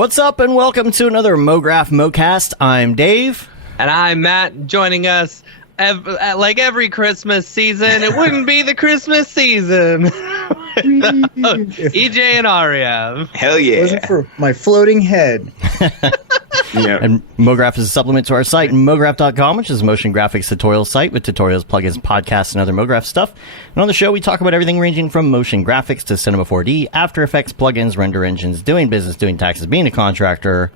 What's up, and welcome to another Mograph Mocast. I'm Dave. And I'm Matt. Joining us like every Christmas season. It wouldn't be the Christmas season. EJ and Ariew. Hell yeah. Wasn't for my floating head. Yeah. And Mograph is a supplement to our site, Mograph.com, which is a motion graphics tutorial site with tutorials, plugins, podcasts, and other Mograph stuff. And on the show, we talk about everything ranging from motion graphics to Cinema 4D, After Effects, plugins, render engines, doing business, doing taxes, being a contractor,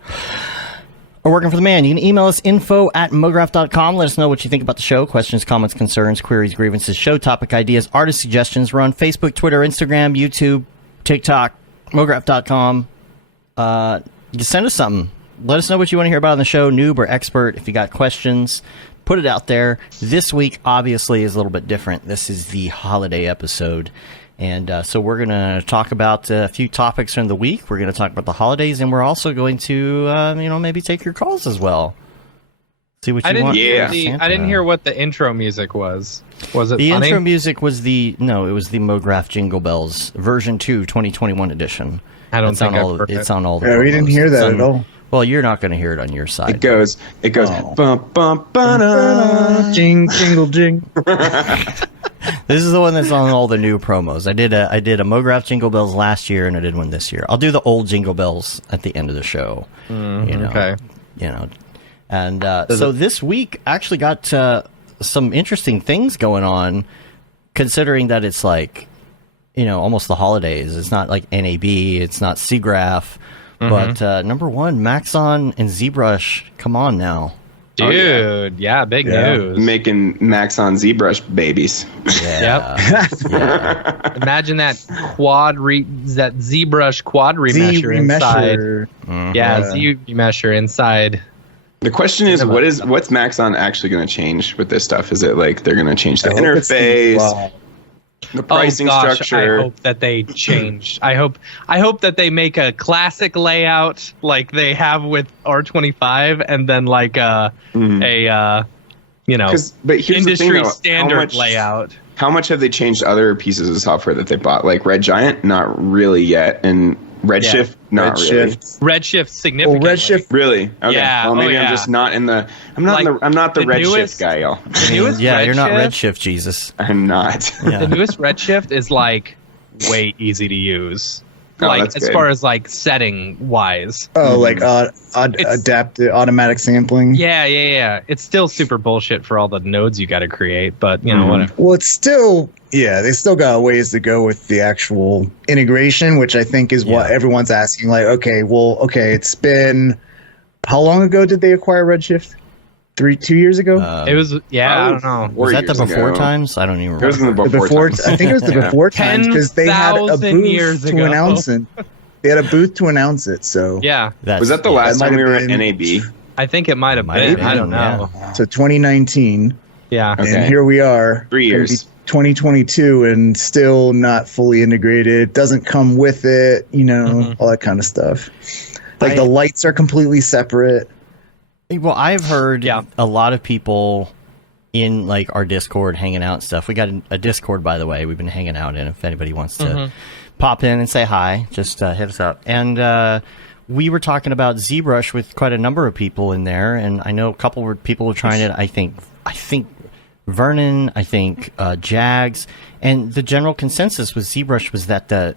or working for the man. You can email us info@mograph.com. Let us know what you think about the show. Questions, comments, concerns, queries, grievances, show topic ideas, artist suggestions. We're on Facebook, Twitter, Instagram, YouTube, TikTok, Mograph.com. Just send us something. Let us know what you want to hear about on the show, noob or expert. If you got questions, put it out there. This week, obviously, is a little bit different. This is the holiday episode. And so we're going to talk about a few topics during the week. We're going to talk about the holidays, and we're also going to, maybe take your calls as well. See what you want. Yeah. I didn't hear what the intro music was. Was it the funny? Intro music was it was the Mograph Jingle Bells version 2, 2021 edition. I don't think I've heard it's on all the Yeah, we didn't hear that at all. Well, you're not going to hear it on your side. It goes, bum, bum, ba-da. Jingle, jing. This is the one that's on all the new promos. I did a Mograph Jingle Bells last year, and I did one this year. I'll do the old Jingle Bells at the end of the show. Okay. And so this week actually got some interesting things going on, considering that it's like, almost the holidays. It's not like NAB, it's not Mograph. But number one, Maxon and ZBrush, come on now. Dude, big news. Making Maxon ZBrush babies. Yeah. Yep. Yeah. Imagine that that ZBrush quad remesher inside. Yeah, Z remesher inside. The question is, what's Maxon actually going to change with this stuff? Is it like they're going to change the interface? The pricing structure. I hope that they change. I hope that they make a classic layout like they have with R25, and then like but here's industry the thing, standard layout. How much have they changed other pieces of software that they bought? Like Red Giant, not really yet, and Redshift, not really. Redshift significantly. Well, Redshift, really? Okay. Yeah. Well, maybe I'm just not in the. I'm not the Redshift guy, y'all. You're not Redshift, Jesus. I'm not. Yeah. The newest Redshift is like way easy to use. Oh, like that's as good. far as like setting wise. like adaptive automatic sampling. Yeah. It's still super bullshit for all the nodes you got to create, but whatever. Well, it's still, they still got a ways to go with the actual integration, which I think is what everyone's asking. Like, it's been, how long ago did they acquire Redshift? 2 years ago? It was, I don't know. Was that the before times? I don't even remember. It was in the before times. I think it was the before times, because they had a 10,000 booth years to ago. announce it. They had a booth to announce it, so. Yeah. Was that the last That time we might were have at been- NAB? I think it might have been. I don't know. So 2019, Yeah. Okay. and here we are. 3 gonna years. be 2022, and still not fully integrated. Doesn't come with it, all that kind of stuff. Like the lights are completely separate. Well, I've heard a lot of people in like our Discord hanging out and stuff. We got a Discord, by the way, we've been hanging out in. If anybody wants to pop in and say hi, just hit us up. And we were talking about ZBrush with quite a number of people in there, and I know a couple of people were trying it. I think Vernon, Jags, and the general consensus with ZBrush was that the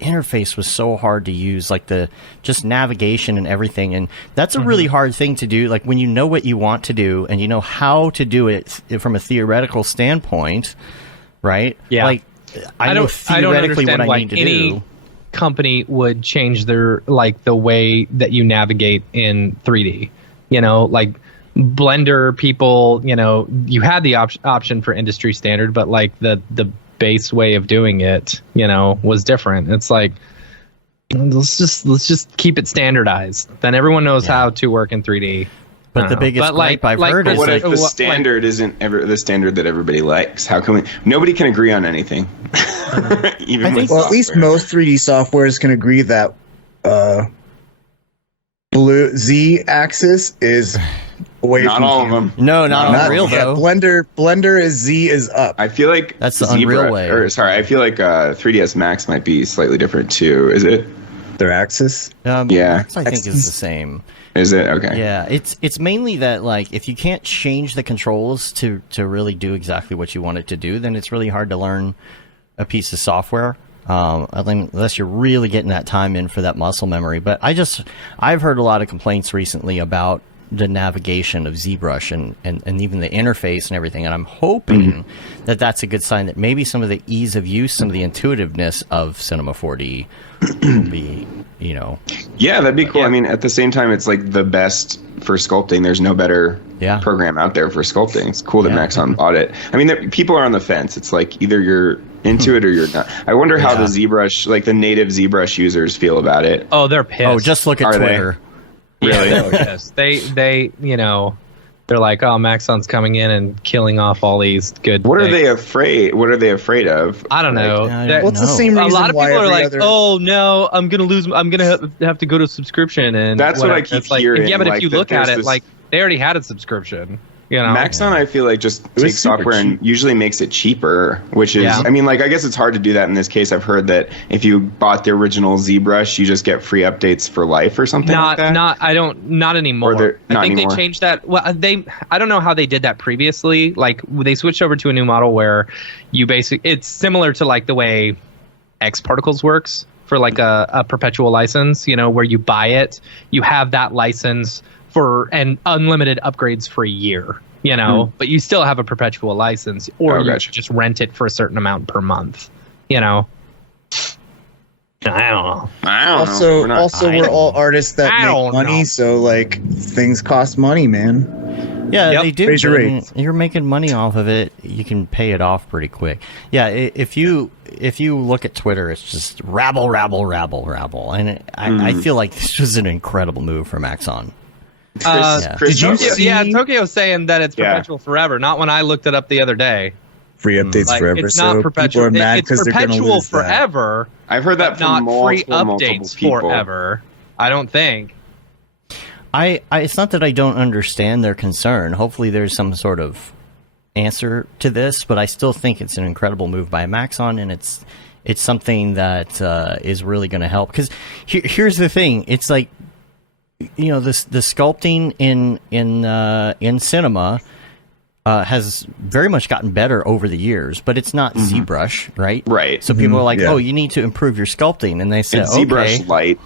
interface was so hard to use, like the just navigation and everything, and that's a really hard thing to do. Like when you know what you want to do and you know how to do it from a theoretical standpoint, right? Yeah. Like I know theoretically what I need to do. Company would change their the way that you navigate in 3D. Like Blender people, you had the option for industry standard, but like the base way of doing it, was different. It's like let's just keep it standardized. Then everyone knows how to work in 3D. But the biggest gripe I've heard is what if the standard isn't ever the standard that everybody likes? How can we? Nobody can agree on anything. Even with at least most 3D softwares can agree that blue Z-axis is away not from all you. of them. No, not Unreal though. Blender is Z is up. I feel like that's the Unreal way. I feel like 3ds Max might be slightly different too. Is it? Their axis? Max, I think is the same. Is it? Okay. Yeah, it's mainly that, like, if you can't change the controls to really do exactly what you want it to do, then it's really hard to learn a piece of software. Unless you're really getting that time in for that muscle memory. But I've heard a lot of complaints recently about the navigation of ZBrush and even the interface and everything. And I'm hoping that that's a good sign that maybe some of the ease of use, some of the intuitiveness of Cinema 4D will be, Yeah, that'd be cool. Yeah. I mean, at the same time, it's like the best for sculpting. There's no better program out there for sculpting. It's cool that Maxon bought it. I mean, people are on the fence. It's like either you're into it or you're not. I wonder how the ZBrush, like the native ZBrush users feel about it. Oh, they're pissed. Oh, just look at Twitter. Really? Yes. They they're like, oh, Maxon's coming in and killing off all these good What things. are they afraid? What are they afraid of? I don't know. What's the same reason a lot of why people are like, other... oh no, I'm gonna have to go to subscription, and that's whatever. What I keep hearing. Yeah, but like, if you look at it, like they already had a subscription. Maxon, I feel like just takes software and usually makes it cheaper, which is, I mean, like, I guess it's hard to do that in this case. I've heard that if you bought the original ZBrush, you just get free updates for life or something like that. Not anymore. I think they changed that. Well, I don't know how they did that previously. Like, they switched over to a new model where you it's similar to like the way X Particles works for like a perpetual license, where you buy it, you have that license and unlimited upgrades for a year, but you still have a perpetual license, or you just rent it for a certain amount per month, I don't know. Also, we're all artists that make money, so like things cost money, man. Yeah, they do. You're making money off of it. You can pay it off pretty quick. Yeah, if you look at Twitter, it's just rabble, and I feel like this was an incredible move for Maxon. Did you see? Yeah, Tokyo's saying that it's perpetual forever. Not when I looked it up the other day. Free updates forever. It's not perpetual. People are mad it's perpetual forever. I've heard that from not free multiple updates people. Forever. I don't think. It's not that I don't understand their concern. Hopefully, there's some sort of answer to this, but I still think it's an incredible move by Maxon, and it's something that is really going to help. Because here's the thing: it's like, the sculpting in cinema has very much gotten better over the years, but it's not ZBrush, right? Right. So people are like, oh, you need to improve your sculpting, and they say, it's ZBrush Lite.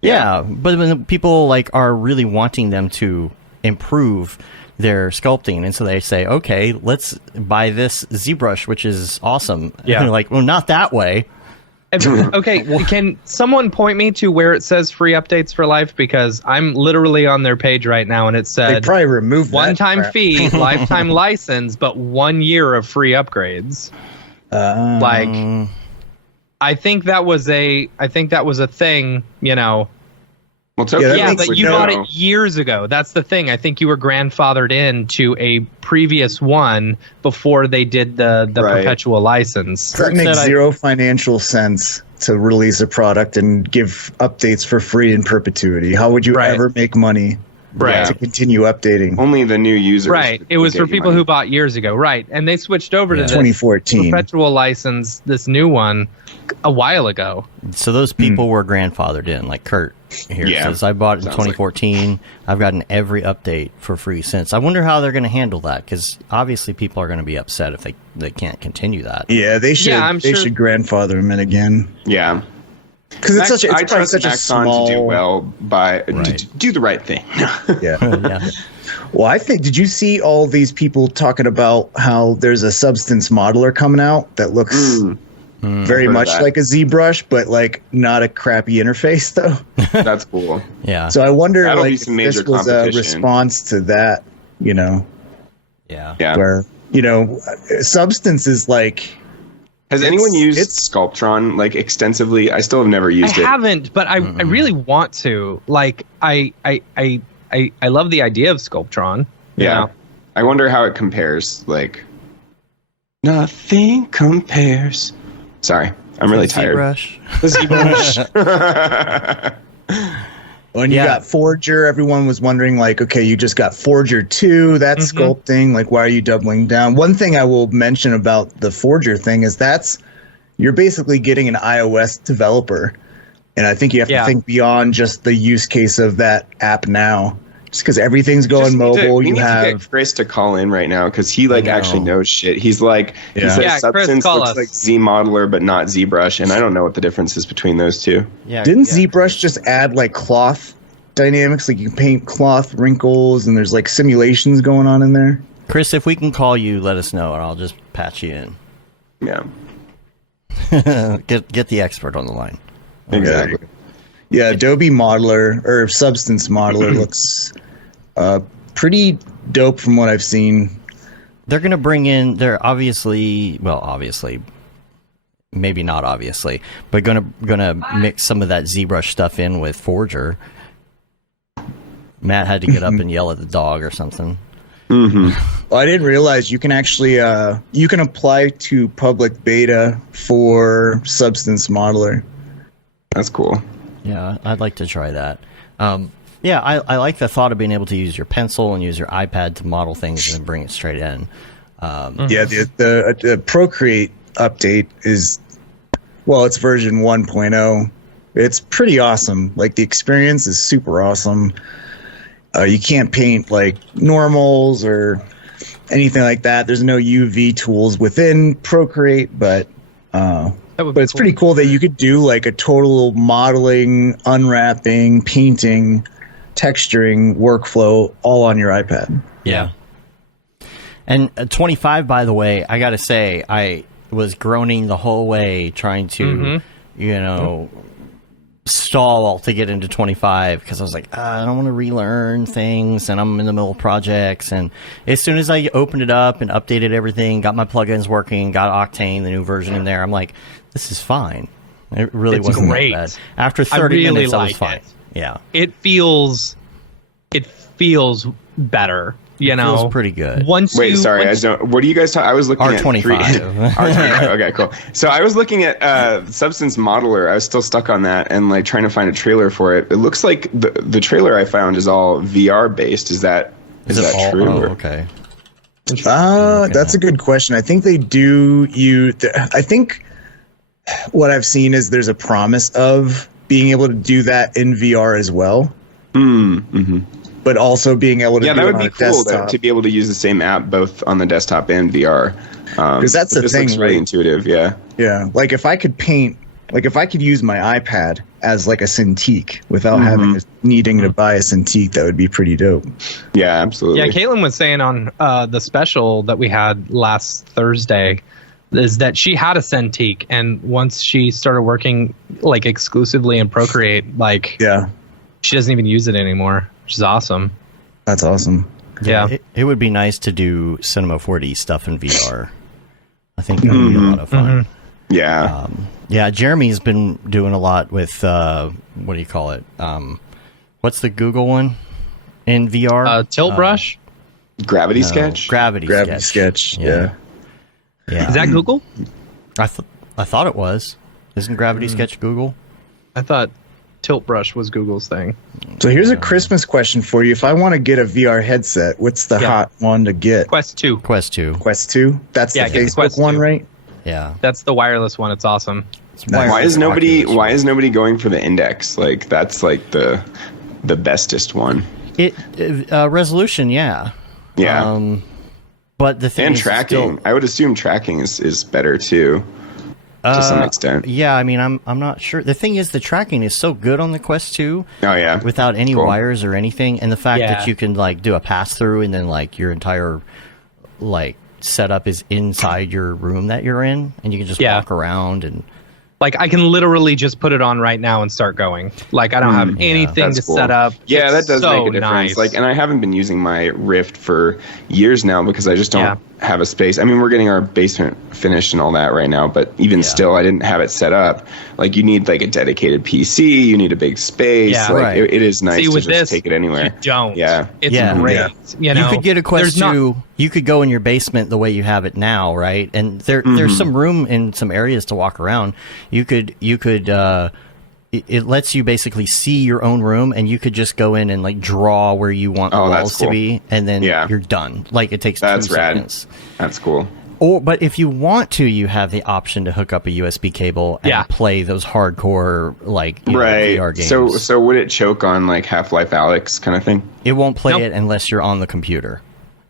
Yeah, but when people like are really wanting them to improve their sculpting, and so they say, okay, let's buy this ZBrush, which is awesome. Yeah. And they're like, well, not that way. Okay, can someone point me to where it says free updates for life? Because I'm literally on their page right now, and it said they probably removed one-time fee, lifetime license, but 1 year of free upgrades. I think that was a thing, Well, but you bought it years ago. That's the thing. I think you were grandfathered in to a previous one before they did the perpetual license. That makes zero financial sense to release a product and give updates for free in perpetuity. How would you ever make money to continue updating? Only the new users. Right. It was for people who bought years ago. Right. And they switched over to this 2014 perpetual license, this new one, a while ago. So those people were grandfathered in, like Kurt here says. I bought it in 2014. I've gotten every update for free since. I wonder how they're going to handle that, because obviously people are going to be upset if they can't continue that. Yeah, they should. They should grandfather them in again. Yeah. Because it's I trust such a small to do well by do the right thing. Yeah. Well, I think, did you see all these people talking about how there's a substance modeler coming out that looks very much like a ZBrush, but like not a crappy interface though? That's cool. Yeah. So I wonder That'll if this was a response to that, Yeah. Where, substance is like... Has anyone used Sculptron like extensively? I still have never used it. I haven't, but I really want to. Like, I love the idea of Sculptron. Yeah. I wonder how it compares. Like, nothing compares. Sorry, I'm really tired. ZBrush. When you got Forger, everyone was wondering, like, okay, you just got Forger 2, that's sculpting. Like, why are you doubling down? One thing I will mention about the Forger thing is you're basically getting an iOS developer And I think you have to think beyond just the use case of that app now. Just because everything's going mobile, we need to get Chris to call in right now because he actually knows shit. He's like, he says Substance looks like Z Modeler but not ZBrush, and I don't know what the difference is between those two. Yeah, didn't ZBrush just add like cloth dynamics? Like you can paint cloth wrinkles, and there's like simulations going on in there. Chris, if we can call you, let us know, and I'll just patch you in. Yeah. Get the expert on the line. Exactly. Yeah, Adobe Modeler or Substance Modeler looks pretty dope from what I've seen. They're going to bring in, they're obviously, maybe not obviously, but gonna mix some of that ZBrush stuff in with Forger. Matt had to get up and yell at the dog or something. Mm-hmm. Well, I didn't realize you can actually you can apply to public beta for Substance Modeler. That's cool. Yeah, I'd like to try that. Yeah, I like the thought of being able to use your pencil and use your iPad to model things and then bring it straight in. Yeah, the Procreate update is, well, it's version 1.0. It's pretty awesome. Like, the experience is super awesome. You can't paint, like, normals or anything like that. There's no UV tools within Procreate, but it's pretty cool that you could do, like, a total modeling, unwrapping, painting, texturing workflow all on your iPad. Yeah. And 25, by the way, I got to say, I was groaning the whole way trying to, stall to get into 25 because I was like, I don't want to relearn things and I'm in the middle of projects. And as soon as I opened it up and updated everything, got my plugins working, got Octane, the new version in there, I'm like, this is fine. It really wasn't that bad. After 30 minutes, I was fine. Yeah. It feels better. It feels pretty good. What are you guys talking? I was looking R25. at R25. Okay, cool. So I was looking at Substance Modeler. I was still stuck on that and like trying to find a trailer for it. It looks like the trailer I found is all VR based. Is that true? Oh, okay. That's a good question. I think they do. I think what I've seen is there's a promise of being able to do that in VR as well. Mm-hmm. But also being able to do it on a desktop. To be able to use the same app both on the desktop and VR. Because that's the thing. Looks really intuitive, yeah. Yeah, like if I could paint, like if I could use my iPad as like a Cintiq without needing to buy a Cintiq, that would be pretty dope. Yeah, absolutely. Yeah, Caitlin was saying on the special that we had last Thursday is that she had a Cintiq, and once she started working like exclusively in Procreate, she doesn't even use it anymore. Which is awesome. That's awesome. Yeah. It would be nice to do Cinema 4D stuff in VR. I think that would be a lot of fun. Yeah. Yeah, Jeremy's been doing a lot with, what do you call it? What's the Google one in VR? Tilt Brush? Gravity Sketch? Gravity Sketch. Yeah. Is that Google? I thought it was. Isn't Gravity Sketch Google? I thought Tilt Brush was Google's thing. So here's a Christmas question for you. If I want to get a VR headset, what's the hot one to get? Quest 2. Quest 2. Quest 2? That's the Facebook one, right? Yeah. That's the wireless one. It's awesome. Why is nobody going for the Index? Like that's like the bestest one. Resolution, yeah. Yeah. But the thing and is tracking. I would assume tracking is better too. To some extent. Yeah, I mean, I'm not sure. The thing is, the tracking is so good on the Quest 2. Oh, yeah. Without any wires or anything. And the fact that you can, like, do a pass-through and then, like, your entire, like, setup is inside your room that you're in. And you can just walk around and... Like, I can literally just put it on right now and start going. Like, I don't have anything to set up. Yeah, that does make a difference. Nice. Like, and I haven't been using my Rift for years now because I just don't have a space. I mean, we're getting our basement finished and all that right now, but even still, I didn't have it set up. Like, you need, like, a dedicated PC. You need a big space. Yeah, like, it is nice to just take it anywhere. You don't. Yeah. It's great. Yeah. You know, you could get a Quest 2. You could go in your basement the way you have it now, right? And there's some room in some areas to walk around. You could it lets you basically see your own room, and you could just go in and like draw where you want the walls to be, and then you're done. Like it takes 2 seconds. That's cool. But if you want to, you have the option to hook up a USB cable and play those hardcore VR games. So would it choke on like Half-Life Alyx kind of thing? It won't play it unless you're on the computer.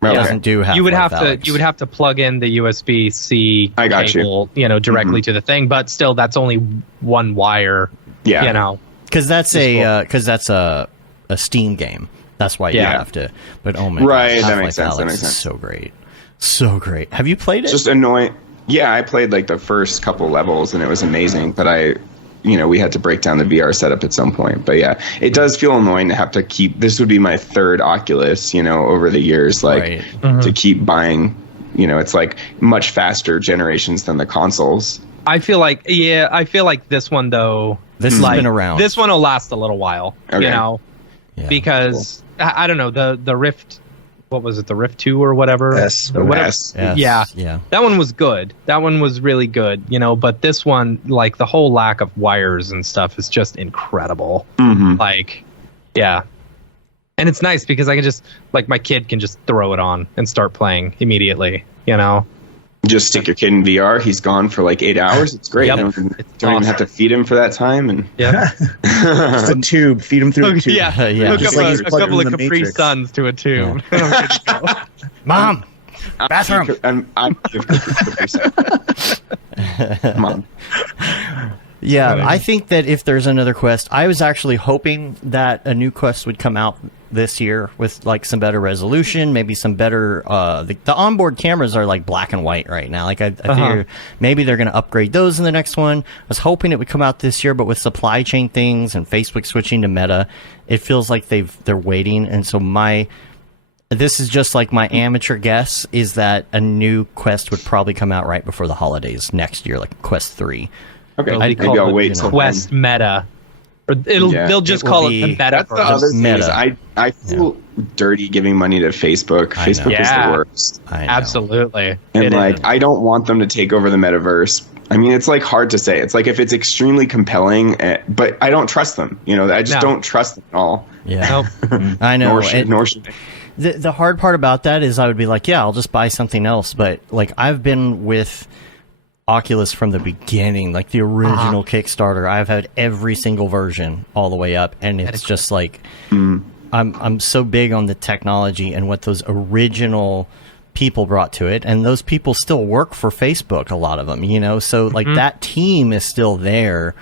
It doesn't do Half-Life Alyx. You would have to plug in the USB-C cable, directly to the thing, but still that's only one wire. Yeah. Because that's a Steam game. That's why you have to. But oh my god, that makes sense. That makes sense. So great. So great. Have you played it? It's just annoying. Yeah, I played like the first couple levels and it was amazing, but we had to break down the VR setup at some point. But yeah, it does feel annoying to have to keep, this would be my third Oculus, over the years, to keep buying, it's like much faster generations than the consoles. I feel like this one though, this has been around. This one will last a little while, because I don't know, the Rift, what was it, the Rift 2 or whatever? S. Yeah. That one was good. That one was really good, but this one, like the whole lack of wires and stuff is just incredible. Mm-hmm. And it's nice because I can just, my kid can just throw it on and start playing immediately, Just stick your kid in VR. He's gone for like 8 hours. It's great. Yep. Don't even have to feed him for that time. And just a tube. Feed him through a tube. Hook up a couple of Capri Suns to a tube. Yeah. Mom, bathroom. I'm Mom. Yeah, I think that if there's another Quest, I was actually hoping that a new Quest would come out this year with some better resolution, maybe some better. The onboard cameras are black and white right now. I think maybe they're going to upgrade those in the next one. I was hoping it would come out this year, but with supply chain things and Facebook switching to Meta, it feels like they're waiting. And so this is just my amateur guess is that a new Quest would probably come out right before the holidays next year, like Quest 3. Okay, maybe I'll wait till Quest Meta. Or they'll just call it the Meta. That's the other thing is I feel dirty giving money to Facebook. Facebook is the worst. Absolutely. And I don't want them to take over the metaverse. I mean, it's hard to say. It's if it's extremely compelling, but I don't trust them. I just don't trust them at all. Yeah. Nope. I know. Nor should they. The hard part about that is I would be I'll just buy something else. But I've been with Oculus from the beginning, the original Kickstarter. I've had every single version all the way up, and it's just I'm so big on the technology and what those original people brought to it, and those people still work for Facebook, a lot of them, so that team is still there.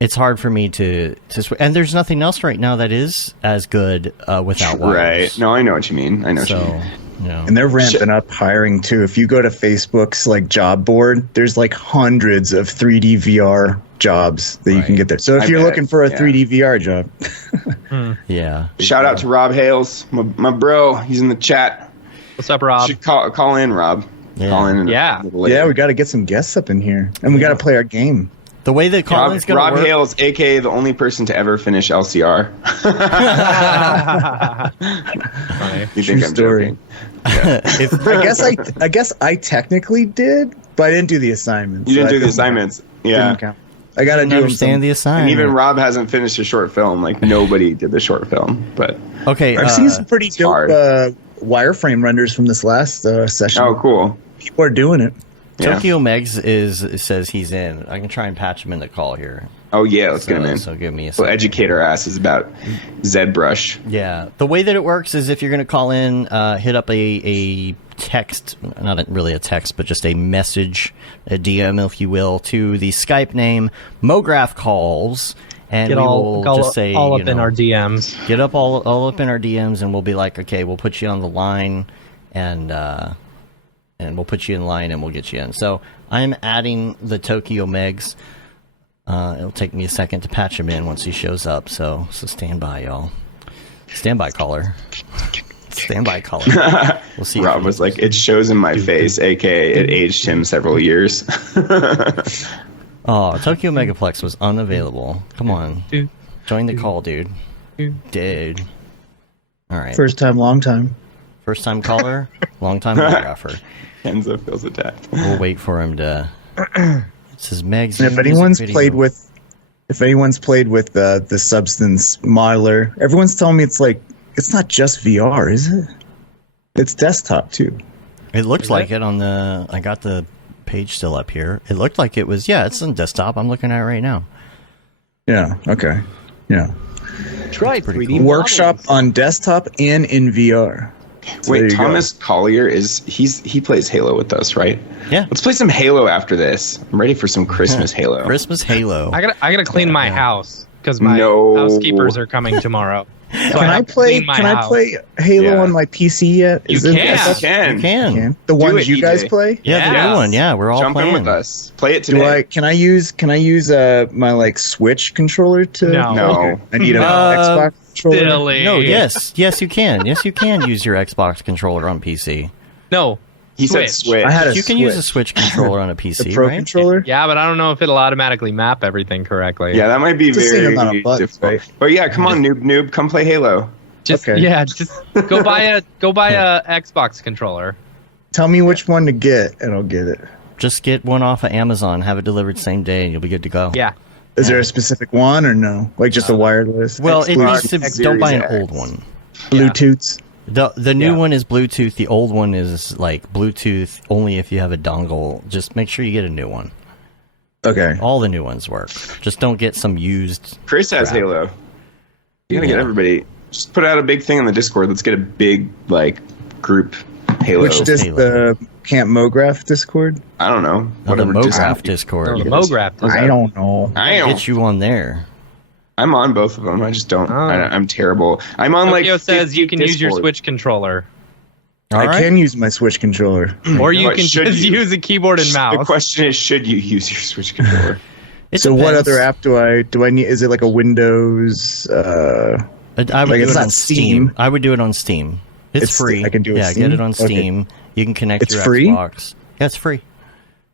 It's hard for me to and there's nothing else right now that is as good without wires. Right. No, I know what you mean. I know what you mean. And they're ramping up hiring too. If you go to Facebook's job board, there's hundreds of 3D VR jobs that you can get there. So if you're looking for a 3D VR job, Shout out to Rob Hales, my bro. He's in the chat. What's up, Rob? Should call in, Rob. Yeah. Call in. We got to get some guests up in here, and we got to play our game. The way that Colin's going to work... Rob Hales, a.k.a. the only person to ever finish LCR. You think I'm joking? Yeah. I guess I technically did, but I didn't do the assignments. You didn't do the assignments. Yeah. I got to do understand the assignment. And even Rob hasn't finished a short film. Nobody did the short film. But okay, I've seen some pretty dope wireframe renders from this last session. Oh, cool. People are doing it. Tokyo Megs says he's in. I can try and patch him in the call here. Oh yeah, let's get him in. So give me a second. We'll educate our asses about ZBrush. Yeah, the way that it works is if you're going to call in, hit up a text, not really a text, but just a message, a DM, if you will, to the Skype name Mograph Calls, and we will just say all up in our DMs. Get up all up in our DMs, and we'll be okay, we'll put you on the line, and we'll put you in line, and we'll get you in. So I'm adding the Tokyo Megs. It'll take me a second to patch him in once he shows up. So stand by, y'all. Stand by, caller. Stand by, caller. We'll see. Rob was it shows in my face, aka it aged him several years. Oh, Tokyo Megaplex was unavailable. Come on. Join the call, dude. Dude. All right. First time, long time. First time caller, long time photographer. Enzo feels attacked. We'll wait for him to. It says Meg's. If anyone's played with the Substance modeler, everyone's telling me it's not just VR, is it? It's desktop too. It looks like it on the. I got the page still up here. It looked like it was. Yeah, it's on desktop. I'm looking at it right now. Yeah. Okay. Yeah. Try 3D Workshop on desktop and in VR. So wait, Thomas Collier he plays Halo with us, right? Yeah. Let's play some Halo after this. I'm ready for some Christmas Halo. Christmas Halo. I gotta clean my house because my housekeepers are coming tomorrow. So Can I play Halo on my PC yet? You can. You can. The ones it, you guys EJ. play? Yeah, the new one. Yeah, we're all Jump playing. in with us. Play it today. Can I use my like Switch controller to? No. I need an Xbox controller. Silly. No, yes, you can. Yes, you can use your Xbox controller on PC. No. He said Switch. I had You can use a Switch controller on a PC, the Pro right? controller. Yeah, but I don't know if it'll automatically map everything correctly. Yeah, that might be It's the same very amount of buttons, difficult. right? But yeah, come on, noob, come play Halo. Just Okay. just go buy a Xbox controller. Tell me which one to get, and I'll get it. Just get one off of Amazon, have it delivered same day, and you'll be good to go. Yeah. Is there a specific one or no? Like just a wireless? Well, it needs to. Xbox Don't buy an Series old X. one. Bluetooths. The new one is Bluetooth. The old one is like Bluetooth only if you have a dongle. Just make sure you get a new one. Okay. All the new ones work. Just don't get some used. Chris has crap. Halo. You gotta get everybody. Just put out a big thing on the Discord. Let's get a big group Halo. Which the Camp Mograph Discord? I don't know. On the Whatever Mograph Discord. The Mograph. I don't know. Get you on there. I'm on both of them. I just don't. I'm terrible. I'm on Tokyo like. says 50 you can use your Discord. Switch controller, All right. I can use my Switch controller. or you What can should just you? use a keyboard and The mouse. question is, should you use your Switch controller? It So what depends. other app do I need? Is it like a Windows? I would Like, do it's it not on Steam. I would do it on Steam. It's It's- free. I can do it Yeah, Steam? get it on Okay. Steam. You can connect It's your free? Xbox. Yeah, it's free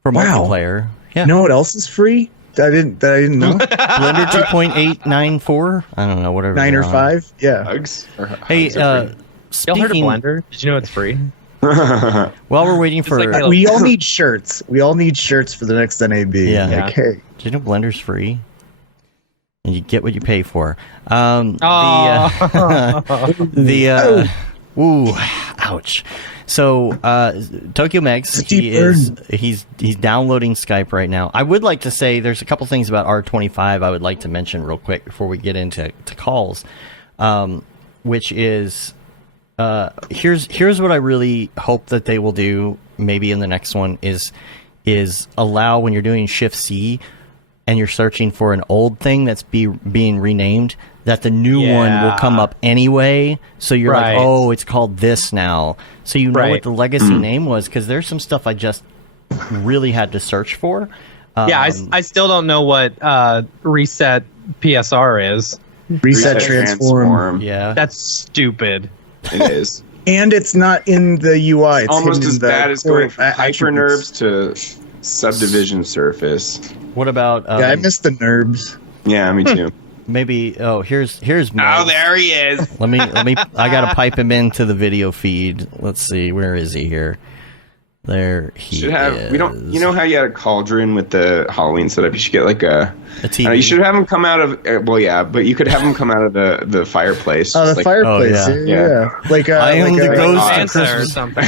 for Wow. multiplayer. Yeah. You know what else is free? That I didn't know. Blender 2.894. I don't know, whatever. 9 or they're on. 5. Yeah. Hugs? Hey, Y'all heard of speaking. Blender? Did you know it's free? While we're waiting for, like Halo. We all need shirts. We all need shirts for the next NAB. Yeah. Like, hey. do you know Blender's free? And you get what you pay for. Ooh, ouch. So, Tokyo Megs, he's downloading Skype right now. I would like to say there's a couple things about R25 I would like to mention real quick before we get into calls, which is here's what I really hope that they will do maybe in the next one is allow when you're doing Shift C and you're searching for an old thing that's being renamed, that the new one will come up anyway. So you're like, oh, it's called this now. So you know what the legacy name was, because there's some stuff I just really had to search for. I still don't know what reset PSR is. Reset transform. Yeah. That's stupid. It is. And it's not in the UI. It's Almost hidden as in the bad as going from attributes. hypernerbs to subdivision surface. What about... Yeah, I missed the NURBS. Yeah, me too. Maybe... Oh, here's Oh, there he is. Let me. I gotta pipe him into the video feed. Let's see, where is he here? There he Should have. is. We don't. You know how you had a cauldron with the Halloween setup? You should get like a TV. You should have him come out of. Well, yeah, but you could have him come out of the fireplace. Oh, just the like, fireplace. Oh, yeah. Like I am the ghost of Answer or Christmas. something.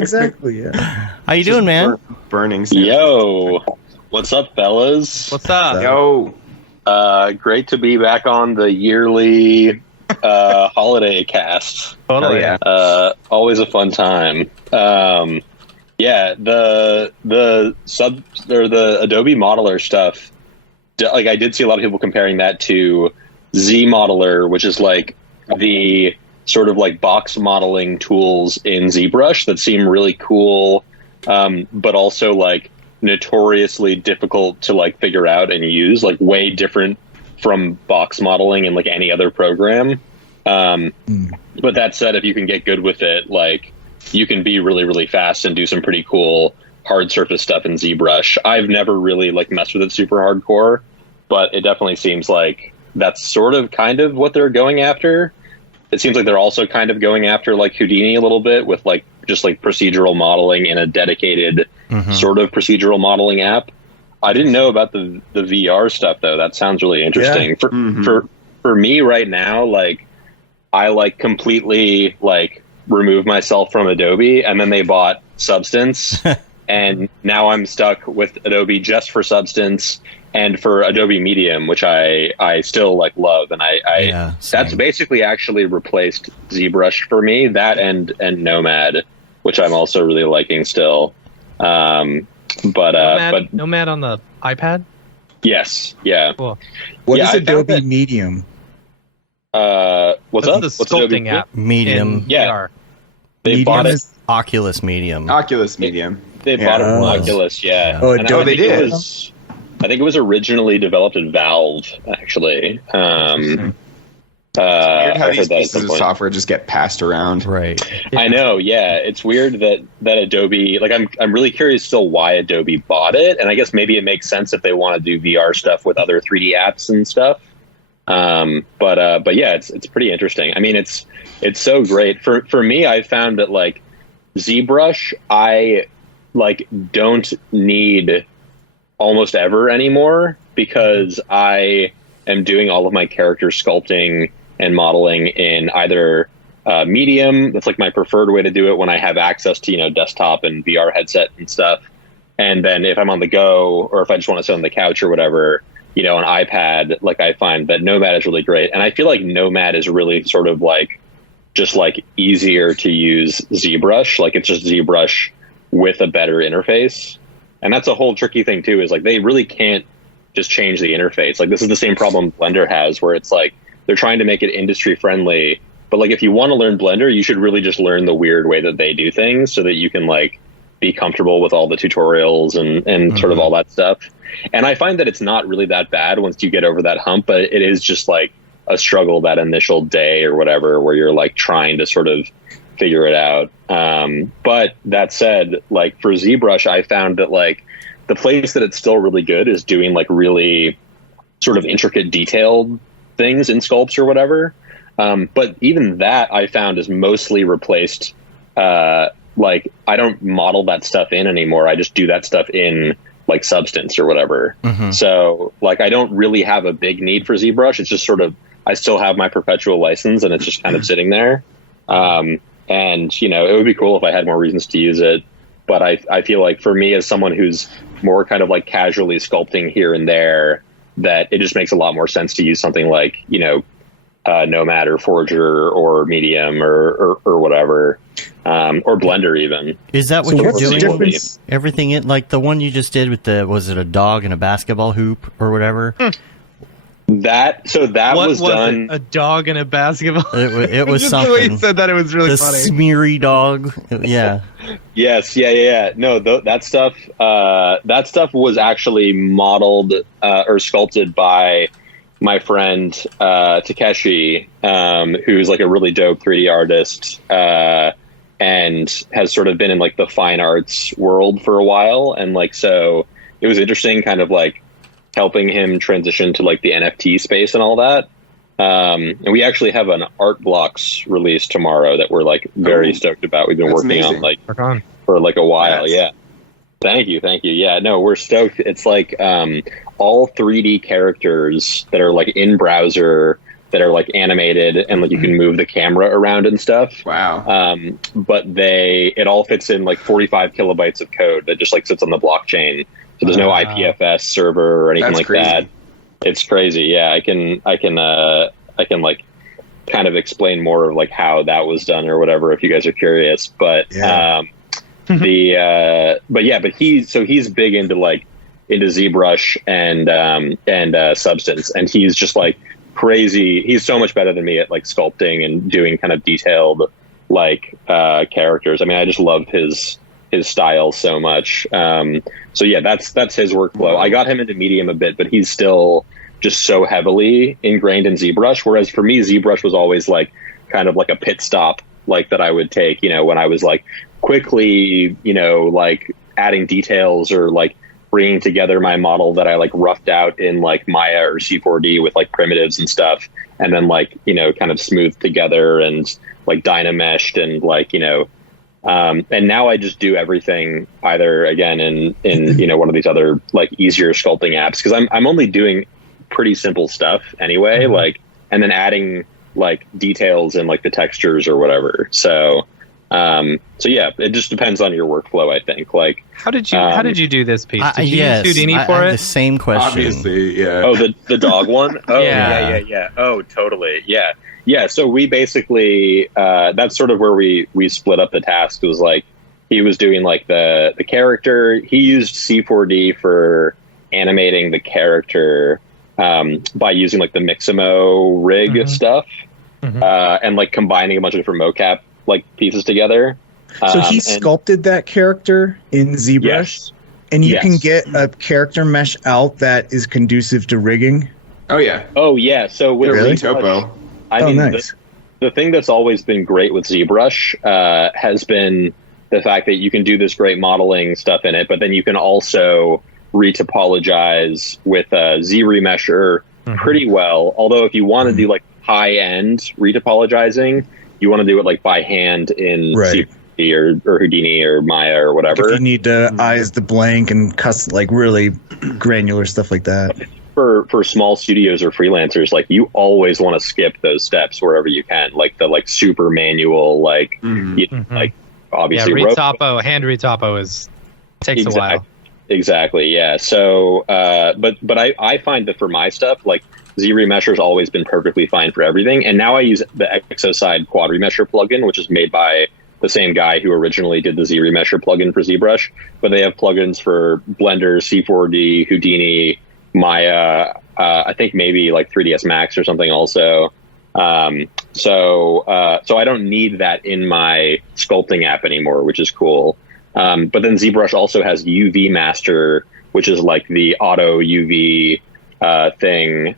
Exactly. Yeah. How you doing, man? Burning. Sand. Yo, what's up, fellas? What's up? Yo. Great to be back on the yearly holiday cast. Totally. Yeah. Always a fun time. Yeah, the Adobe Modeler stuff. Like, I did see a lot of people comparing that to Z Modeler, which is like the sort of like box modeling tools in ZBrush that seem really cool, but also like notoriously difficult to like figure out and use, like way different from box modeling in like any other program. But that said, if you can get good with it, like you can be really, really fast and do some pretty cool hard surface stuff in ZBrush. I've never really like messed with it super hardcore, but it definitely seems like that's sort of kind of what they're going after. It seems like they're also kind of going after like Houdini a little bit with like just like procedural modeling in a dedicated sort of procedural modeling app. I didn't know about the VR stuff though. That sounds really interesting. Yeah. For me right now, like I like completely like remove myself from Adobe, and then they bought Substance, and now I'm stuck with Adobe just for Substance and for Adobe Medium, which I still like love, and that's basically actually replaced ZBrush for me. That and Nomad, which I'm also really liking still. Nomad on the iPad. Yes, yeah. Cool. What is Adobe Medium? What's up? The sculpting app. Medium. Yeah. They bought it. Oculus Medium. Oculus Medium. They bought it from Oculus, yeah. Oh, they did. I think it was originally developed at Valve, actually. Weird how these pieces of software just get passed around. Right. Yeah. I know, yeah. It's weird that Adobe, like, I'm really curious still why Adobe bought it, and I guess maybe it makes sense if they want to do VR stuff with other 3D apps and stuff. But yeah, it's pretty interesting. I mean, it's so great. For me, I found that, like, ZBrush, I, like, don't need almost ever anymore, because I am doing all of my character sculpting and modeling in either Medium. That's like my preferred way to do it when I have access to, desktop and VR headset and stuff. And then if I'm on the go, or if I just want to sit on the couch or whatever, an iPad, like, I find that Nomad is really great. And I feel like Nomad is really sort of like, just like easier to use ZBrush. Like, it's just ZBrush with a better interface. And that's a whole tricky thing too, is like, they really can't just change the interface. Like, this is the same problem Blender has, where it's like, they're trying to make it industry friendly, but, like, if you want to learn Blender, you should really just learn the weird way that they do things, so that you can, like, be comfortable with all the tutorials and sort of all that stuff. And I find that it's not really that bad once you get over that hump, but it is just like a struggle that initial day or whatever, where you're, like, trying to sort of figure it out. But that said, like, for ZBrush, I found that, like, the place that it's still really good is doing, like, really sort of intricate detailed things in sculpts or whatever. But even that I found is mostly replaced. Like, I don't model that stuff in anymore. I just do that stuff in, like, Substance or whatever. So, like, I don't really have a big need for ZBrush. It's just sort of, I still have my perpetual license, and it's just kind of sitting there. And, it would be cool if I had more reasons to use it. But I feel like, for me, as someone who's more kind of, like, casually sculpting here and there, that it just makes a lot more sense to use something like, Nomad or Forger or Medium or whatever, or Blender even. Is that what you're doing? Everything in, like, the one you just did with was it a dog and a basketball hoop or whatever? That was done. A dog and a basketball. It was just something. The way you said that, it was really the funny. Smeary dog. Yeah. Yes. Yeah. No, that stuff was actually modeled or sculpted by my friend Takeshi, who's, like, a really dope 3D artist, and has sort of been in, like, the fine arts world for a while. And, like, so it was interesting, kind of, like, helping him transition to, like, the NFT space and all that. And we actually have an art blocks release tomorrow that we're, like, very stoked about. We've been working on, like, for, like, a while. Yeah. Thank you. Yeah, no, we're stoked. It's like all 3D characters that are, like, in browser, that are, like, animated, and, like, you can move the camera around and stuff. Wow. But it all fits in, like, 45 kilobytes of code that just, like, sits on the blockchain. So there's no IPFS server or anything like that. It's crazy. Yeah, I can like kind of explain more of, like, how that was done or whatever, if you guys are curious. But but he's big into, like, into ZBrush and Substance, and he's just, like, crazy. He's so much better than me at, like, sculpting and doing kind of detailed, like, characters. I mean, I just love his style so much. So yeah, that's his workflow. I got him into Medium a bit, but he's still just so heavily ingrained in ZBrush. Whereas for me, ZBrush was always, like, kind of like a pit stop, like, that I would take, when I was, like, quickly, like, adding details or, like, bringing together my model that I, like, roughed out in, like, Maya or C4D with, like, primitives and stuff, and then, like, kind of smoothed together and, like, dynameshed and, like, and now I just do everything either, again, in one of these other, like, easier sculpting apps, because I'm only doing pretty simple stuff anyway, like, and then adding, like, details and, like, the textures or whatever. So So yeah, it just depends on your workflow, I think. Like, how did you do this piece? Did you use Houdini for it? The same question. Obviously, yeah. Oh, the dog one? Oh, Yeah. yeah. Oh, totally. Yeah. Yeah. So we basically, that's sort of where we split up the task. It was like, he was doing like the character. He used C4D for animating the character, by using like the Mixamo rig stuff, and like combining a bunch of different mocap like pieces together. So he sculpted that character in ZBrush, Yes. and you can get a character mesh out that is conducive to rigging. Oh yeah. Oh yeah. So with Really? ZBrush, Topo. I mean, nice. the thing that's always been great with ZBrush has been the fact that you can do this great modeling stuff in it, but then you can also retopologize with Z-Remesher pretty well. Although if you want to do like high-end retopologizing, you want to do it like by hand in C4D or Houdini or Maya or whatever. If you need to eyes the blank and custom, like really granular stuff like that. For small studios or freelancers, like you always want to skip those steps wherever you can, like the like super manual, like like obviously hand retopo takes a while. Exactly, yeah. So, but I find that for my stuff, like Z-Remesher has always been perfectly fine for everything, and now I use the Exoside Quad Remesher plugin, which is made by the same guy who originally did the Z-Remesher plugin for ZBrush. But they have plugins for Blender, C4D, Houdini, Maya, I think maybe like 3ds Max or something also. So I don't need that in my sculpting app anymore, which is cool. But then ZBrush also has UV Master, which is like the auto UV thing,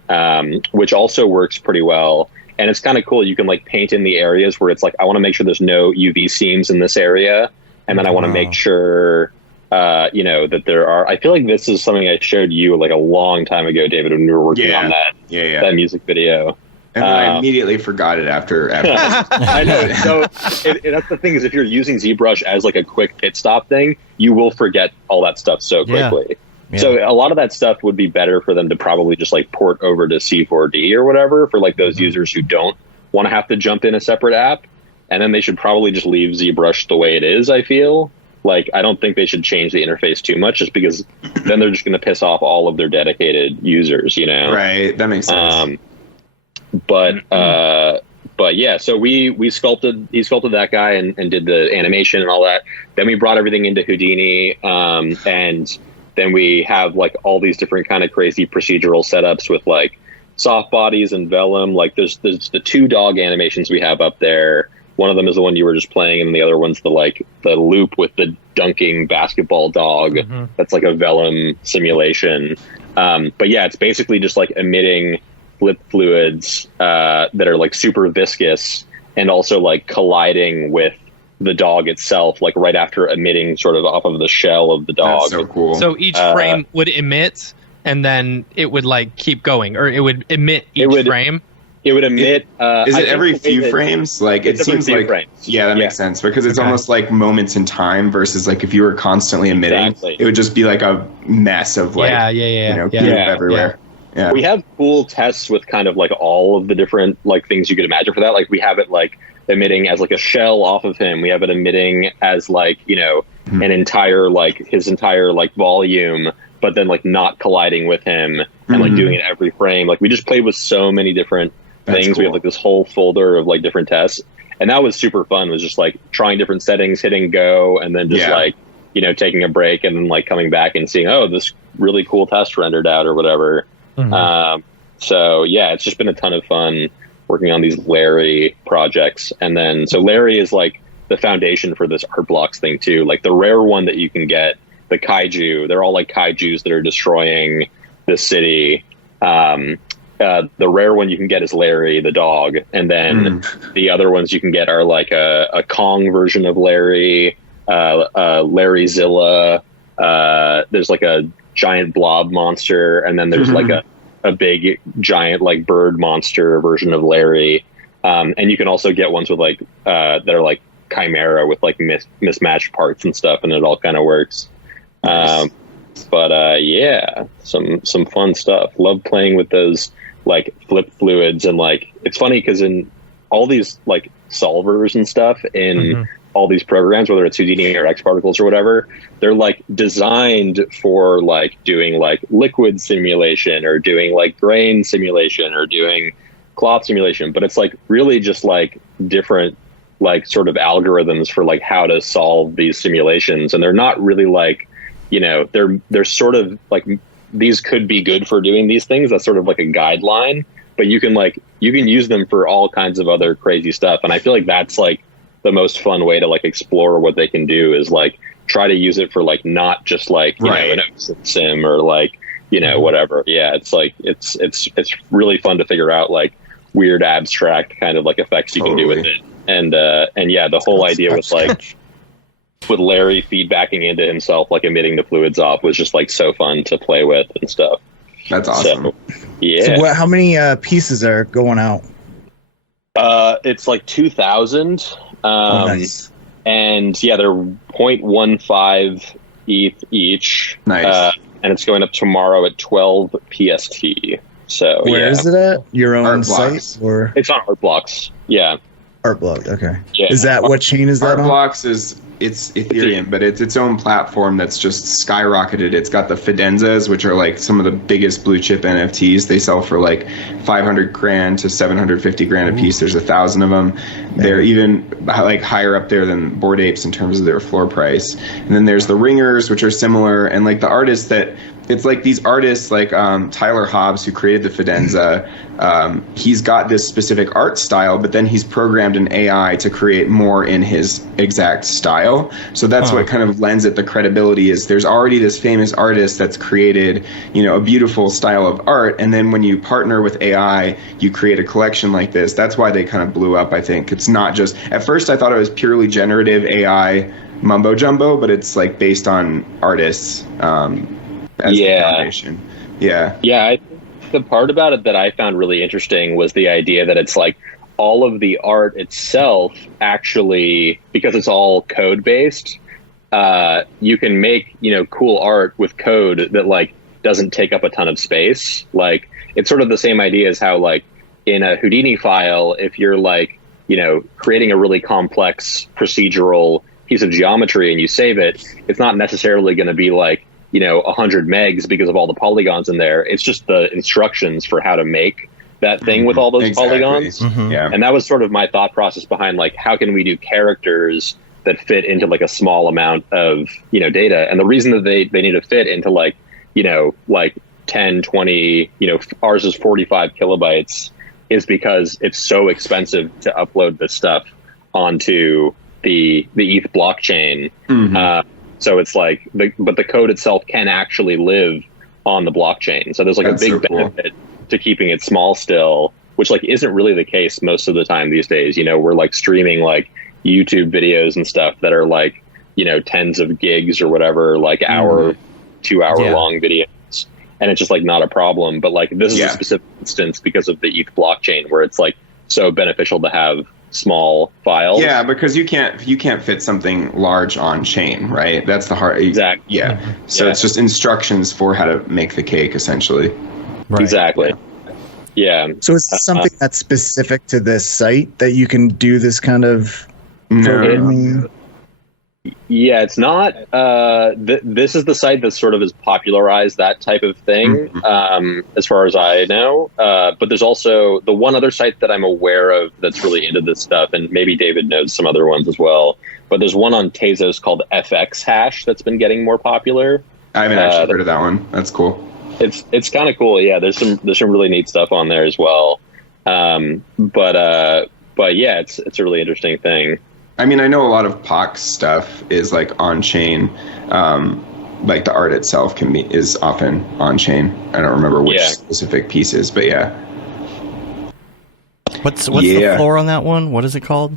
which also works pretty well. And it's kind of cool. You can like paint in the areas where it's like, I want to make sure there's no UV seams in this area. And then I want to make sure, that there are. I feel like this is something I showed you like a long time ago, David, when we were working on that music video. And then I immediately forgot it after. I know. So that's the thing, is if you're using ZBrush as like a quick pit stop thing, you will forget all that stuff so quickly. Yeah. So a lot of that stuff would be better for them to probably just like port over to C4D or whatever for like those users who don't want to have to jump in a separate app. And then they should probably just leave ZBrush the way it is, I feel. Like, I don't think they should change the interface too much, just because then they're just going to piss off all of their dedicated users, Right, that makes sense. But yeah, so he sculpted that guy and did the animation and all that. Then we brought everything into Houdini, and then we have like all these different kind of crazy procedural setups with like soft bodies and vellum. Like there's the 2 dog animations we have up there. One of them is the one you were just playing, and the other one's the loop with the dunking basketball dog. That's like a vellum simulation. But yeah, it's basically just like emitting flip fluids that are like super viscous and also like colliding with the dog itself, like right after emitting sort of off of the shell of the dog. That's so cool. So each frame would emit, and then it would like keep going, or it would emit each frame. It would emit. Is it every few frames? Like it seems like frames. Yeah, that makes sense, because it's almost like moments in time versus like if you were constantly emitting, it would just be like a mess of like everywhere. Yeah. We have cool tests with kind of like all of the different like things you could imagine for that. Like we have it like emitting as like a shell off of him. We have it emitting as like, an entire like his entire like volume, but then like not colliding with him and like doing it every frame. Like we just played with so many different things. Cool. We have like this whole folder of like different tests, and that was super fun. It was just like trying different settings, hitting go, and then just like, taking a break and then like coming back and seeing, oh, this really cool test rendered out or whatever. So yeah, it's just been a ton of fun working on these Larry projects. And then, so Larry is like the foundation for this art blocks thing too. Like the rare one that you can get, the kaiju, they're all like kaijus that are destroying the city. The rare one you can get is Larry, the dog. And then the other ones you can get are like a Kong version of Larry, Larryzilla. There's like a giant blob monster, and then there's like a big giant like bird monster version of Larry, and you can also get ones with like that are like Chimera with like mismatched parts and stuff, and it all kind of works. Nice. But yeah, some fun stuff. Love playing with those like flip fluids, and like it's funny because in all these like solvers and stuff in all these programs, whether it's Houdini or XParticles or whatever. They're like designed for like doing like liquid simulation or doing like grain simulation or doing cloth simulation, but it's like really just like different like sort of algorithms for like how to solve these simulations. And they're not really like, you know, they're sort of like, these could be good for doing these things. That's sort of like a guideline, but you can use them for all kinds of other crazy stuff. And I feel like that's like the most fun way to like explore what they can do is like try to use it for like not just like, you know, an open sim or like, you know, whatever. Yeah. It's like, it's really fun to figure out like weird abstract kind of like effects you can do with it. And yeah, the whole idea with like with Larry feedbacking into himself, like emitting the fluids off, was just like so fun to play with and stuff. That's awesome. So, yeah. So how many pieces are going out? It's like 2,000. Nice. And yeah, they're 0.15 ETH each. Nice. And it's going up tomorrow at 12 PST. So where is it at? Your own site, or it's on Artblocks? Yeah. Artblock. Okay. Yeah. Is that what chain is that on? Artblocks it's Ethereum, but it's its own platform that's just skyrocketed. It's got the Fidenzas, which are like some of the biggest blue chip NFTs. They sell for like 500 grand to 750 grand a piece. There's 1,000 of them. They're even like higher up there than Bored Apes in terms of their floor price. And then there's the Ringers, which are similar, and like the artists that. It's like these artists like Tyler Hobbs, who created the Fidenza. He's got this specific art style, but then he's programmed an AI to create more in his exact style. So that's what kind of lends it the credibility, is there's already this famous artist that's created, you know, a beautiful style of art. And then when you partner with AI, you create a collection like this. That's why they kind of blew up, I think. It's not just, at first I thought it was purely generative AI mumbo jumbo, but it's like based on artists. Yeah. I think the part about it that I found really interesting was the idea that it's like all of the art itself actually, because it's all code based, you can make, you know, cool art with code that like doesn't take up a ton of space. Like it's sort of the same idea as how like in a Houdini file, if you're like, you know, creating a really complex procedural piece of geometry and you save it, it's not necessarily going to be like, you know, 100 megs because of all the polygons in there. It's just the instructions for how to make that thing with all those polygons. Yeah. And that was sort of my thought process behind like, how can we do characters that fit into like a small amount of, you know, data? And the reason that they need to fit into like, you know, like 10, 20, you know, ours is 45 kilobytes, is because it's so expensive to upload this stuff onto the ETH blockchain. So it's like, but the code itself can actually live on the blockchain. So there's like a big benefit to keeping it small still, which like isn't really the case most of the time these days. You know, we're like streaming like YouTube videos and stuff that are like, you know, tens of gigs or whatever, like hour, 2 hour long videos. And it's just like not a problem. But like this is a specific instance because of the ETH blockchain where it's like so beneficial to have small files. Yeah, because you can't fit something large on chain, right? That's the hard. Exactly. Yeah. So it's just instructions for how to make the cake, essentially. Right. Exactly. Yeah. So is this something that's specific to this site that you can do this kind of programming? Yeah, it's not. This is the site that sort of has popularized that type of thing, as far as I know. But there's also the one other site that I'm aware of that's really into this stuff, and maybe David knows some other ones as well. But there's one on Tezos called FX Hash that's been getting more popular. I haven't actually heard of that one. That's cool. It's kind of cool. Yeah, there's some really neat stuff on there as well. But yeah, it's a really interesting thing. I mean, I know a lot of POC's stuff is like on chain. Like the art itself is often on chain. I don't remember which specific pieces, but yeah. What's the floor on that one? What is it called?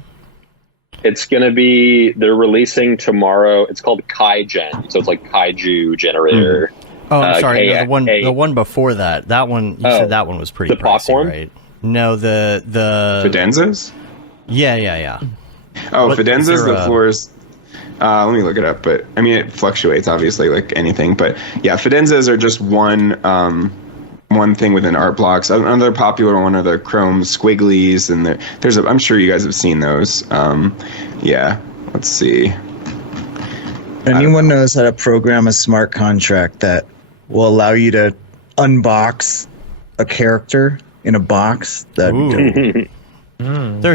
It's going to be, they're releasing tomorrow. It's called Kaigen. So it's like Kaiju generator. Oh, I'm sorry. No, the one before that. That one, you said that one was pretty pricey, popcorn? right? No, the Fidenzas? Yeah. Oh, Fidenzas, the floors. Let me look it up, but I mean, it fluctuates obviously like anything. But yeah, Fidenzas are just one one thing within art blocks. Another popular one are the chrome squigglies, and I'm sure you guys have seen those. Yeah, let's see. Anyone knows how to program a smart contract that will allow you to unbox a character in a box? There's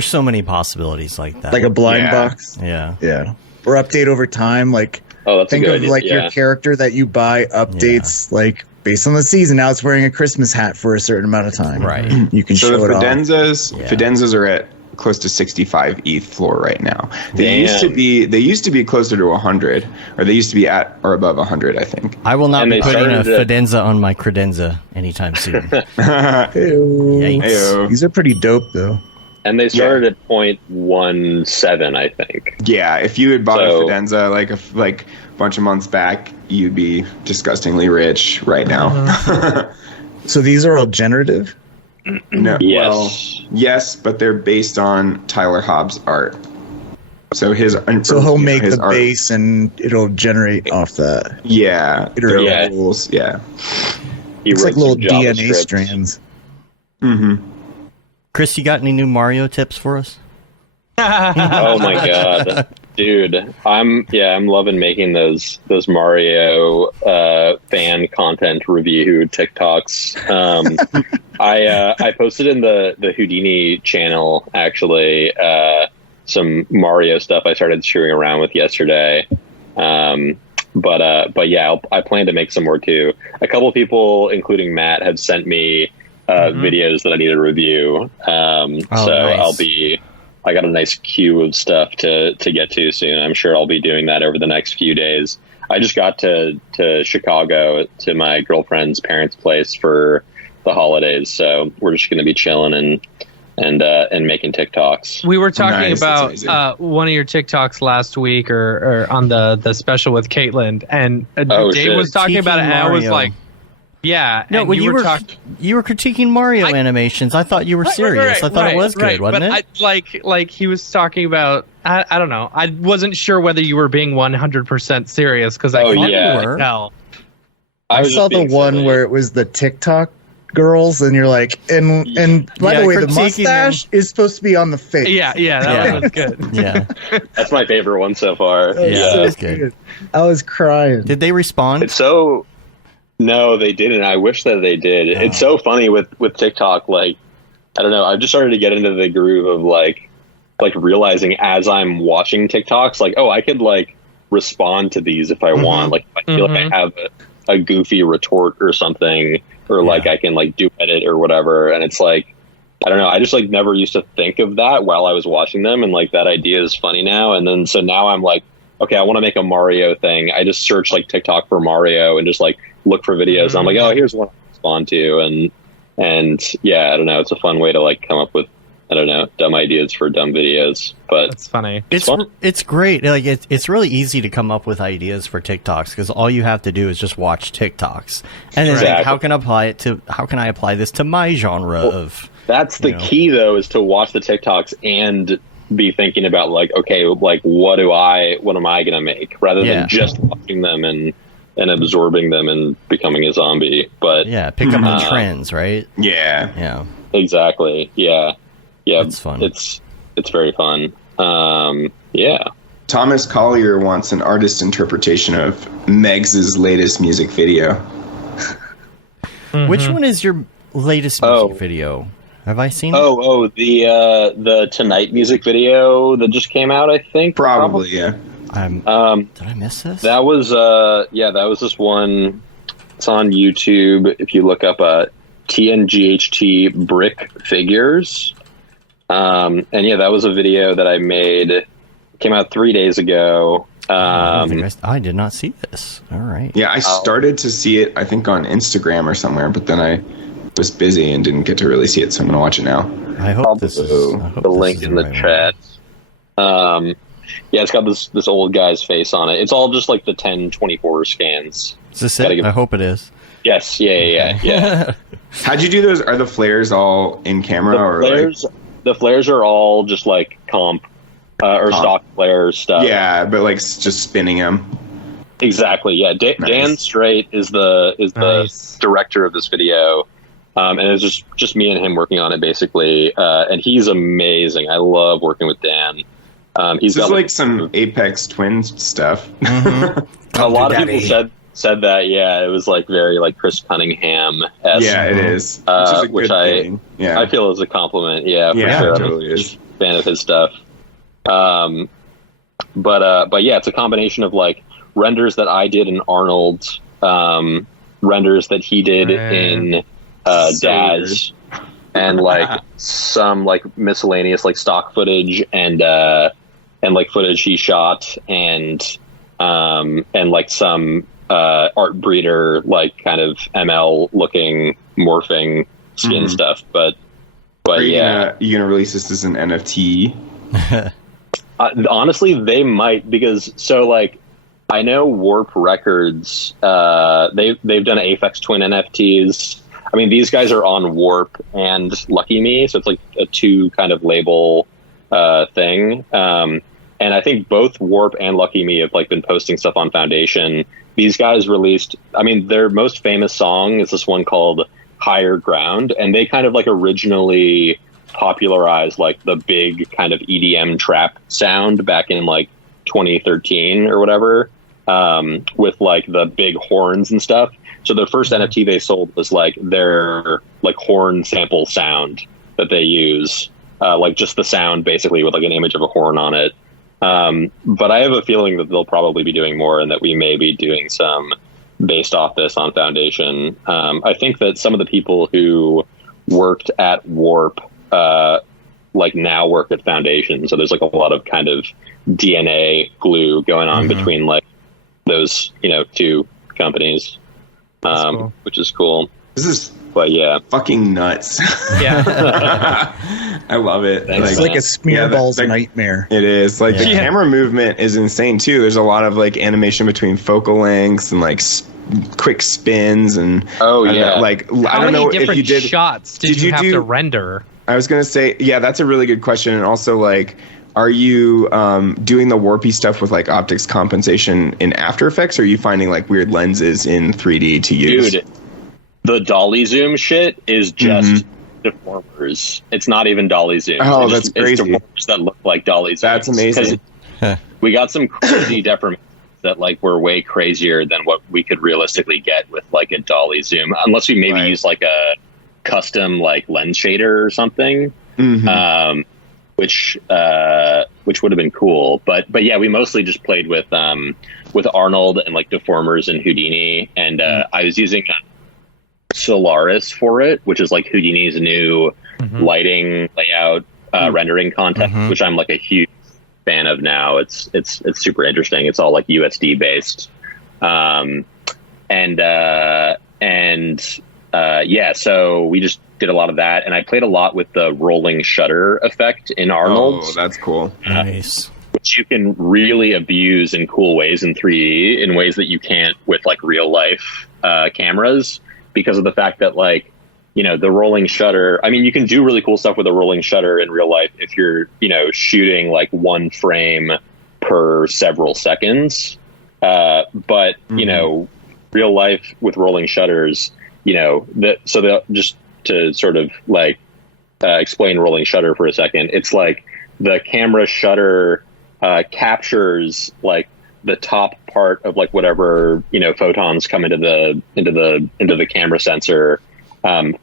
so many possibilities like that. Like a blind box? Yeah. Or update over time. Like, that's think of like your character that you buy updates like based on the season. Now it's wearing a Christmas hat for a certain amount of time. Right. You can show the it off. Fidenzas are at close to 65 ETH floor right now. They used to be closer to 100, or they used to be at or above 100, I think. I will not be putting a Fidenza on my credenza anytime soon. Yikes. These are pretty dope though. And they started at 0.17, I think. Yeah, if you had bought a Fidenza like a bunch of months back, you'd be disgustingly rich right now. So these are all generative? No. Yes. Well, yes, but they're based on Tyler Hobbs' art. So he'll make the art base and it'll generate off that. Yeah. Rules. Yeah. It's like little DNA strands. Mm-hmm. Chris, you got any new Mario tips for us? Oh my god, dude! I'm loving making those Mario fan content review TikToks. I posted in the Houdini channel actually some Mario stuff I started screwing around with yesterday. But yeah, I plan to make some more too. A couple people, including Matt, have sent me videos that I need to review. Nice. I got a nice queue of stuff to get to soon. I'm sure I'll be doing that over the next few days. I just got to Chicago to my girlfriend's parents' place for the holidays, so we're just going to be chilling and making TikToks. We were talking about one of your TikToks last week, or on the special with Caitlin, and Dave was talking about it, and I was like, yeah. No, well, you were critiquing Mario animations. I thought you were serious. I thought it was good, wasn't it? Like he was talking about. I don't know. I wasn't sure whether you were being 100% serious because I thought you were. Tell. I saw the one where it was the TikTok girls, and you're like, and by the way, the mustache is supposed to be on the face. Yeah, that one was good. Yeah, that's my favorite one so far. Yeah, that's good. I was crying. Did they respond? It's so. No, they didn't. I wish that they did. Oh. It's so funny with TikTok. Like, I don't know. I've just started to get into the groove of like realizing as I'm watching TikToks, like, oh, I could like respond to these if I want. Like, if I feel like I have a goofy retort or something, or like I can like do edit or whatever. And it's like, I don't know. I just like never used to think of that while I was watching them, and like that idea is funny now. And then so now I'm like, okay, I want to make a Mario thing. I just search like TikTok for Mario and just like look for videos. And I'm like, oh, here's one to respond to. And yeah, I don't know. It's a fun way to like come up with, I don't know, dumb ideas for dumb videos. But it's funny. It's great. Like it's really easy to come up with ideas for TikToks because all you have to do is just watch TikToks and then think, how can I apply this to my genre of. That's the key though, is to watch the TikToks and be thinking about like, okay, like what am I gonna make, rather than just watching them and absorbing them and becoming a zombie. But pick up the trends, right? Yeah exactly. Yeah it's fun. It's very fun. Thomas Collier wants an artist interpretation of Megs' latest music video. Which one is your latest music video? Have I seen it? The Tonight music video that just came out, I think. Probably. Yeah. Did I miss this? That was this one. It's on YouTube. If you look up TNGHT brick figures, and that was a video that I made. It came out 3 days ago. I did not see this. All right. Yeah, I started to see it, I think, on Instagram or somewhere, but then I was busy and didn't get to really see it, so I'm gonna watch it now. I hope this is the link in the chat. It's got this old guy's face on it. It's all just like the 1024 scans. Is this it? I hope it is. Yes. Yeah. How'd you do those? Are the flares all in camera the flares are all just like comp or stock flare stuff. Yeah, but like just spinning them. Exactly. Yeah. Dan Straight is the director of this video, And it was just me and him working on it basically. And he's amazing. I love working with Dan. He's got like some Apex Twins stuff. Mm-hmm. A lot of people said that. Yeah, it was like very like Chris Cunningham-esque. Yeah, it is. Which I feel is a compliment. Yeah, for sure. It totally is. I'm a fan of his stuff. But yeah, it's a combination of like renders that I did in Arnold, renders that he did in Daz, and like some like miscellaneous like stock footage and like footage he shot and like some art breeder like kind of ML looking morphing skin stuff. But you gonna release this as an NFT? Honestly, they might, because like I know Warp Records, they've done Aphex Twin NFTs. I mean, these guys are on Warp and Lucky Me, so it's like a two kind of label thing. And I think both Warp and Lucky Me have like been posting stuff on Foundation. These guys released, I mean, their most famous song is this one called Higher Ground, and they kind of like originally popularized like the big kind of EDM trap sound back in like 2013 or whatever, with like the big horns and stuff. So their first NFT they sold was like their like horn sample sound that they use, like just the sound basically with like an image of a horn on it. But I have a feeling that they'll probably be doing more, and that we may be doing some based off this on Foundation. I think that some of the people who worked at Warp like now work at Foundation, so there's like a lot of kind of DNA glue going on between like those two companies, cool. Which is cool. This is fucking nuts. Yeah. I love it. It's like a smearballs nightmare. It is like the camera movement is insane too. There's a lot of like animation between focal lengths and like quick spins and how many different shots did you have to render? I was gonna say, that's a really good question. And also, like, are you doing the warpy stuff with like optics compensation in After Effects, or are you finding like weird lenses in 3D to use? Dude, the dolly zoom shit is just deformers. It's not even dolly zoom. Oh, that's crazy. It's deformers that look like dolly zooms. That's amazing. We got some crazy deformations that like were way crazier than what we could realistically get with like a dolly zoom, unless we maybe use like a custom like lens shader or something, which would have been cool. But yeah, we mostly just played with Arnold and like deformers and Houdini, and I was using Solaris for it, which is like Houdini's new lighting layout rendering content, which I'm like a huge fan of now. It's super interesting. It's all like USD based, so we just did a lot of that, and I played a lot with the rolling shutter effect in Arnold. Oh, that's cool. Nice. Which you can really abuse in cool ways in 3D, in ways that you can't with like real life cameras, because of the fact that like, the rolling shutter, I mean, you can do really cool stuff with a rolling shutter in real life if you're, shooting like one frame per several seconds. But, real life with rolling shutters, just to sort of like explain rolling shutter for a second, it's like the camera shutter captures like the top part of like whatever photons come into the camera sensor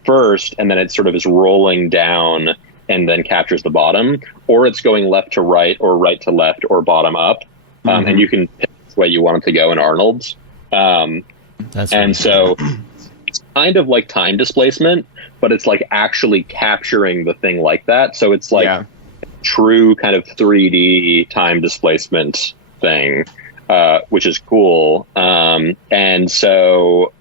first, and then it sort of is rolling down and then captures the bottom, or it's going left to right or right to left or bottom up, and you can pick the way you want it to go in Arnold's. So it's kind of like time displacement, but it's like actually capturing the thing like that. So it's like true kind of 3D time displacement thing, which is cool. And so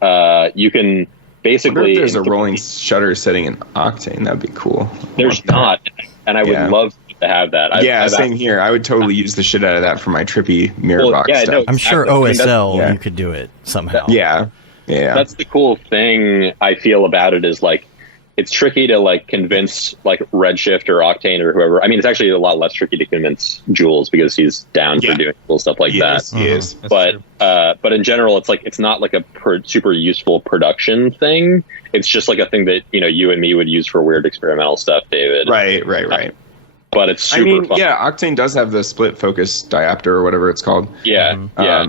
you can basically... there's a rolling shutter setting in Octane. That'd be cool. There's not. And I would love to have that. Same here. I would totally use the shit out of that for my trippy mirror box stuff. No, I'm sure OSL you could do it somehow. Yeah. That's the cool thing I feel about it, is like it's tricky to like convince like Redshift or Octane or whoever. I mean, it's actually a lot less tricky to convince Jules because he's down for doing cool stuff like that. He is. But in general, it's like it's not like a super useful production thing. It's just like a thing that you and me would use for weird experimental stuff, David. Right. But it's super fun. Yeah, Octane does have the split focus diopter or whatever it's called. Yeah,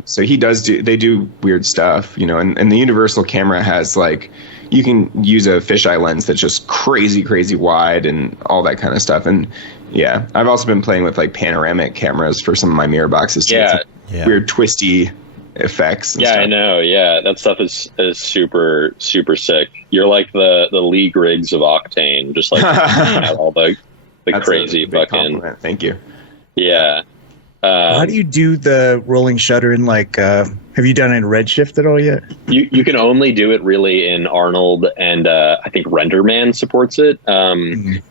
so they do weird stuff, and the universal camera has like, you can use a fisheye lens that's just crazy wide and all that kind of stuff. And yeah, I've also been playing with like panoramic cameras for some of my mirror boxes too. Yeah. Weird twisty effects. And stuff. I know. Yeah, that stuff is super sick. You're like the League rigs of Octane, just like all the crazy fucking. Compliment. Thank you. Yeah. How do you do the rolling shutter in like? Have you done it in Redshift at all yet? You can only do it really in Arnold, and I think RenderMan supports it.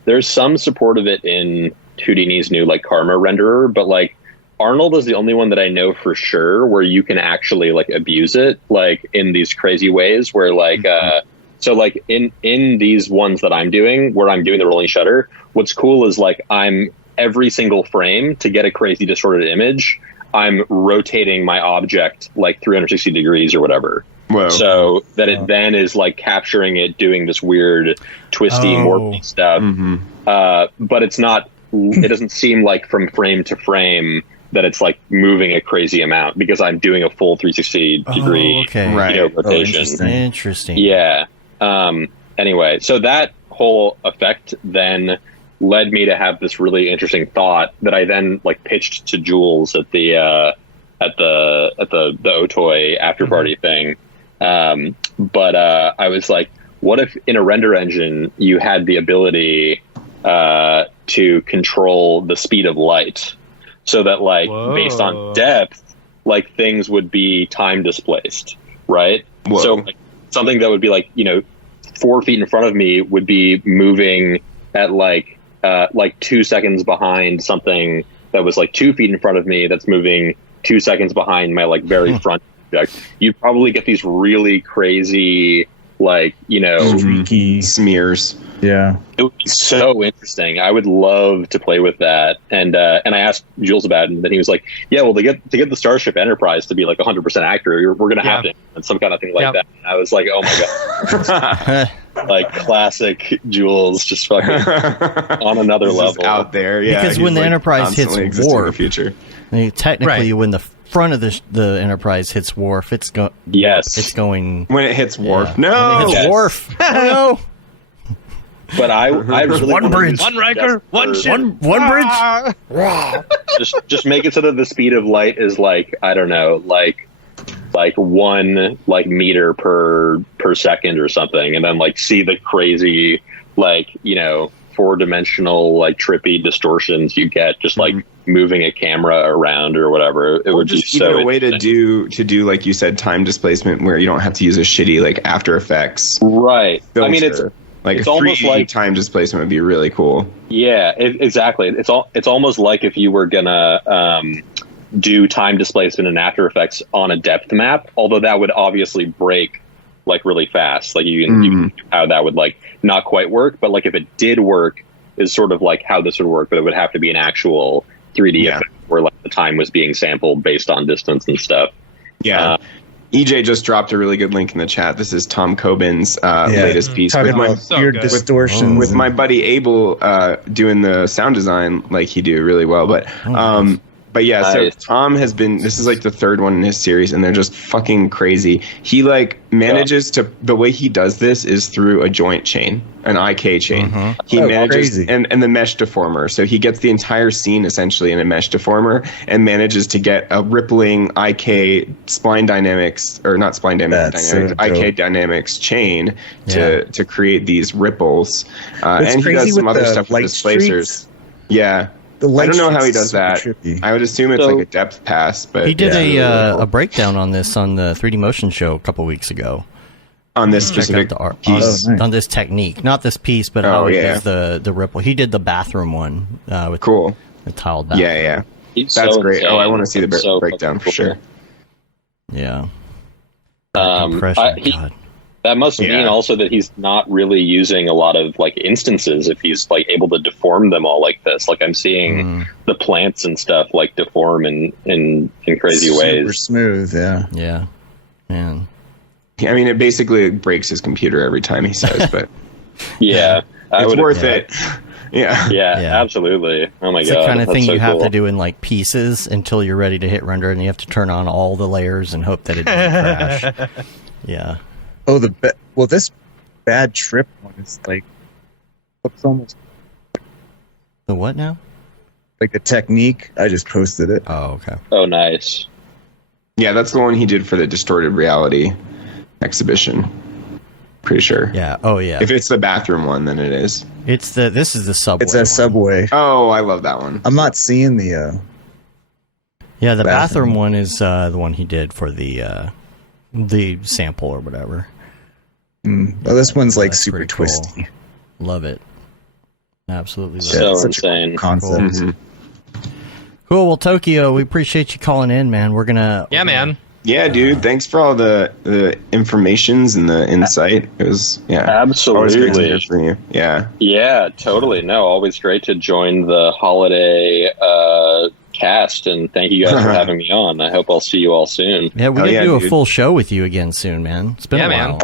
There's some support of it in 2D's new like Karma renderer, but like Arnold is the only one that I know for sure where you can actually like abuse it like in these crazy ways where like so like in these ones that I'm doing where I'm doing the rolling shutter, what's cool is like I'm every single frame to get a crazy distorted image, I'm rotating my object like 360 degrees or whatever. Whoa. So that it then is like capturing it doing this weird twisty warpy stuff. But it's not, it doesn't seem like from frame to frame that it's like moving a crazy amount because I'm doing a full 360 degree rotation. Interesting. Yeah. Anyway, so that whole effect then led me to have this really interesting thought that I then like pitched to Jules at the Otoy after party thing. But I was like, what if in a render engine you had the ability to control the speed of light so that like based on depth, like things would be time displaced, right? Whoa. So like, something that would be like 4 feet in front of me would be moving at like 2 seconds behind something that was like 2 feet in front of me that's moving 2 seconds behind my like very front object. You'd probably get these really crazy like streaky smears. Yeah, it would be so interesting. I would love to play with that. And I asked Jules about it, and then he was like, "Yeah, well, to get the Starship Enterprise to be like 100% accurate, we're gonna have to and some kind of thing like that." And I was like, "Oh my god!" Like classic Jules, just fucking on another level out there. Yeah, because when the like Enterprise hits warp, in the future, technically when the front of the Enterprise hits warp, it's going. When it hits warp, when it hits warp. Oh no. But I really one bridge, one Riker, one ship, one bridge. just make it so that the speed of light is like I don't know, like 1 like meter per second or something, and then like see the crazy like 4-dimensional like trippy distortions you get just like moving a camera around or whatever. It would just be so a way to do like you said time displacement where you don't have to use a shitty like After Effects. Right. Filter. I mean it's a almost 3D like time displacement would be really cool. Yeah, exactly. It's almost like if you were gonna do time displacement in After Effects on a depth map, although that would obviously break like really fast. Like you can how that would like not quite work, but like if it did work is sort of like how this would work, but it would have to be an actual 3D effect where like the time was being sampled based on distance and stuff. Yeah. EJ just dropped a really good link in the chat. This is Tom Cobin's latest piece with my weird distortions. With my buddy Abel doing the sound design like he do really well. But yeah, so Tom has been, this is like the third one in his series, and they're just fucking crazy. He like manages to, the way he does this is through a joint chain, an IK chain. He manages, and the mesh deformer. So he gets the entire scene essentially in a mesh deformer and manages to get a rippling IK spline dynamics, or not spline dynamics, IK dynamics chain to create these ripples. And he does some other stuff with displacers. Yeah. I don't know how he does that. Trippy. I would assume it's like a depth pass, but he did a breakdown on this on the 3D Motion show a couple weeks ago. On this specific piece, on this technique, not this piece, but how he does the ripple. He did the bathroom one with the tiled bathroom. Yeah. That's great. Insane. Oh, I want to see the breakdown for sure. Yeah. God. That must mean also that he's not really using a lot of like instances if he's like able to deform them all like this. Like I'm seeing the plants and stuff like deform in crazy ways. Super smooth, yeah. Yeah. Man. I mean, it basically breaks his computer every time he says, but it's worth it. Yeah, absolutely. Oh my god, it's the kind of thing you have to do in like pieces until you're ready to hit render, and you have to turn on all the layers and hope that it doesn't crash. Yeah. Oh, this bad trip one is like looks almost the what now? Like the technique. I just posted it. Oh, okay. Oh, nice. Yeah, that's the one he did for the distorted reality exhibition. Pretty sure. Yeah. Oh, yeah. If it's the bathroom one, then it is. This is the subway. It's a subway. Oh, I love that one. I'm not seeing the. Yeah, the bathroom one is the one he did for the sample or whatever. Well, this one's like super twisty. Cool. Love it. Absolutely love so it. So insane. Cool concept. Mm-hmm. Cool. Well, Tokyo, we appreciate you calling in, man. We're gonna. Yeah, man. Yeah, dude. Thanks for all the informations and the insight. It was absolutely always great to hear from you. Yeah, totally. No, always great to join the holiday cast, and thank you guys for having me on. I hope I'll see you all soon. Yeah, we can do a full show with you again soon, man. It's been a while. Man.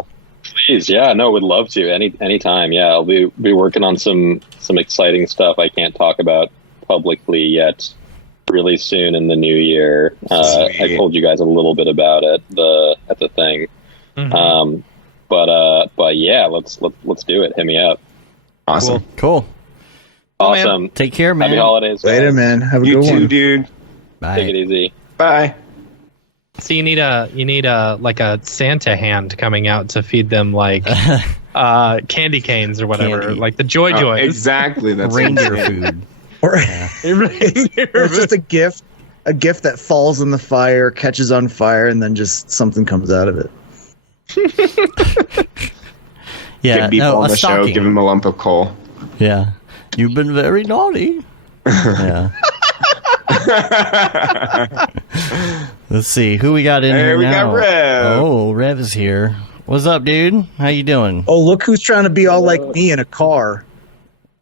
Please, would love to. Anytime. Yeah, I'll be working on some exciting stuff I can't talk about publicly yet. Really soon in the new year. I told you guys a little bit about it at the thing. Mm-hmm. But yeah, let's do it. Hit me up. Awesome. Cool. Awesome. Take care, man. Happy holidays. Later, man. Have a good one. You too, dude. Bye. Take it easy. Bye. So you need a like a Santa hand coming out to feed them like candy canes or whatever, like the Joy Joys. Exactly. That's reindeer food. Or just a gift that falls in the fire, catches on fire, and then just something comes out of it. Get people on the show, give him a lump of coal. Yeah. You've been very naughty. Yeah. Let's see who we got in here we now. Got Rev. Oh, Rev is here. What's up, dude? How you doing? Oh, look who's trying to be all like me in a car.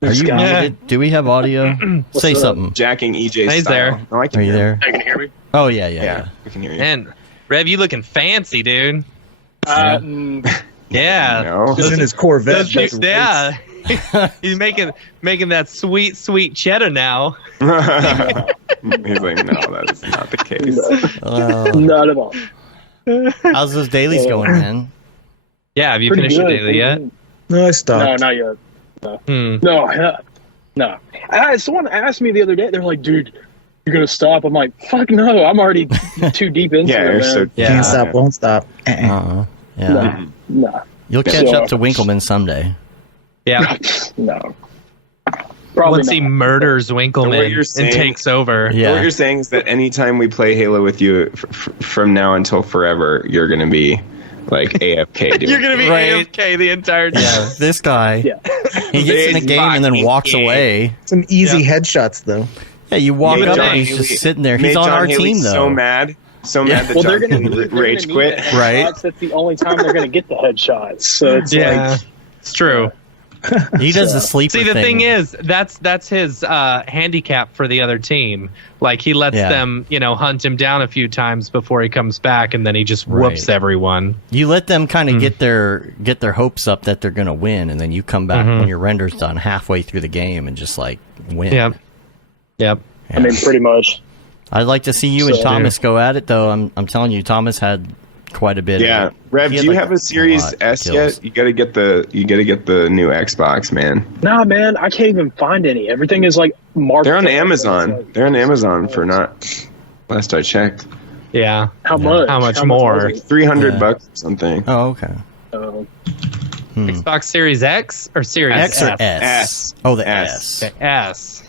Are you muted? Do we have audio? Say something. Jacking EJ He's style. there. Oh, I can Are you there? Can you hear me? Oh, yeah. I can hear you. And Rev, you looking fancy, dude. Yeah. No. He's in his Corvette. He's making that sweet cheddar now. He's like, no, that is not the case. Not at all. How's those dailies going, man? Yeah, have you Pretty finished good. the daily yet? No, I stopped. No, not yet. No. Someone asked me the other day. They're like, "Dude, you're gonna stop?" I'm like, "Fuck no! I'm already too deep into it, man." Can't stop, won't stop. Yeah. No. You'll catch up to Winkleman someday. Yeah. No. Probably Once he murders Winkleman and takes over. Yeah. What you're saying is that anytime we play Halo with you from now until forever, you're going to be like AFK. Dude. You're going to be AFK the entire time. Yeah, this guy, he gets in a game and then walks away. Some easy headshots, though. Yeah, you walk up and he's just sitting there. He's on our team, though. So mad that they're John gonna rage quit. Right. That's the only time they're gonna get the headshots. So it's like, it's true. He does the sleeper See, the thing is, that's his handicap for the other team. Like, he lets them, hunt him down a few times before he comes back, and then he just whoops everyone. You let them kind of get their hopes up that they're going to win, and then you come back when your render's done halfway through the game and just, like, win. Yep. Yeah. I mean, pretty much. I'd like to see you and Thomas go at it, though. I'm telling you, Thomas had quite a bit. Yeah, Rev, do you have a Series S yet? You gotta get the new Xbox, man. Nah, man, I can't even find any. Everything is like marked. They're on Amazon. They're on Amazon for not. Last I checked. Yeah. How much? How much more? $300 or something. Oh, okay. Xbox Series X or Series X or S? S? Oh, the S. The S.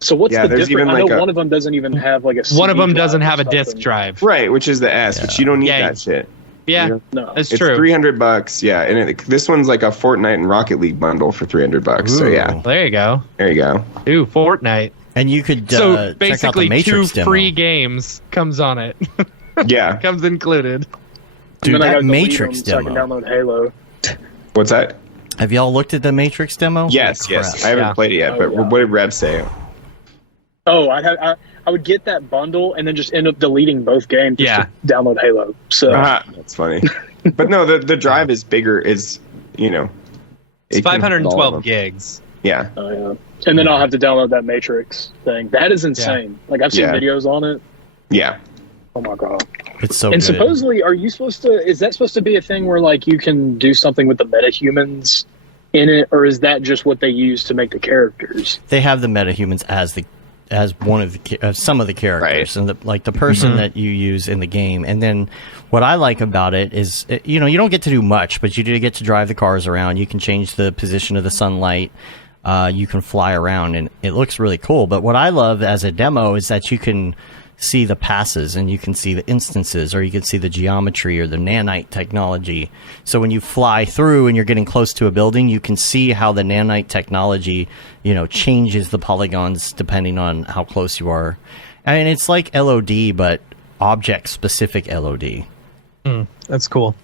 So what's the difference? Even I know like one of them doesn't even have like a CD one of them doesn't drive have a or disk something. drive. Right, which is the S, but you don't need that shit. Yeah, No. it's It's true. $300, yeah, and this one's like a Fortnite and Rocket League bundle for $300. So yeah, There you go. there you go. Ooh, Fortnite. And you could So check out the basically, Matrix 2 demo. free games comes on it. Yeah, Comes included. Dude, And then I that gotta delete Matrix them so I can demo. download Halo. What's that? Have y'all looked at the Matrix demo? Yes. I haven't played it yet, but what did Rev say? Oh, I would get that bundle and then just end up deleting both games just to download Halo. So that's funny. But no, the drive is bigger. It's it's 512 gigs. Yeah. Oh yeah. And then I'll have to download that Matrix thing. That is insane. Like I've seen videos on it. Yeah. Oh my god. It's so and good. Supposedly, is that supposed to be a thing where like you can do something with the metahumans in it, or is that just what they use to make the characters? They have the metahumans as one of the some of the characters, and the person that you use in the game. And then what I like about it is, you don't get to do much, but you do get to drive the cars around. You can change the position of the sunlight. You can fly around, and it looks really cool. But what I love as a demo is that you can see the passes, and you can see the instances, or you can see the geometry or the nanite technology. So when you fly through and you're getting close to a building, you can see how the nanite technology, changes the polygons depending on how close you are. I mean, it's like LOD, but object-specific LOD. That's cool.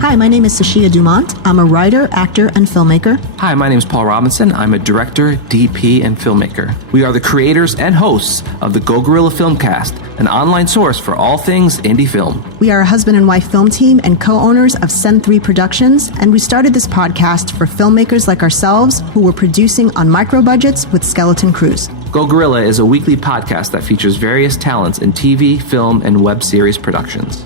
Hi, my name is Sashia Dumont. I'm a writer, actor, and filmmaker. Hi, my name is Paul Robinson. I'm a director, DP, and filmmaker. We are the creators and hosts of the Go Gorilla Filmcast, an online source for all things indie film. We are a husband and wife film team and co-owners of Send 3 Productions, and we started this podcast for filmmakers like ourselves who were producing on micro budgets with skeleton crews. Go Gorilla is a weekly podcast that features various talents in TV, film, and web series productions.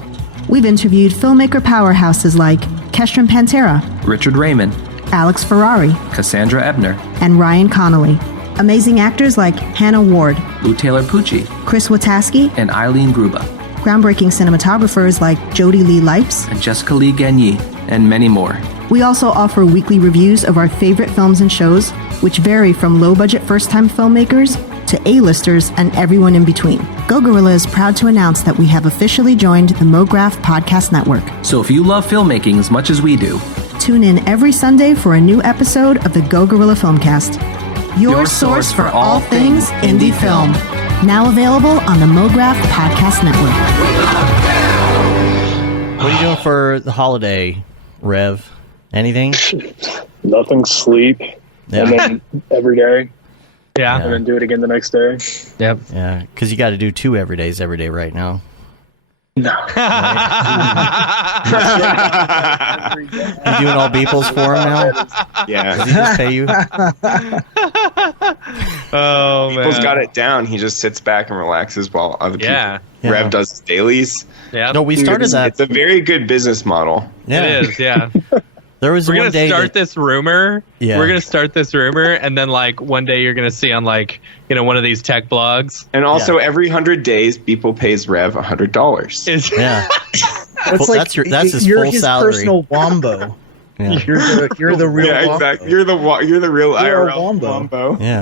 We've interviewed filmmaker powerhouses like Kestrin Pantera, Richard Raymond, Alex Ferrari, Cassandra Ebner, and Ryan Connolly. Amazing actors like Hannah Ward, Lou Taylor Pucci, Chris Wataski, and Eileen Gruba. Groundbreaking cinematographers like Jody Lee Lipes, and Jessica Lee Gagné, and many more. We also offer weekly reviews of our favorite films and shows, which vary from low-budget first-time filmmakers to A-listers and everyone in between. Go Gorilla is proud to announce that we have officially joined the Mograph Podcast Network. So if you love filmmaking as much as we do, tune in every Sunday for a new episode of the Go Gorilla Filmcast, your source for all things indie film. Now available on the Mograph Podcast Network. What are you doing for the holiday, Rev? Anything? Nothing. Sleep. Yeah. And then every day. Yeah. And then do it again the next day. Yep. Yeah, because you got to do 2 every day right now. No. You doing all Beeples for him now? Yeah. Does he just pay you? Oh, man. People's got it down. He just sits back and relaxes while other people. Rev does his dailies. Yeah. No, we started that. It's a very good business model. Yeah. It is, yeah. There was We're one gonna day start this rumor. Yeah. We're gonna start this rumor, and then like one day you're gonna see on like one of these tech blogs. And also every 100 days, people pays Rev $100. Yeah. That's Well, like that's his you're full his salary. personal Wombo. Yeah. You're the real. Yeah, Wombo. exactly. You're the real You're a IRL Wombo. Yeah.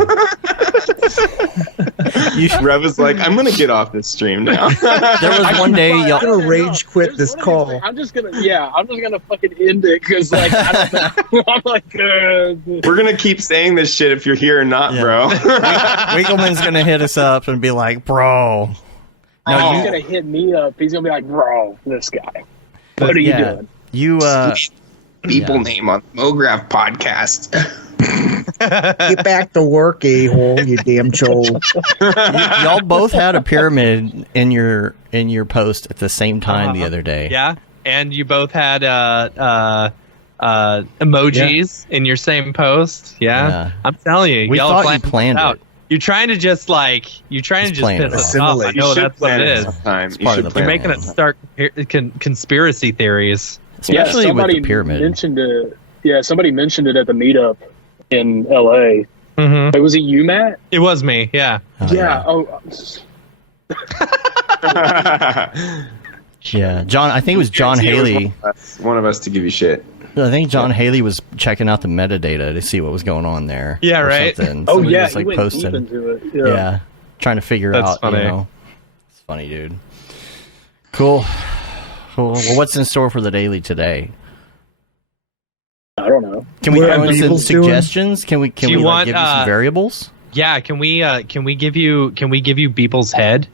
Rev is like, I'm gonna get off this stream now. There was one day I'm y'all. gonna rage quit this call. Like, I'm just gonna fucking end it because like I don't know. I'm like, We're gonna keep saying this shit if you're here or not, Yeah. bro. Winkleman's gonna hit us up and be like, "Bro, no, he's gonna hit me up. He's gonna be like, bro, this guy. What are you doing? You People name on Mograph podcast. Get back to work, a-hole, you damn chole. y'all both had a pyramid in your post at the same time the other day. Yeah, and you both had emojis in your same post. Yeah. I'm telling you, We y'all thought you planned out. it. You're trying to just piss us off. I Assimilate. know that's what it is. Part You of should the plan You're making it. us start conspiracy theories. Especially with somebody the pyramid. mentioned it. Yeah, somebody mentioned it at the meetup in LA. Mm-hmm. Like, was it you, Matt? It was me. Yeah. Oh, Yeah. Oh, Yeah, John. I think it was John It was Haley. one of us to give you shit. I think John Haley was checking out the metadata to see what was going on there. Yeah, or right. something. oh Somebody yeah, just, he went posted. deep into it. Yeah, trying to figure That's out. funny. It's funny, dude. Cool. Well, what's in store for the daily today? I don't know. Can we What throw are in some Beeples doing? suggestions? Can we Do you want, give you some variables? Yeah. Can we give you Beeple's head?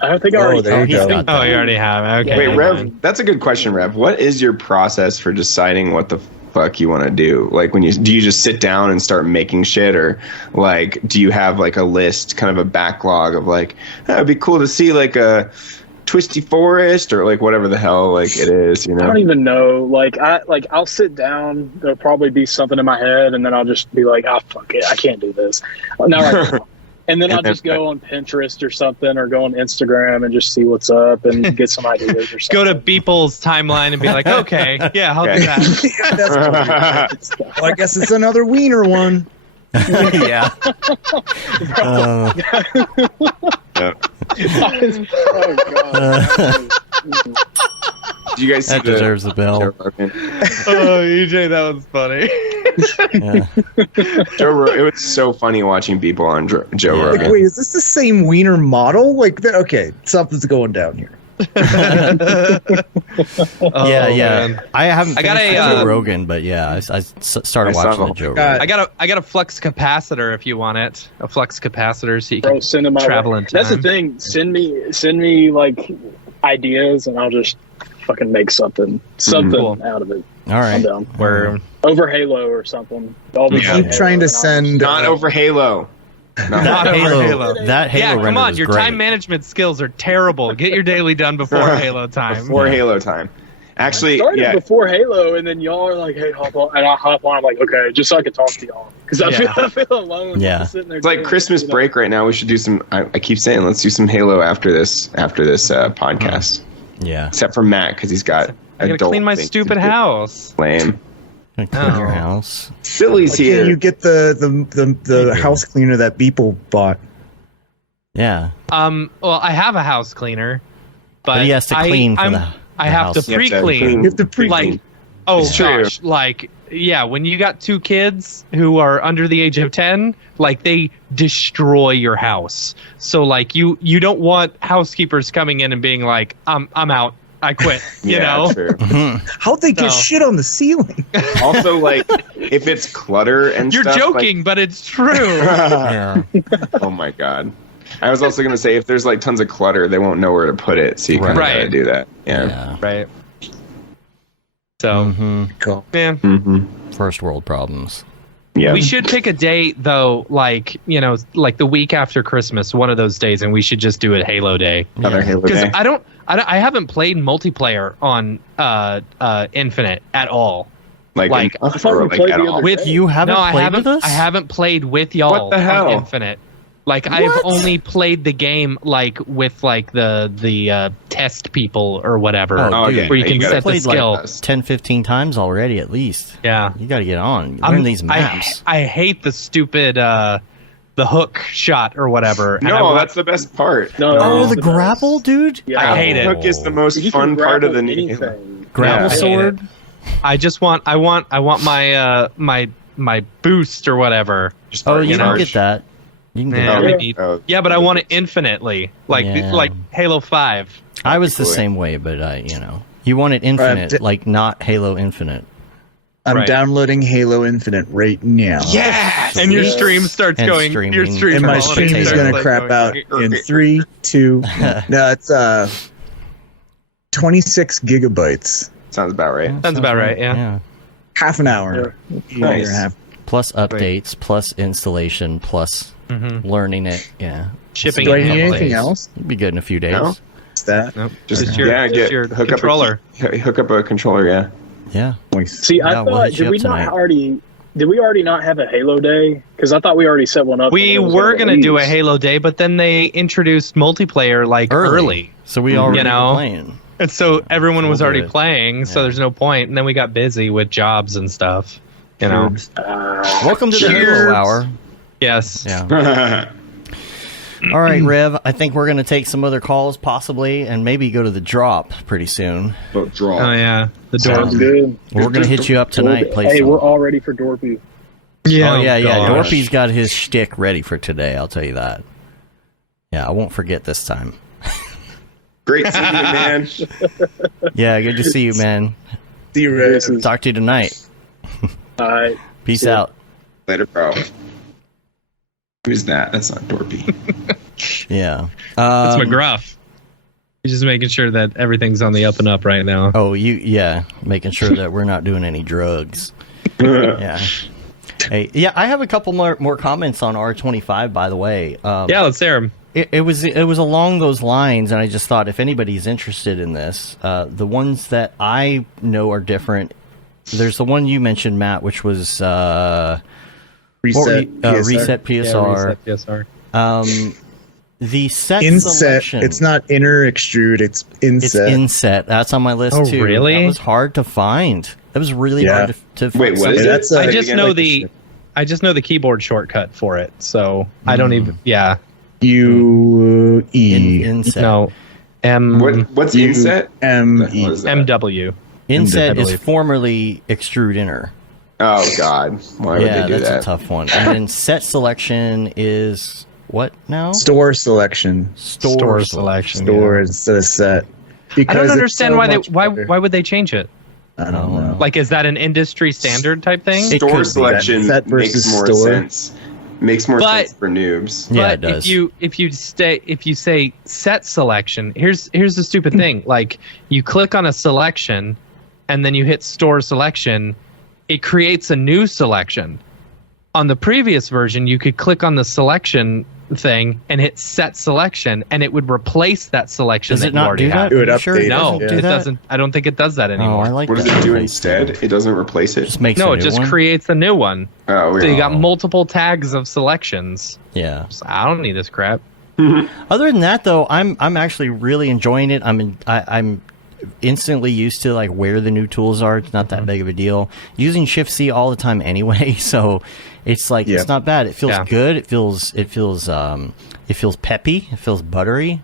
I think I already. there you go. Oh, you already have. Okay. Wait, Rev, that's a good question, Rev. What is your process for deciding what the fuck you want to do? Like, do you just sit down and start making shit, or like do you have like a list, kind of a backlog of like, it'd be cool to see like a twisty forest or like whatever the hell like it is, you know? I don't even know. I'll sit down. There'll probably be something in my head, and then I'll just be like, fuck it, I can't do this. And then I'll just go on Pinterest or something, or go on Instagram and just see what's up and get some ideas or something. Go to Beeple's timeline and be like, okay, yeah, I'll do that. Well, I guess it's another wiener one. Yeah. Oh God. Do you guys see That deserves a bell. Oh, EJ, that was funny. Yeah. It was so funny watching people on Joe Rogan. Like, wait, is this the same wiener model? Like, okay, something's going down here. Yeah. I haven't I got finished a, Joe Rogan, but yeah, I started watching the Joe Rogan. I got a flux capacitor if you want it. A flux capacitor so you can send them travel in time. That's the thing. Send me like ideas, and I'll just fucking make something Cool. out of it. All right. I'm down. We're Over Halo or something. Keep trying to send. Not over Halo. not over Halo. That Halo Yeah, come render on. was Your great. time management skills are terrible. Get your daily done before Halo time. Before Halo time. Actually, started yeah. before Halo, and then y'all are like, "Hey, hop on," and I hop on. I'm like, "Okay," just so I can talk to y'all, because I feel alone. Yeah. Just sitting there It's like doing it, Christmas break right now. We should do some. I keep saying, let's do some Halo after this podcast. Yeah. Except for Matt, because he's got. I gotta clean my stupid house. Lame. Gonna clean your house. Billy's Why here. can't you get the house cleaner that Beeple bought? Yeah. Well, I have a house cleaner, But he has to clean for the I have to house. pre-clean. You have to pre-clean. Like, oh It's true. gosh, like, yeah, when you got 2 kids who are under the age of 10, like, they destroy your house. So, like, you don't want housekeepers coming in and being like, I'm out, I quit. You know? True. How'd they get So- shit on the ceiling? Also, like, if it's clutter and You're stuff, joking, but it's true. Yeah. Oh my god. I was also gonna say, if there's like tons of clutter, they won't know where to put it, so you kind of Right. gotta do that. Yeah. Yeah. Right. So, Cool. man, Mm-hmm. First world problems. Yeah. we should pick a date though, like, you know, like the week after Christmas, one of those days, and we should just do it Halo Day. Another Halo Because day. I haven't played multiplayer on Infinite at all. Like I thought we like played at the all. other With You haven't no, I played haven't. with us? I haven't played with y'all What the hell? on Infinite. Like I've only played the game like with like the test people or whatever, Oh, dude. where you You can gotta set the played, like, skill. 10, 15 times already at least. Yeah, You got to get on. Learn these maps. I hate the stupid the hook shot or whatever. And I No, want- that's the best part. No, Oh, it's the best. grapple, dude? Yeah. I hate it. Hook is the most You can fun part of grapple the anything. Grapple I hate sword? I just want I want my boost or whatever. Just Oh, part you don't charge. get that. You can get Yeah, that. we Yeah. need- Oh. yeah, but I want it infinitely, like Yeah. like Halo 5. I was the Cool. same way, but you want it infinite, like not Halo Infinite. I'm Right. downloading Halo Infinite right now. Yes! And your stream starts And going. streaming. Your stream And my Quality stream is taker. going to crap out in 3, 2. No, it's 26 gigabytes. Sounds about right. Sounds about right. Yeah. Half an hour. Nice. And a half. Plus updates, plus installation, plus learning it. Yeah. Shipping. Do I in need a couple anything days. else? It'd be good in a few days. No? It's that. Nope. Just Just your, get your hook controller. up hook up a controller. Yeah. Yeah. See, I Yeah, we'll thought hit you did we up not tonight. already? Did we already not have a Halo Day? Because I thought we already set one up. We when it was were gonna gonna do a release. Halo Day, but then they introduced multiplayer like early. So we already You know? were playing. And so everyone was We'll already do it. playing, so Yeah. there's no point. And then we got busy with jobs and stuff. You know. Welcome to the Halo Hour. Yes. Yeah. All right, Rev. I think we're going to take some other calls, possibly, and maybe go to the drop pretty soon. Draw. Oh yeah. The door. Sounds good. We're going to hit you up tonight. Play Hey, some. we're all ready for Dorpy. Yeah. Oh, yeah. gosh. Dorpy's got his shtick ready for today, I'll tell you that. Yeah, I won't forget this time. Great seeing you, man. Yeah, good to see you, man. See you, Red. Talk to you tonight. All right. Peace out. Later, bro. Who's that? That's not Dorpy. Yeah. It's Mograph. He's just making sure that everything's on the up and up right now. Oh, making sure that we're not doing any drugs. Yeah. Hey, yeah, I have a couple more comments on R25, by the way. Yeah, let's hear them. It was along those lines, and I just thought if anybody's interested in this, the ones that I know are different. There's the one you mentioned, Matt, which was Reset PSR. Reset PSR. Yeah, Reset PSR. The set inset. selection. It's not inner extrude. It's inset. It's inset. That's on my list too. Really? That was hard to find. That was really hard to find. Wait, what is it? I just know the keyboard shortcut for it, so I don't even. Yeah. Inset. No. What's inset? MW. Inset is formerly extrude inner. Oh God, why would they do that? That's a tough one. And then set selection is what now? Store selection. Store selection. Store instead of set. I don't understand why would they change it? I don't know. Like, is that an industry standard type thing? Store selection makes more sense. Makes more sense for noobs. Yeah, it does. If you say set selection, here's the stupid thing. Like, you click on a selection, and then you hit store selection, it creates a new selection. On the previous version, you could click on the selection thing and hit set selection, and it would replace that selection. Does it not do that? It would update. No, it doesn't. I don't think it does that anymore. Oh, I like what that. does it do instead? It doesn't replace it. Just makes no, a it new just one? creates a new one. Oh, So you got multiple tags of selections. Yeah. So I don't need this crap. Other than that, though, I'm actually really enjoying it. I'm instantly used to like where the new tools are. It's not that big of a deal. Using Shift C all the time anyway, so it's like it's not bad. It feels good. It feels peppy. It feels buttery.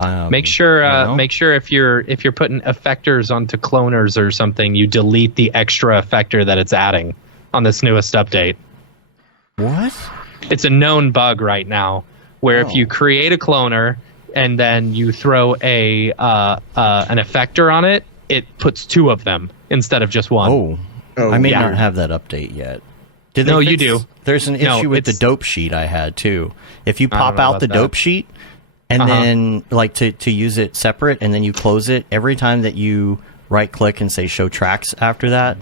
Make sure if you're putting effectors onto cloners or something, you delete the extra effector that it's adding on this newest update. What? It's a known bug right now where if you create a cloner and then you throw an effector on it, it puts two of them instead of just one. I may not have that update yet. No, you do. There's an issue with the dope sheet I had too. If you pop out the dope sheet and then like to use it separate and then you close it, every time that you right click and say show tracks after that,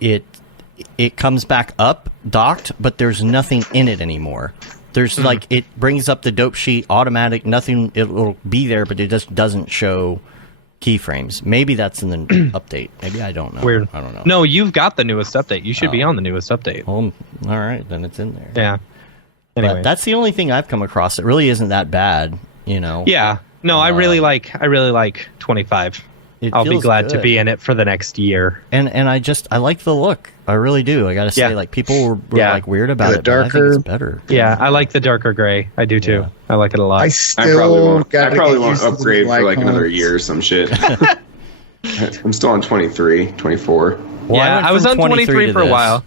it comes back up docked, but there's nothing in it anymore. There's like it brings up the dope sheet automatic, nothing, it'll be there, but it just doesn't show keyframes. Maybe that's in the update. Maybe I don't know. Weird. I don't know. No, you've got the newest update. You should be on the newest update. Well, all right, then it's in there. Yeah. Anyway, but that's the only thing I've come across. It really isn't that bad, you know. Yeah. No, I really like 25. I'll be glad to be in it for the next year. And I like the look. I really do. I got to say, like people were like weird about it. Darker, but I think it's better. Yeah, I like the darker gray. I do too. I like it a lot. I probably won't upgrade for like another year or some shit. I'm still on 23, 24. Well, yeah, I was on 23 for a while.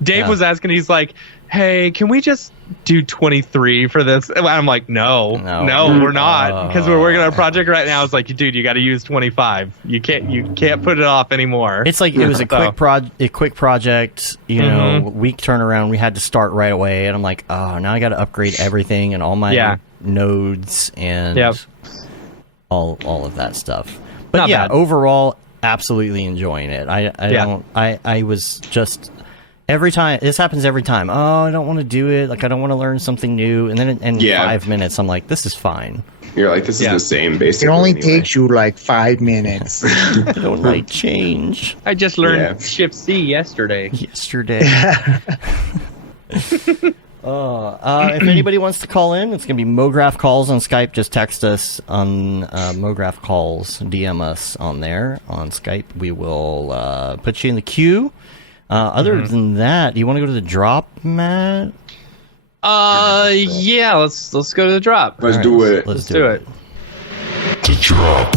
Dave was asking, he's like, hey, can we just do 23 for this? And I'm like, no, we're not, because we're working on a project right now. It's like, dude, you got to use 25. You can't put it off anymore. It's like it was a quick project, you know, week turnaround. We had to start right away, and I'm like, oh, now I got to upgrade everything and all my nodes and all of that stuff. But not bad. Overall, absolutely enjoying it. I was just. Every time, this happens every time. Oh, I don't want to do it. Like, I don't want to learn something new. And then in 5 minutes, I'm like, this is fine. You're like, this is the same, basically. It only takes you like 5 minutes. I don't like change. I just learned Shift C yesterday. If anybody wants to call in, it's going to be Mograph Calls on Skype. Just text us on Mograph Calls. DM us on there on Skype. We will put you in the queue. Other than that, you want to go to the drop, Matt? Yeah, let's go to the drop. Let's do it. Let's do it. The drop.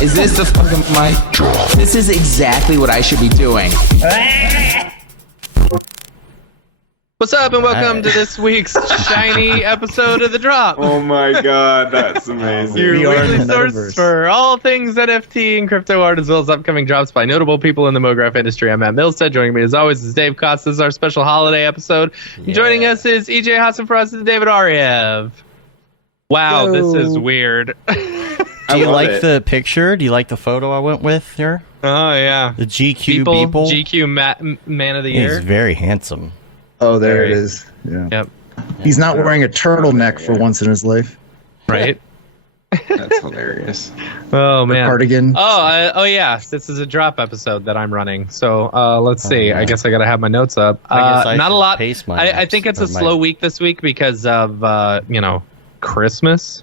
Is this the fucking mic? Drop. This is exactly what I should be doing. What's up, and welcome to this week's shiny episode of The Drop. Oh my god, that's amazing. Your weekly source for all things NFT and crypto art, as well as upcoming drops by notable people in the Mograph industry. I'm Matt Milstead. Joining me, as always, is Dave Kotz. This is our special holiday episode. Yeah. Joining us is EJ Hassan for us and David Ariew. Wow, This is weird. Do you like the picture? Do you like the photo I went with here? Oh, yeah. The GQ Beeple. GQ Man of the Year. He's very handsome. Oh, there it is. Yeah. Yep. He's not wearing a turtleneck for once in his life. Right? That's hilarious. Oh, man. Cardigan. Oh, yeah. This is a drop episode that I'm running. So let's see. I guess I got to have my notes up. Not a lot. I think it's a slow week this week because of, Christmas.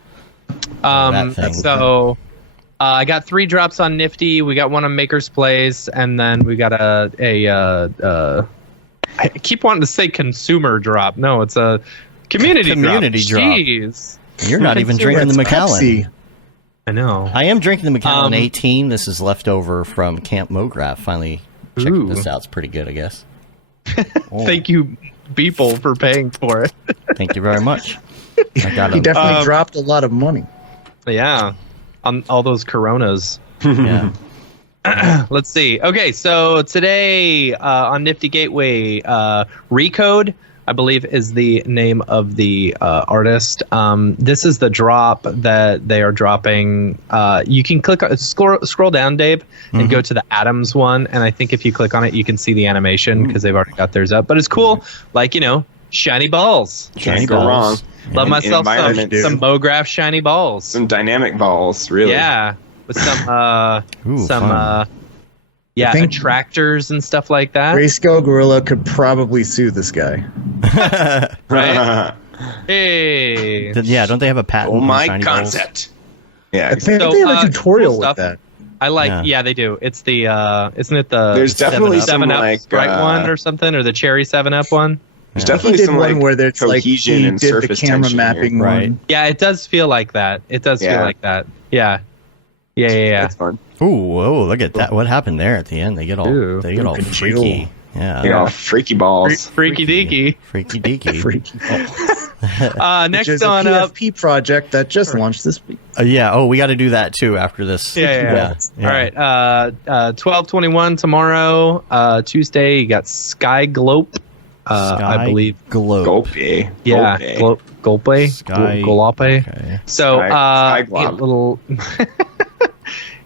So I got 3 drops on Nifty. We got one on Maker's Place. And then we got I keep wanting to say consumer drop. No, it's a community drop. Jeez. You're not even drinking the Macallan. Pepsi. I know. I am drinking the Macallan 18. This is leftover from Camp Mograph. Finally checked this out. It's pretty good, I guess. Thank you, people, for paying for it. Thank you very much. He definitely dropped a lot of money. Yeah. On all those Coronas. Yeah. Let's see. Okay, so today on Nifty Gateway, Recode, I believe, is the name of the artist. This is the drop that they are dropping. You can scroll down, Dave, and go to the Atoms one. And I think if you click on it, you can see the animation because they've already got theirs up. But it's cool. Like, shiny balls. Can't go wrong. Love myself some Mograph shiny balls. Some dynamic balls, really. Yeah. With some attractors and stuff like that. Grayscale Gorilla could probably sue this guy. Right? Hey. Yeah, don't they have a patent? Oh, my concept. Yeah, I think they have a tutorial with that. I like. Yeah, they do. It's the isn't it the there's definitely 7-Up Sprite one or something, or the Cherry 7-Up one? There's definitely some one where there's cohesion and surface the camera tension mapping here. right. Yeah, it does feel like that. Feel like that. Yeah. That's fun. Ooh, whoa, look at that. What happened there at the end? They get all freaky. Yeah. They get all freaky balls. Freaky deaky. Freaky deaky. Freaky balls. Next which is on a up. PFP project that just launched this week. Yeah. Oh, we got to do that too after this. Yeah. All right. 12/21 tomorrow. Tuesday, you got Sky Glope. I believe Glope. Yeah, Golpe. Sky Golope. Okay. So Sky little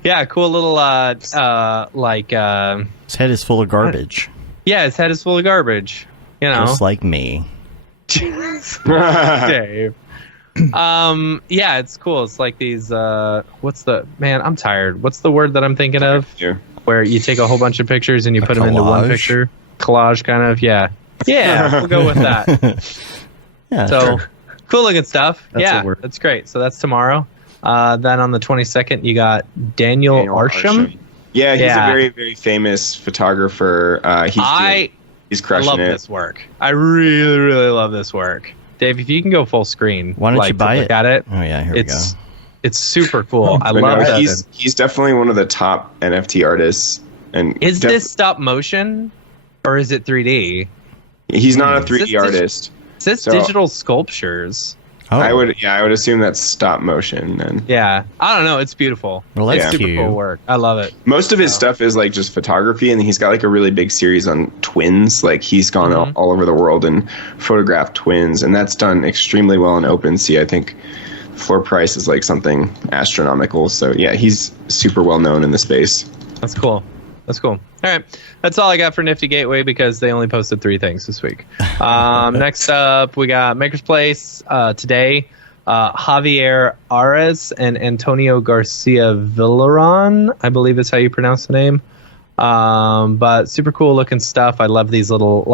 yeah, cool little his head is full of garbage. Yeah, his head is full of garbage. Just like me. Dave. Yeah, it's cool. It's like these I'm tired. What's the word that I'm thinking of? Where you take a whole bunch of pictures and you put them into one picture. Collage kind of, yeah. Yeah, we'll go with that. Yeah. So, cool looking stuff. That's great. So that's tomorrow. Then on the 22nd, you got Daniel Arsham. Yeah, he's a very, very famous photographer. He's crushing it. I love this work. I really, really love this work. Dave, if you can go full screen. Why don't you buy it? Got it? Oh, yeah, here we go. It's super cool. I love that. He's definitely one of the top NFT artists. And is this stop motion or is it 3D? He's not a 3D artist. It says digital sculptures. Oh. I would assume that's stop motion. And yeah, I don't know. It's beautiful. Well, that's super cool work. I love it. Most of his stuff is like just photography, and he's got like a really big series on twins. Like he's gone all over the world and photographed twins, and that's done extremely well on OpenSea. I think the floor price is like something astronomical. So yeah, he's super well known in the space. That's cool. All right. That's all I got for Nifty Gateway because they only posted 3 things this week. Next up, we got Maker's Place today. Javier Ares and Antonio Garcia Villaron, I believe is how you pronounce the name. But super cool looking stuff. I love these little,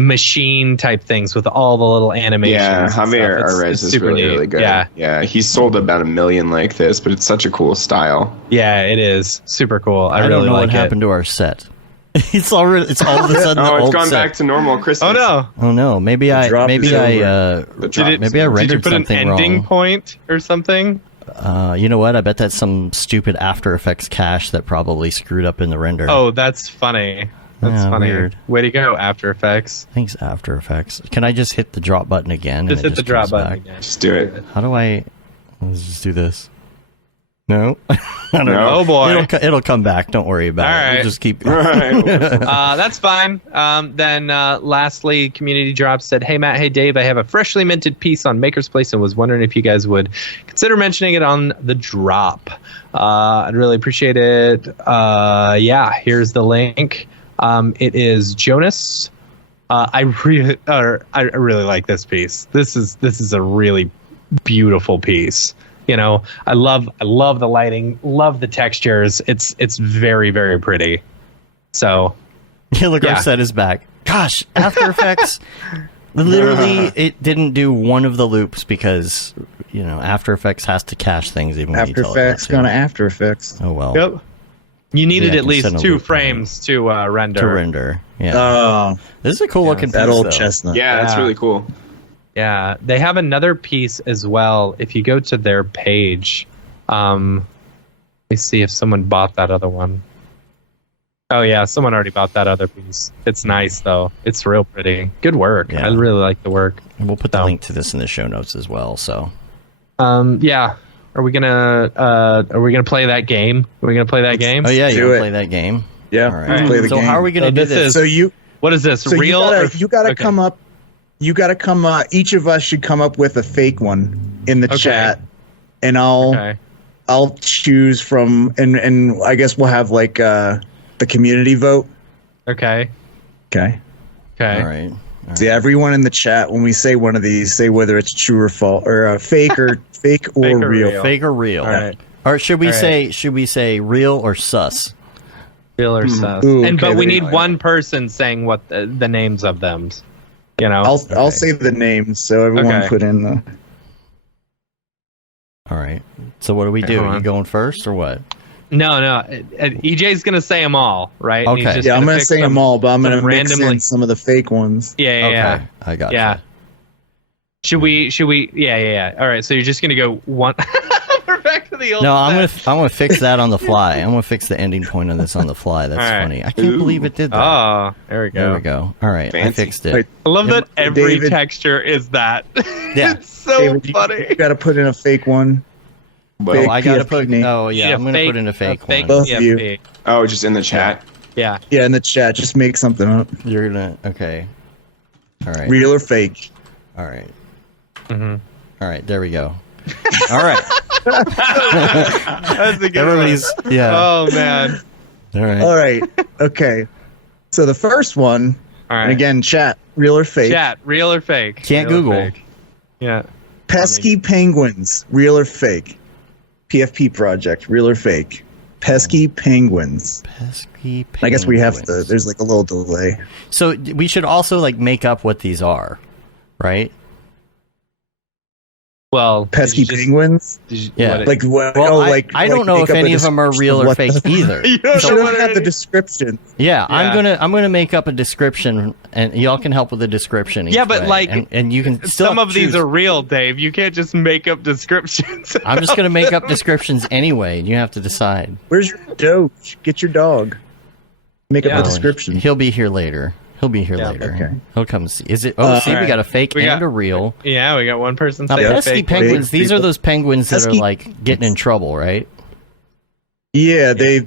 machine type things with all the little animations. Yeah, Javier Ares is really good. Yeah, he's sold about 1 million like this, but it's such a cool style. Yeah, it is super cool. I really don't know like what happened to our set. It's all of a sudden. It's gone back to normal Christmas. Oh no! Maybe I rendered Did you put something an ending wrong. point or something? You know what? I bet that's some stupid After Effects cache that probably screwed up in the render. Oh, that's funny. That's funny. Weird. Way to go, After Effects. Thanks, After Effects. Can I just hit the drop button again? Just hit the drop button again. Just do it. How do I... Let's just do this. No? I don't No. know. Oh, boy. It'll come back. Don't worry about All it. right. We'll just keep... That's fine. Then lastly, Community Drop said, "Hey, Matt. Hey, Dave. I have a freshly minted piece on Maker's Place and was wondering if you guys would consider mentioning it on the drop. I'd really appreciate it. Yeah, here's the link. It is Jonas. I really like this piece. This is a really beautiful piece. You know, I love the lighting, love the textures. It's very, very pretty. So, Hilliger said is back. Gosh, After Effects, literally, it didn't do one of the loops because, you know, After Effects has to cache things even when you After tell it Effects not to. gonna After Effects. Oh, well. Yep. You needed Yeah, I at can least send a 2 loop frames to render. To render, yeah. Oh, This is a cool looking piece, that old though. chestnut. Yeah, that's really cool. Yeah, they have another piece as well. If you go to their page, let me see if someone bought that other one. Oh yeah, someone already bought that other piece. It's nice though. It's real pretty. Good work. Yeah. I really like the work. And we'll put the link to this in the show notes as well. So, yeah. Are we gonna play that game? Are we gonna play that game? oh yeah, you do wanna it. play that game? Yeah, All right. let's play the So game. how are we gonna do this this? is- So you What is this? so Real? you gotta okay. come up. You gotta come. Each of us should come up with a fake one in the Okay. chat, and I'll choose from, and I guess we'll have like the community vote. Okay. Okay. Okay. All right. So everyone in the chat, when we say one of these, say whether it's true or false, or fake or fake or or real. real. Fake or real? All right. Or should we All right. say real or sus? Real or sus? Ooh, And okay, but we then- need one person saying what the names of them. You know. I'll say the names, so everyone Okay. put in the. All right. So what do we do? Hold Are you on. going first or what? No. EJ's gonna say them all, right? And he's Okay. just Yeah, I'm gonna pick say some- them all, but I'm some gonna mix randomly. in some of the fake ones. Yeah. Okay. I got Yeah. you. Should we? Yeah. All right. So you're just gonna go one. We're back to the old. No, I'm set. gonna fix that on the fly. I'm gonna fix the ending point on this on the fly. That's All right. funny. I can't believe it did that. Oh, there we go. There we go. All right, I Fancy. fixed it. Wait, I love that every David- texture is that. Yeah. It's so David, funny. you got to put in a fake one. But, Oh, I gotta PFP put. name. Oh yeah, Yeah, I'm gonna put in a fake one. Both of you. PFP. oh, just in the chat. Yeah. Yeah, in the chat, just make something up. You're gonna. Okay. All right. Real or fake. All right. Mm-hmm. All right. There we go. All right. That's a good Everybody's. one. Yeah. Oh man. All right. All right. Okay. So the first one, All right. and again, chat, real or fake. Chat, real or fake? Can't Real or Google. fake? Yeah. Pesky penguins, real or fake. PFP project, real or fake. Pesky penguins. Pesky I guess we have to. penguins. There's like a little delay. So we should also like make up what these are, right? Well, Pesky penguins. Yeah. Like what? Well, oh, I- like I don't like know make if up a any of them are description real of or what fake the- either. You don't You know don't what have it the is. description. Yeah, Yeah. I'm gonna make up a description, and y'all can help with the description. Yeah, each but way. like, and you can still some of these choose. are real, Dave. You can't just make up descriptions. I'm just gonna make up descriptions anyway. You have to decide. Where's your Doge? Get your dog. Make up Yeah. a description. He'll be here later. He'll be here Yeah, later. okay. He'll come see. Is it? Oh, see, we alright. got a fake We and got- a real. Yeah, we got one person Now, saying pesky fake. penguins. These are those penguins that are Pesky- like getting in trouble, right? Yeah, they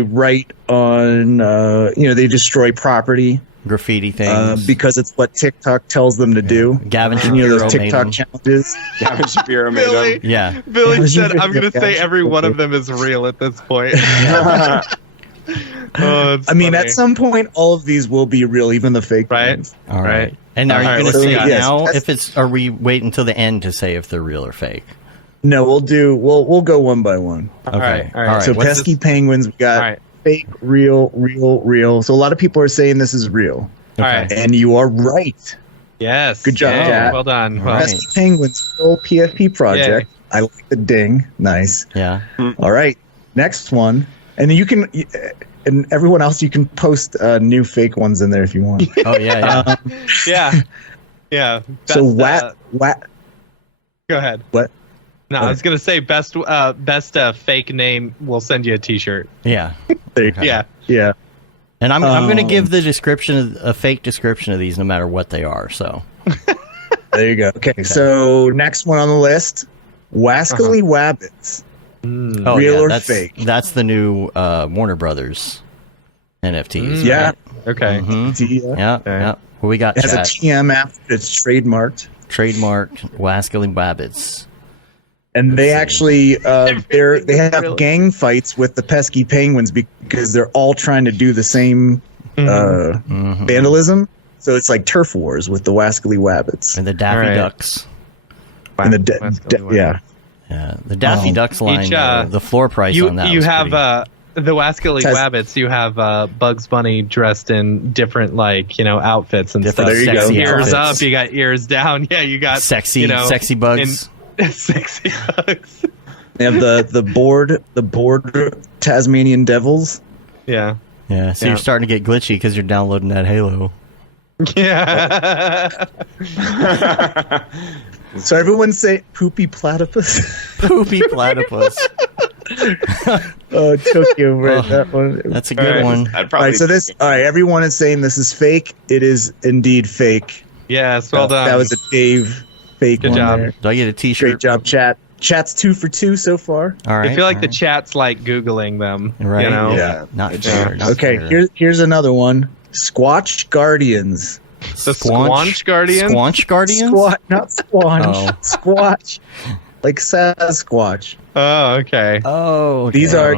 write on they destroy property Graffiti things. because it's what TikTok tells them to do. Gavin And, you know Shapiro those made TikTok them. challenges. Gavin Shapiro made Billy, them. Yeah. Billy Yeah, said, you- "I'm gonna yeah, say yeah. every one of them is real at this point." Oh, it's I mean, funny. at some point, all of these will be real, even the fake Right. ones. All right. Right. And are you All right, going to let's say see. Yes, now that's- if it's? Or we wait until the end to say if they're real or fake? No, we'll go one by one. Okay. right, all right. So what's pesky this? penguins, we got All right. fake, real. So a lot of people are saying this is real, All right. and you are right. Yes. Good job, Yeah, Jack. well done. All Well, right. Pesky penguins, real PFP project. I like the ding. Nice. Yeah. All right, next one, and you can, and everyone else, you can post new fake ones in there if you want. Oh yeah. yeah. Yeah. So Best, what? Go ahead. What? No, I was gonna say best fake name. We'll send you a T-shirt. Yeah. There you Okay. Yeah. Yeah. And I'm going to give the description, a fake description of these, no matter what they are. So there you go. Okay, so next one on the list, Wascally Wabbits. Oh, Real or that's, fake? That's the new Warner Brothers NFTs. Yeah. Right? Okay. Mm-hmm. Yeah. Well, we got it has chat. a TM after it's trademarked. Trademarked Wascally Wabbits. And they actually they have gang fights with the pesky penguins because they're all trying to do the same vandalism. So it's like turf wars with the Wascally Wabbits and the Daffy Ducks. And the the Daffy Ducks line. The floor price on that. You have the Wascally Wabbits. You have Bugs Bunny dressed in different outfits and stuff. There you go. Ears up. You got ears down. Yeah, you got sexy bugs. Sexy bugs. They have the board Tasmanian Devils. Yeah. Yeah. So you're starting to get glitchy because you're downloading that Halo. Yeah. So everyone say poopy platypus. Poopy platypus. Tokyo read that one. That's a good one. All right, so everyone is saying this is fake. It is indeed fake. Yes, well done. That was a Dave fake Good one job. there. Do I get a t-shirt? Great job, chat. Chat's 2 for 2 so far. All right. I feel like the chat's like Googling them. Right. You know? Yeah. Not fair. Not Okay, fair. here's another one. Squatch Guardians. The Squanch Guardians? Squanch Guardians? Not Squanch. Oh. Squatch. Like Sasquatch. Oh, okay. Oh, okay. These are,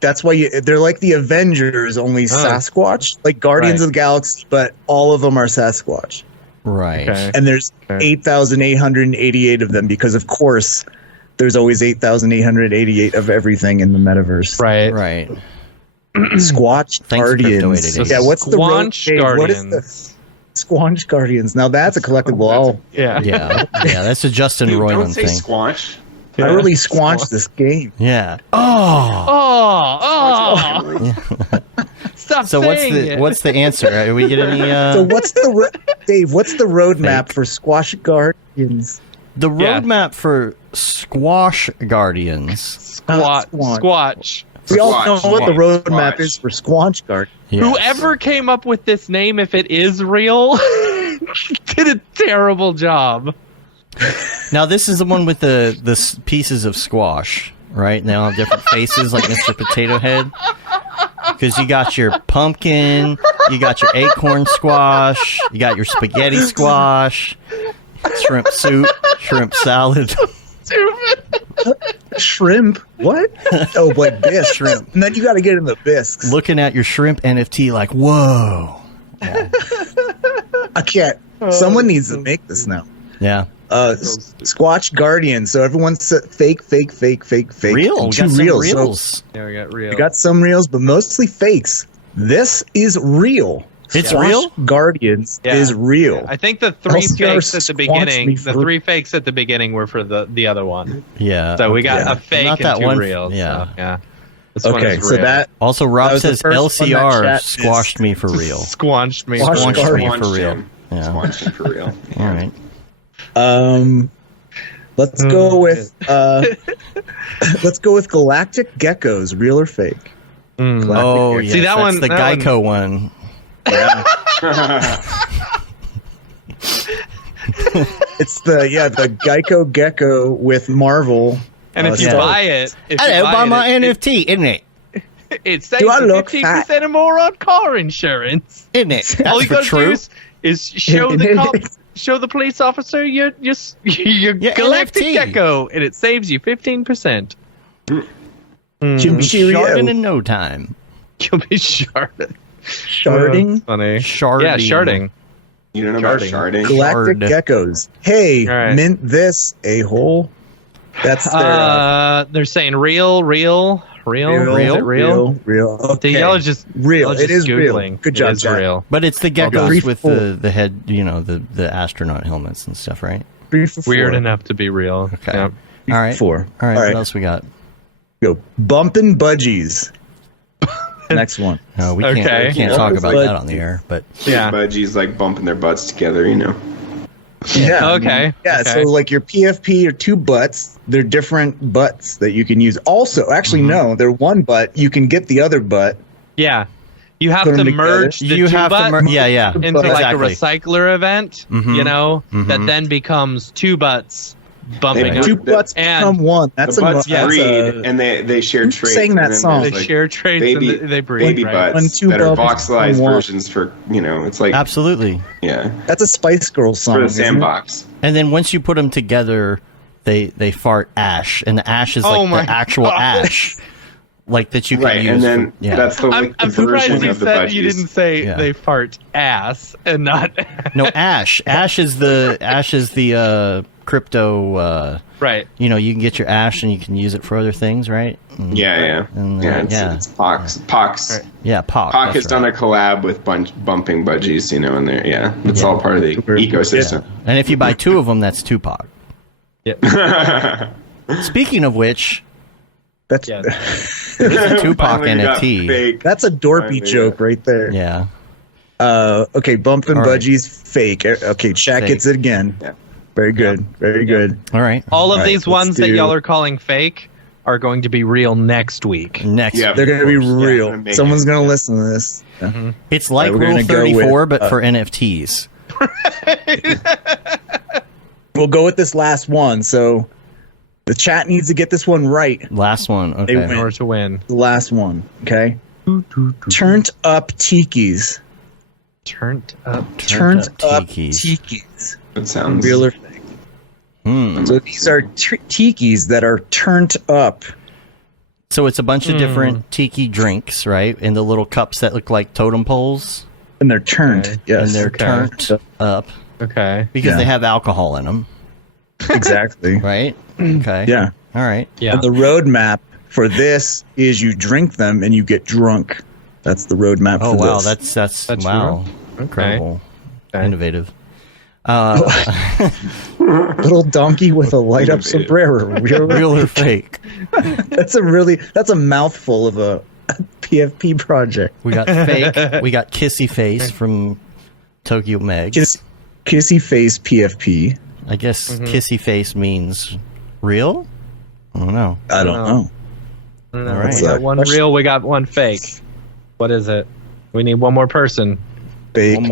that's why they're like the Avengers, only Sasquatch. Like Guardians of the Galaxy, but all of them are Sasquatch. Right. Okay. And there's 8,888 of them because, of course, there's always 8,888 of everything in the metaverse. Right. Squatch Guardians. Crypto88. Yeah, what's the Squanch Guardians? What is the Squanch Guardians? Now that's a collectible. Yeah, that's a Justin Dude, Roiland don't say thing. squanch. I really squanched this game. Yeah. Stop So what's the answer? Are we getting any? So what's Dave? What's the roadmap for Squash Guardians? The roadmap for Squash Guardians. Squatch. We all know what the roadmap Squash. is for Squanch Guard. Yes. Whoever came up with this name, if it is real, did a terrible job. Now this is the one with the pieces of squash, right? They all have different faces, like Mr. Potato Head. Because you got your pumpkin, you got your acorn squash, you got your spaghetti squash, shrimp soup, shrimp salad. Shrimp? What? Oh, like bisque. Shrimp. And then you got to get in the bisques. Looking at your shrimp NFT like, whoa. I can't. Someone needs to make this now. Yeah. Squatch Guardian. So everyone's fake. Real. And We two got some reels. reels. So Yeah, we got real. we got some reels, but mostly fakes. This is real. It's Squatch real? Guardians Yeah. is real. I think the three LCR fakes at the squanched me beginning, were for the other one. Yeah. So we got a fake Not and that two one. reals. Yeah. So, yeah. This one Okay, is so real. that Also, That Rob was the says first one that LCR chat squashed me for real. Squanched me. Squash Squanched me Guardian. for real. Yeah. Squanched for real. All right. let's go with Galactic Geckos, real or fake? Mm. Galactic Oh, Geckos. yeah. See, that one- the that Geico one. It's the Geico Gecko with Marvel. And if you Yeah. buy it, Hello, buy my NFT, isn't it? it saves Do I you look 15% or more on car insurance. Isn't it? All That's you for gotta true. do is show the cop, show the police officer your Galactic NFT. Gecko, and it saves you 15%. Sharding in no time. You'll be sharded. Sharding? Funny. Sharding. Yeah, sharding. You don't know about Sharding. sharding? Galactic Shard. Geckos. Hey, All right. mint this, a-hole. That's their They're saying real. Is it real? Okay. Y'all are just real. y'all are It just is real. Googling. Good It job, is Jack. real. But it's the done. geckos 3 with for 4. the head, the astronaut helmets and stuff, right? 3 for 4. Weird enough to be real. Okay. Yep. All right. 4. All right. All right. What else we got? Go. Bumpin' Budgies. Next one. No, we Okay. can't Yeah. talk about But- that on the air. But Yeah. Budgies like bumping their butts together, you know. Yeah. Okay. Yeah, Okay. so like your PFP are 2 butts. They're different butts that you can use. Also, actually, no, they're 1 butt. You can get the other butt. Yeah. You have to merge the two butts into exactly. like a recycler event, that then becomes two butts bumping up. Two butts become one. That's the butts breed, and they share traits. Sang that song. They share traits and they breed. Baby butts that are voxelized versions for, it's like... Absolutely. Yeah. That's a Spice Girls song. For the sandbox. And then once you put them together, they fart ash, and the ash is like the actual ash. Like that you can use. And then that's the I'm surprised you didn't say they fart ass and not No, ash. Ash is the crypto right. You can get your ash and you can use it for other things, right? Yeah. It's Pox. Pox. Right. Yeah, Pox. Pox has done a collab with bumping budgies, and they're it's all part of the ecosystem. Yeah. And if you buy two of them, that's Tupac. Yeah. Speaking of which, that's there's a Tupac NFT. That's a Dorpy joke right there. Yeah. Okay, bumping budgies fake. Okay, chat gets it again. Yeah. Very good. Very good. All right. All of these ones that y'all are calling fake are going to be real next week. They're going to be real. Someone's going to listen to this. Mm-hmm. It's like Rule 34, but for NFTs. We'll go with this last one. So the chat needs to get this one right. Last one. Okay. In order to win. The last one. Okay. Turned up tikis. Turned up tikis. That sounds real or fake. So these are tikis that are turned up. So it's a bunch of different tiki drinks, right? In the little cups that look like totem poles. And they're turned. Yes. And they're turned up. Okay. Because they have alcohol in them. Exactly. Right? Okay. Yeah. All right. Yeah. And the roadmap for this is you drink them and you get drunk. That's the roadmap for this. That's wow. Incredible. Okay. Innovative. Little donkey with a light up sombrero. Real or fake? That's a mouthful of a PFP project. We got fake. We got Kissy Face from Tokyo Meg. Kissy Face PFP. I guess Kissy Face means real? I don't know. I don't know. All right. We got one real, we got one fake. What is it? We need one more person. Fake.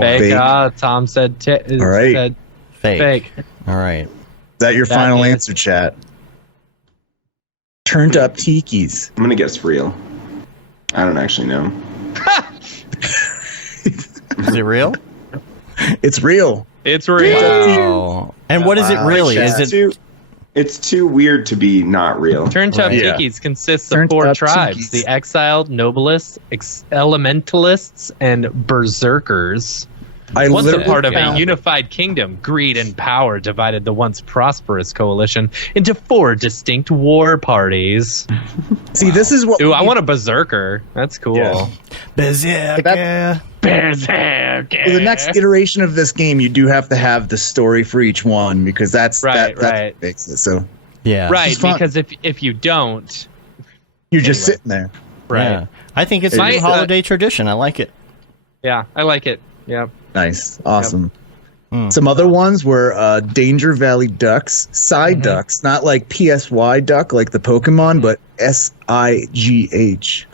Tom said all right. said fake. All right. Is that your final answer, chat? Turned up tikis. I'm going to guess real. I don't actually know. Is it real? It's real. It's real. Wow. And what is it really? Is it? It's too weird to be not real. Turned up tikis consists of four tribes: the exiled, nobilists, elementalists, and berserkers. Once a part of a unified kingdom, greed and power divided the once prosperous coalition into four distinct war parties. See, this is what... Ooh, I want a berserker. That's cool. Yeah. Berserker. Berserker. For the next iteration of this game, you do have to have the story for each one, because that's right. What makes it. So yeah, right. Because if you don't, you're just sitting there. Right. Yeah. I think it's a holiday tradition. I like it. Yeah, I like it. Yep. Nice. Awesome. Yep. Some other ones were Danger Valley Ducks, Ducks, not like PSY Duck like the Pokemon, but SIGH.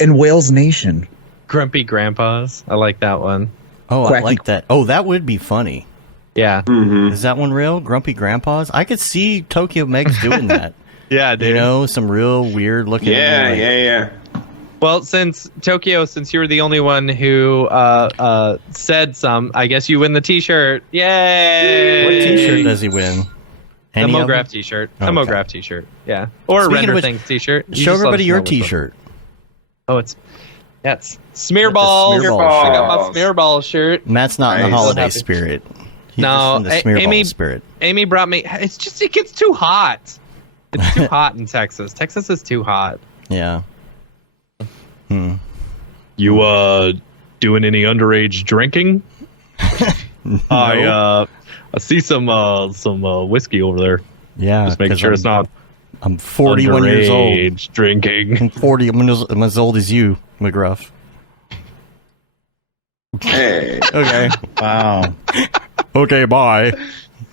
And Whales Nation. Grumpy Grandpas. I like that one. Oh, I like that. Oh, that would be funny. Yeah. Mm-hmm. Is that one real? Grumpy Grandpas? I could see Tokyo Megs doing that. Yeah, dude. Some real weird looking. Yeah. Well, since you were the only one who said some, I guess you win the T-shirt. Yay! What T-shirt does he win? The Mograph T-shirt. A Mograph T-shirt. Yeah. Or a Render Things T-shirt. Show everybody your T-shirt. Oh, it's Smearballs. I got my Smearballs shirt. Matt's not in the holiday spirit. He's just in the Smearball spirit. Amy brought me. It gets too hot. It's too hot in Texas. Texas is too hot. Yeah. You doing any underage drinking? No. I see some whiskey over there. Yeah, just making sure it's not. I'm 41 years old. Drinking. I'm 40. I'm as old as you, Mograph. Hey. Okay. Wow. Okay. Bye.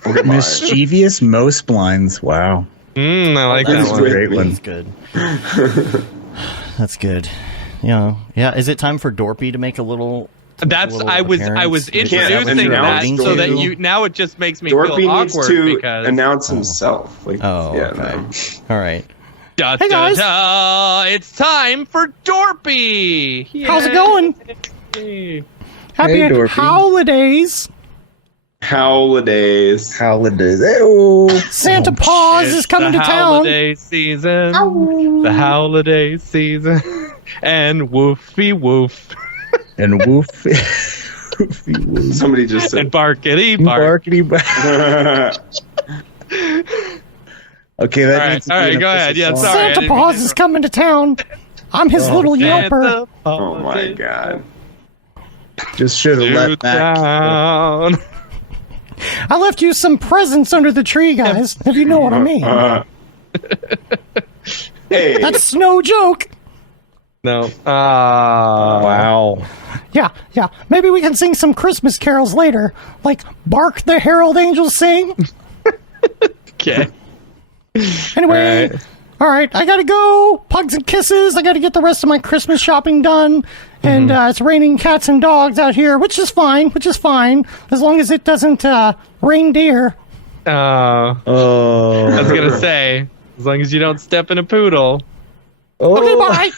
Mischievous Most Blinds. Wow. I like that one. Great one. That's good. That's good. Yeah. Is it time for Dorpy to make a little? I was introducing that so that you now it just makes me Dorpy feel needs awkward to because announce himself. Like, okay. No. All right. Hey guys, it's time for Dorpy. Yay. How's it going? Happy holidays. Holidays. Santa Paws is coming to town. Holiday season. The holiday season. And woofy woof. And woof. Somebody just said. And barkity bark. Okay, that all right, go ahead. Yeah, sorry. Santa Paws is coming to town. I'm his little yelper. Oh my god. Just should have let that. I left you some presents under the tree, guys, if you know what I mean. Hey. That's no joke. No. Wow. Yeah. Maybe we can sing some Christmas carols later, like Bark the Herald Angels Sing. Okay. Anyway, all right, I gotta go. Pugs and kisses. I gotta get the rest of my Christmas shopping done. And it's raining cats and dogs out here, which is fine, as long as it doesn't rain deer. I was going to say, as long as you don't step in a poodle. Okay, bye.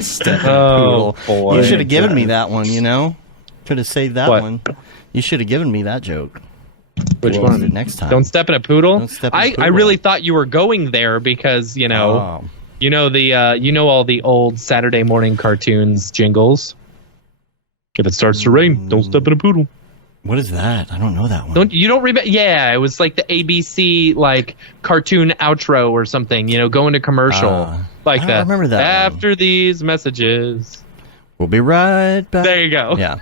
Step in a poodle. Boy. You should have given me that one, Could have saved that one. You should have given me that joke. Which one? Next time. Don't step in a poodle? Don't step in a poodle. I really thought you were going there because, you know all the old Saturday morning cartoons jingles. If it starts to rain, don't step in a poodle. What is that? I don't know that one. You don't remember? Yeah, it was like the ABC cartoon outro or something. Go into commercial like that. I don't remember that. After these messages, we'll be right back. There you go. Yeah.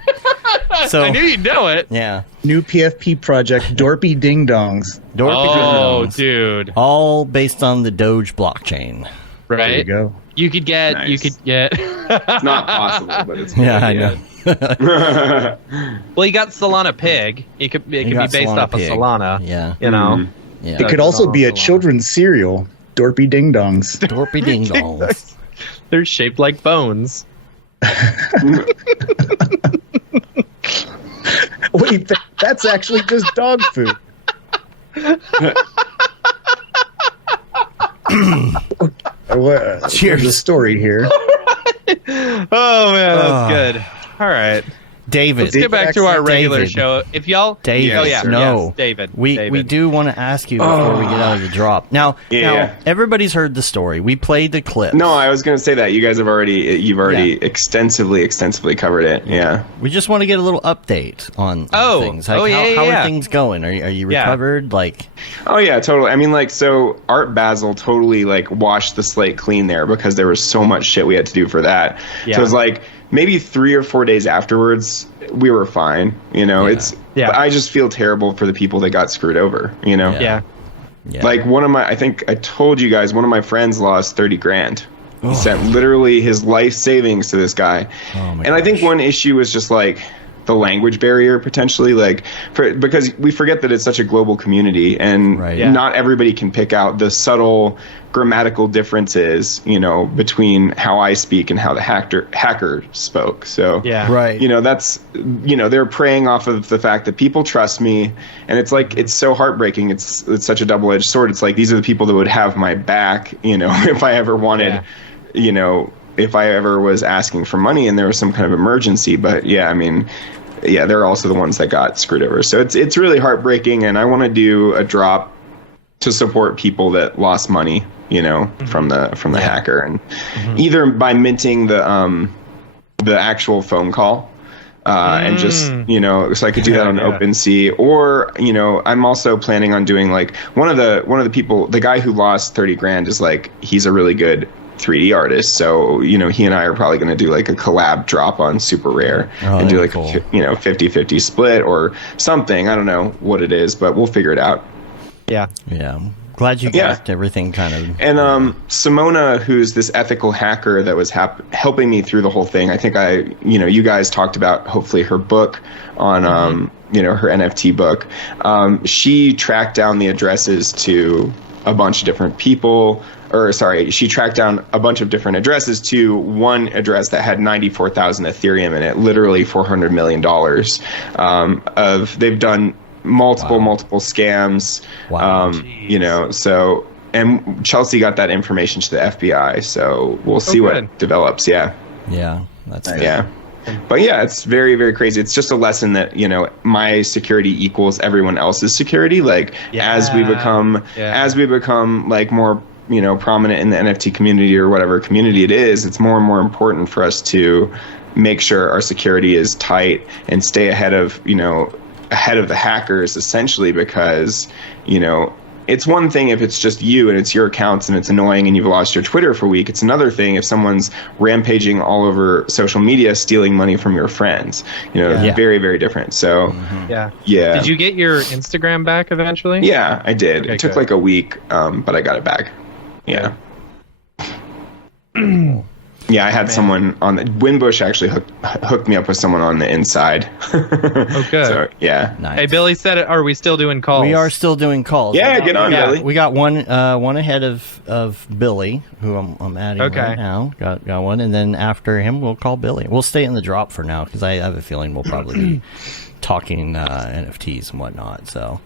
So I knew you'd know it. Yeah. New PFP project, Dorpy Ding Dongs. Ding Dongs. Dude. All based on the Doge blockchain. Right. There you go. You could get. It's not possible, but it's yeah, I know. Well, you got Solana Pig. It could be based Solana off Pig. of Solana. Yeah. Yeah. It could also be a children's cereal, Dorpy Ding Dongs. Dorpy Ding Dongs. They're shaped like bones. Wait, that's actually just dog food. Cheers. There's a story here. Oh man, that's good. All right, David. Let's get back to our regular show. If y'all, David, yes, David. We do want to ask you before we get out of the drop. Now, everybody's heard the story. We played the clip. No, I was going to say that you guys have already extensively covered it. Yeah. We just want to get a little update on things. How are things going? Are you recovered? Oh yeah, totally. I mean, so Art Basel totally washed the slate clean there because there was so much shit we had to do for that. Yeah. So it was maybe 3 or 4 days afterwards, we were fine. I just feel terrible for the people that got screwed over. Yeah. I think I told you guys, one of my friends lost $30,000. He sent literally his life savings to this guy. And I think one issue was just the language barrier potentially, because we forget that it's such a global community and not everybody can pick out the subtle grammatical differences, between how I speak and how the hacker spoke. So, that's, they're preying off of the fact that people trust me, and it's so heartbreaking. It's such a double-edged sword. It's these are the people that would have my back, if I ever wanted, if I ever was asking for money and there was some kind of emergency. But they're also the ones that got screwed over. So it's really heartbreaking, and I want to do a drop to support people that lost money, from the hacker, and either by minting the actual phone call, and just so I could do that on OpenSea, or I'm also planning on doing one of the people, the guy who lost $30,000 is he's a really good 3D artist, so he and I are probably going to do a collab drop on Super Rare and do cool. 50-50 split or something. I don't know what it is, but we'll figure it out. Yeah. Glad you got everything kind of. And Simona, who's this ethical hacker that was helping me through the whole thing. I think you guys talked about hopefully her book on her NFT book. She tracked down the addresses to a bunch of different people she tracked down a bunch of different addresses to one address that had 94,000 Ethereum in it, literally $400 million. They've done multiple scams. Wow. So, and Chelsea got that information to the FBI, so we'll see what develops. Yeah, that's good. Yeah. But yeah, it's very, very crazy. It's just a lesson that, my security equals everyone else's security. Like as we become like more, prominent in the NFT community or whatever community it is, it's more and more important for us to make sure our security is tight and stay ahead of the hackers, essentially, because, it's one thing if it's just you and it's your accounts and it's annoying and you've lost your Twitter for a week. It's another thing if someone's rampaging all over social media, stealing money from your friends. Very, very different. So, yeah. Did you get your Instagram back eventually? Yeah, I did. Okay, it took like a week, but I got it back. Yeah. Yeah, I had someone on the Winbush actually hooked me up with someone on the inside. Oh, good. So, yeah. Nice. Hey, Billy said it. Are we still doing calls? We are still doing calls. Yeah, get on, Billy. We got one ahead of Billy, who I'm adding right now. Got one, and then after him, we'll call Billy. We'll stay in the drop for now because I have a feeling we'll probably be talking NFTs and whatnot. So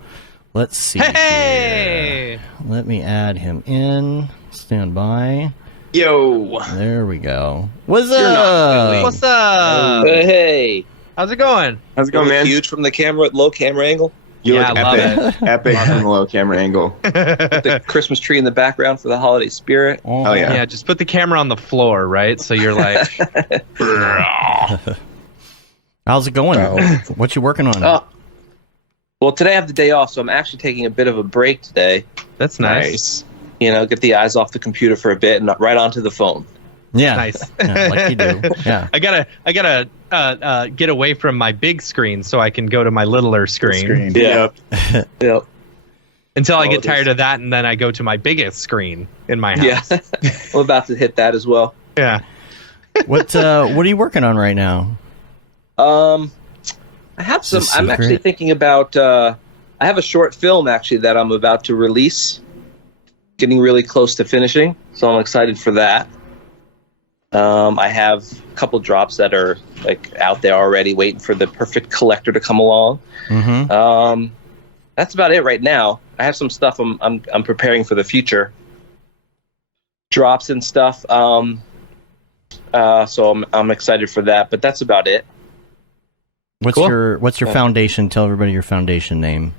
let's see. Hey! Here. Let me add him in. Stand by. Yo, there we go. What's up? What's up? Hey, how's it going? How's it going, man? Huge from the camera, low camera angle. You look epic, epic from the low camera angle. With the Christmas tree in the background for the holiday spirit. Oh yeah. Yeah, just put the camera on the floor, right? So you're like. How's it going? What you working on? Well, today I have the day off, so I'm actually taking a bit of a break today. That's nice. Get the eyes off the computer for a bit and right onto the phone. Yeah, nice. Like you do. Yeah, I gotta get away from my big screen so I can go to my littler screen. Yep. Yep. Until I get tired of that, and then I go to my biggest screen in my house. Yeah, I'm about to hit that as well. Yeah. What are you working on right now? I have some. I'm actually thinking about. I have a short film actually that I'm about to release. Getting really close to finishing, so I'm excited for that. I have a couple drops that are like out there already, waiting for the perfect collector to come along. Mm-hmm. That's about it right now. I have some stuff I'm preparing for the future, drops and stuff. So I'm excited for that. But that's about it. What's your foundation? Tell everybody your foundation name.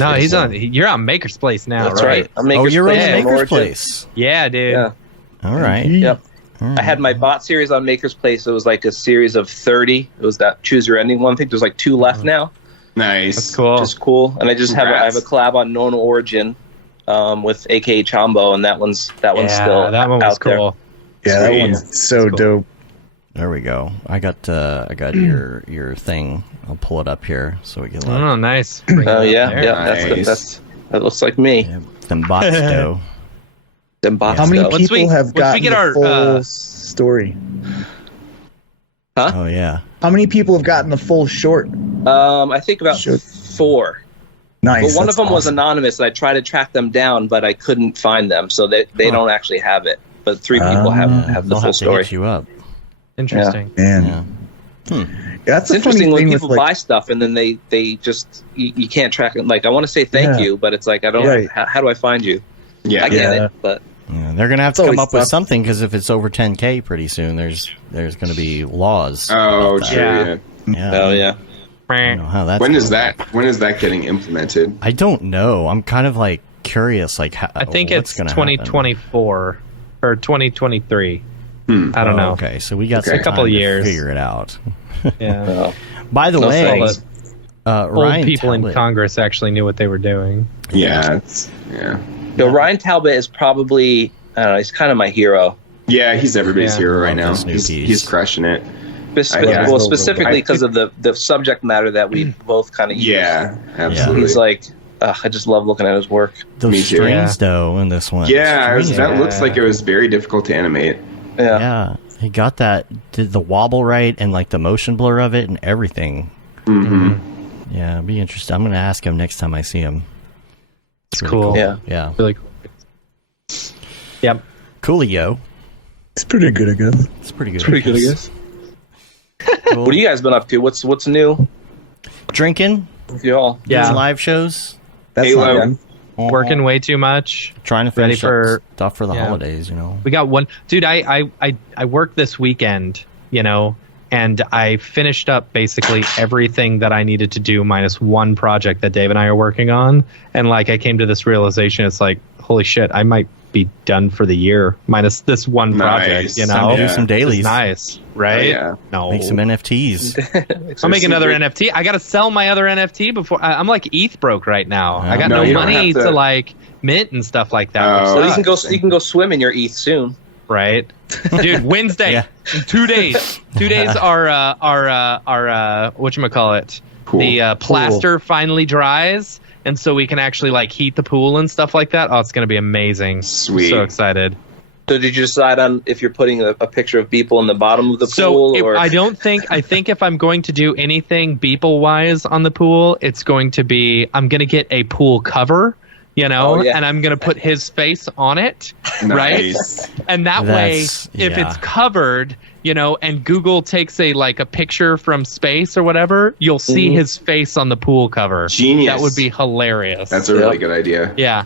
No, you're on Maker's Place now. That's right. You're on Maker's Place. Yeah, dude. Yeah. All right. Yep. All right. I had my bot series on Maker's Place. It was like a series of 30. It was that Choose Your Ending one. I think there's like 2 left now. Nice. That's cool. Which is cool. And I just have a collab on Known Origin with AKA Chombo, and that one's still that one was out cool. There. Yeah, that one's so dope. There we go. I got your thing. I'll pull it up here so we can look. Oh, nice. Oh yeah, Nice. that looks like me. Yeah, them bots do. Them bots. How many go. people have gotten the full story? Huh? Oh yeah. How many people have gotten the full short? I think about 4. Nice. But one of them was anonymous, and I tried to track them down, but I couldn't find them, so they don't actually have it. But 3 people have the full story. Hit you up. Interesting. Yeah. Man. That's It's interesting when thing people buy stuff and then they just you can't track it. Like I want to say thank you, but it's like I don't. Right. How do I find you? Yeah, I get it, but they're gonna have to come up with something because if it's over 10K pretty soon, there's gonna be laws. Oh, true. Yeah. Oh yeah. I don't know how that's When is that getting implemented? I don't know. I'm kind of like curious. Like how, I think what's it's gonna 2024 or 2023. I don't know. Okay, so we got a couple of years to figure it out. Yeah. By the way, old Ryan people Talbot. in Congress actually knew what they were doing. Yeah. Ryan Talbot is probably I don't know. He's kind of my hero. Yeah, he's everybody's hero right now. Snoopy's. He's crushing it. Well, specifically because of the subject matter that we both kind of use. Yeah, absolutely. He's like, I just love looking at his work. Those strings, though, in this one. Yeah, that looks like it was very difficult to animate. Yeah, he got did the wobble right and like the motion blur of it and everything. Mm-hmm. Yeah, it'd be interesting. I'm going to ask him next time I see him. It's really cool. Yeah. Yeah. Really cool. Yep. Coolio. It's pretty good, I guess. It's pretty good. It's pretty good, I guess. Cool. What have you guys been up to? What's new? Drinking. With y'all? Yeah. Live shows. That's Halo. not good. Working way too much. Trying to Ready finish for- up stuff for the holidays, you know. We got one. Dude, I worked this weekend, you know, and I finished up basically everything that I needed to do minus one project that Dave and I are working on. And like, I came to this realization. It's like, holy shit, I might be done for the year minus this one project, you know. Time to do some dailies. Nice, right? Oh, yeah. No. Make some NFTs. I'll make another NFT. I got to sell my other NFT before. I'm like ETH broke right now. I got No, no you don't money have to to- like mint and stuff like that. Oh. which Well, sucks. you can go swim in your ETH soon. Right, dude. Wednesday, Yeah. in 2 days. 2 days are whatchamacallit? Cool. The plaster finally dries, and so we can actually like heat the pool and stuff like that. Oh, it's gonna be amazing. Sweet. I'm so excited. So did you decide on if you're putting a picture of Beeple in the bottom of the pool? So or I think if I'm going to do anything Beeple wise on the pool, it's going to be I'm gonna get a pool cover. You know, Oh, yeah. and I'm going to put his face on it, right? Nice. And that That's- way, if yeah. it's covered, you know, and Google takes a picture from space or whatever, you'll see his face on the pool cover. Genius. That would be hilarious. That's a really good idea. yeah,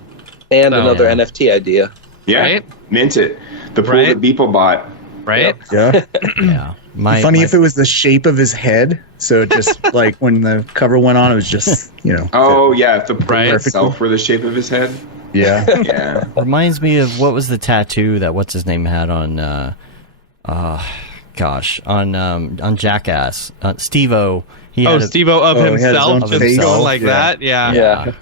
and So- another NFT idea. Yeah. Right? Mint it. The pool Right? that Beeple bought. right? Yeah. Yeah. Funny if it was the shape of his head. So just like when the cover went on, it was just, you know. Oh, yeah. If the pool Right. itself were the shape of his head. Yeah. Yeah. reminds me of what was the tattoo that what's his name had on on Jackass. Steve-O. He Oh, had a- Steve-O of Oh, he had his himself, own just face. going like Yeah. that. Yeah. Yeah.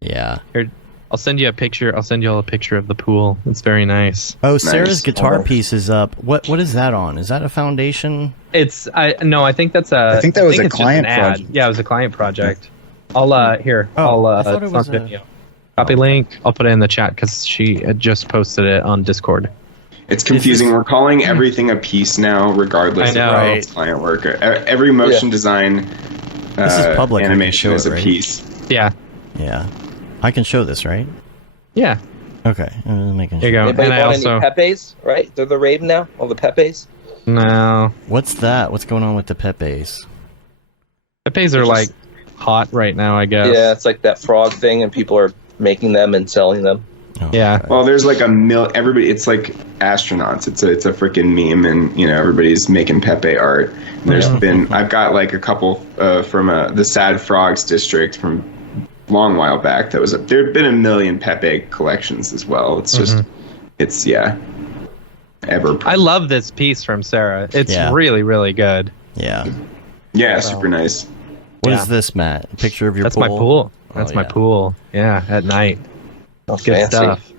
Yeah. Here, I'll send you a picture. I'll send you all a picture of the pool. It's very nice. Oh, Sarah's Nice. guitar piece is up. What is that on? Is that a foundation? I think that's a. I think that was a it's just client an ad. project. Yeah, it was a client project. I'll here. Oh, I I'll thought it it's was on a- video. Copy link. I'll put it in the chat because she had just posted it on Discord. It's confusing. We're calling everything a piece now, regardless I know. of how Right. it's client work. Every motion design This is public. We can animation show is it, a right? piece. Yeah. Yeah. I can show this, right? Yeah. Okay. I'm just making There you sure. go. Anybody And I want also any Pepes? Right? They're the Raven now. All the Pepes. no. What's that? What's going on with the Pepes? Pepes are like hot right now, I guess. Yeah, it's like that frog thing, and people are making them and selling them. Oh, Yeah. okay. Well, there's like everybody. It's like astronauts. It's a freaking meme, and everybody's making Pepe art. And there's been I've got like a couple from the Sad Frogs district from long while back. That was there have been a million Pepe collections as well. It's just it's ever. I love this piece from Sarah. It's Yeah. really, really good. Yeah. Yeah, super nice. What Yeah. is this, Matt? A picture of your That's pool? my pool. Oh, That's my yeah. pool. Yeah, at night. Oh, Good fancy. stuff.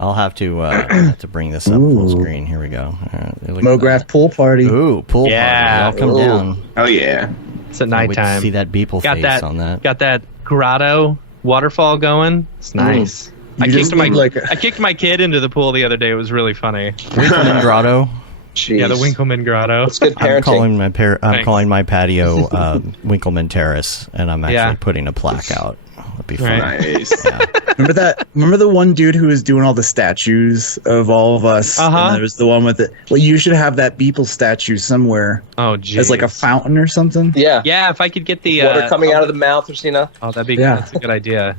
I'll have to bring this up full screen. Here we go. All right, look at Mograph pool party. that. Ooh, pool Yeah. party. I'll come Ooh. down. Oh yeah. It's at Can't wait to nighttime. see that Beeple Got face that. on that. Got that grotto waterfall going. It's nice. I You just kicked my need, like, a- I kicked my kid into the pool the other day. It was really funny. Winkleman Grotto. Jeez. Yeah, the Winkleman grotto. It's good I'm parenting. calling calling my patio Winkleman Terrace, and I'm actually Yeah. putting a plaque out. That'd be fun. Right. Nice. Yeah. Remember the one dude who was doing all the statues of all of us? Uh-huh. And there was the one with it. Well, you should have that Beeple statue somewhere Oh, geez. as like a fountain or something. Yeah. Yeah, if I could get the Water coming out of the mouth, or Oh, that'd be Yeah. that's a good idea.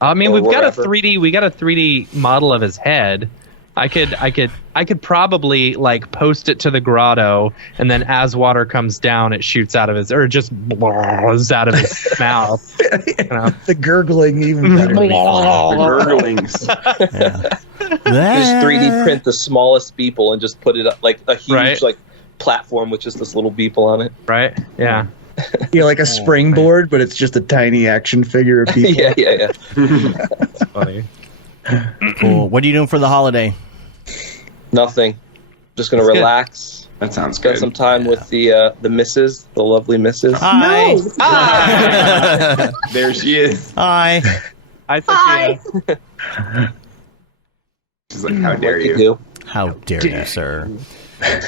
I mean, Or we've got a wherever. 3D. We got a 3D model of his head. I could probably like post it to the grotto, and then as water comes down, it shoots out of his or just blows out of his mouth. You know? The gurgling even better. The gurglings. Just 3D print the smallest Beeple and just put it up like a huge Right. like platform with just this little Beeple on it. Right? Yeah. Yeah, like a springboard, but it's just a tiny action figure of people. yeah. That's funny. Cool. What are you doing for the holiday? Nothing. Just gonna That's good. relax. That sounds Spend good. some time with the missus, the lovely missus. Hi. Hi. There she is. Hi. Hi, Sophia. She's like, how dare What you you? do? How dare you, sir?